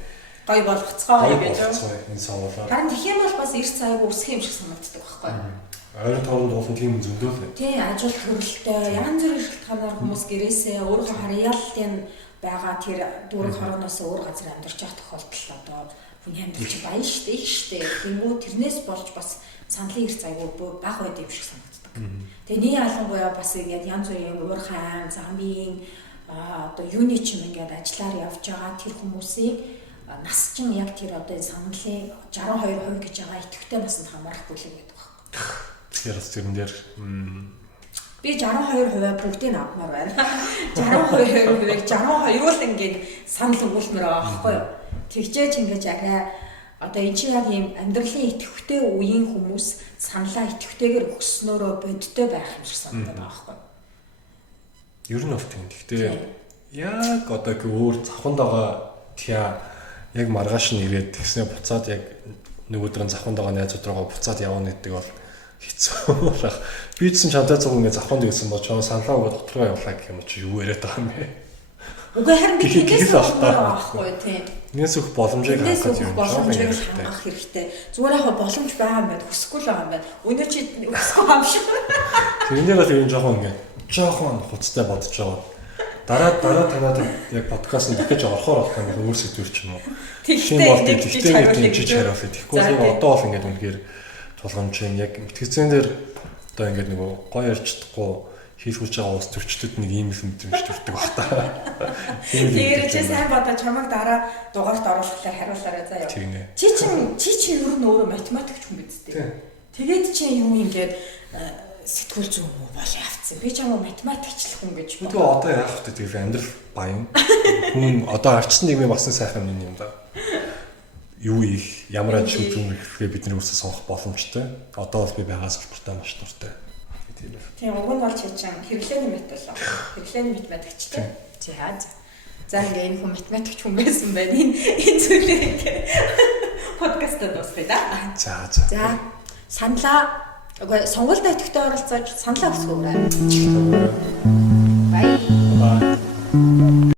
гоё болгоцгоо гэж энэ сонгуулаа. Харин тэгэх юм бол бас эрт цайг үсэх юм шиг санагддаг байхгүй юу? Ойрын тооронд уулын тийм зөндөө л. Тийм ажил төрөлтэй янз бүрийн шалтгаанаар хүмүүс гэрээсээ өөрийнхөө харьяаллын байгаа тэр дүүрэг хорооноос өөр газар амьдарч явах тохиолдол одоо хүний амьдрал чи баян штэ их штэ. Тэнгүү тэрнээс болж бас саналын эрт цайг бага байд юм шиг санагддаг. Тэгээ нэг ялангуяа бас ингээд янз бүрийн уурхайн замын одоо юуны ч юм ингээд ажиллаар явж байгаа тэр хүмүүсийг нас чинь яг тэр одоо саналын 62% гэж байгаа идэвхтэй насанд хамаарахгүй л гэдэг байна. Тэгэхээр бас тэрэн дээр би 62% бүгдийг авмаар байна. 62%-ийг 62 л ингээд санал өгүүлмээр байгаа байхгүй юу? Тэгжээж ингэж арай одоо эн чинь яг ийм амьдралын идэвхтэй үеийн хүмүүс саналаа идэвхтэйгээр өгснөөрөө бодтой байх юм шиг санагдаад байгаа байхгүй. Ер нь бол тийм. Гэхдээ яг одоо өөр завханд байгаа тя яг маргааш нь ирээд тэгснэ буцаад яг нөгөөдрийн завханд байгаа найзууд руугаа буцаад явна гэдэг бол хэцүү болох. Би ч чамтай цуг ингэ завханд ирсэн бол чам саналаа өгөөд дотроо явлаа гэх юм чи юу яриад байгаа юм бэ? Үгүй харин би тэгээс байхгүй тийм. Нээс их боломжийг хангах юм хангах хэрэгтэй. Зүгээр яг боломж байгаа юм байна. Хүсэхгүй л байгаа юм байна. Өнөө чи хүсэхгүй юм шиг. Тэрнээ бол юм жоохон хуцтай бодож байгаа. Дараа танаад яг подкаст нь дахиж орохоор болох юм өөр сэдвэр ч юм уу. Тэгтээ нэг жиж хариулах. Тэгэхгүй яг одоо бол ингээд үнэхээр тулгамж юм яг итгэцэн дээр одоо ингээд нөгөө гоё ярьж чадахгүй хийлгүүлж байгаа уус төрчлөд нэг ийм юм мэдрэмж төрдөг баг та. Тэгэхээр чи сайн бодож чамайг дараа дугаарт оруулахлаар хариулаарай заа яа. Чи чинь ер нь өөрөө математикч хүн биз дээ. Тэгээд чи юм ингээд сэтгүүл зүүн муу бол явцсан. Би ч юм уу математикчлах хүн гэж бодсон. Тэгээ одоо яах вэ? Тэгээ амьдрал баян. Хүн одоо арчсан нийгмийн басан сайхан юм да. Юу их ямар аж шүүжүүн ихгээ бидний үсээ сонгох боломжтой. Одоо бол би байгаа салбартаа маш дуртай. Тийм уг нь бол чи чинь хэрэглээний мэт болоо. Хэрэглээний математикчтэй. За ингээ энэ хүн математикч хүн байсан байна. Энэ зүйлээ ингээ подкастт дуусгая да. За саналаа сонгуультай идэвхтэй оролцож саналаа өгсгөө.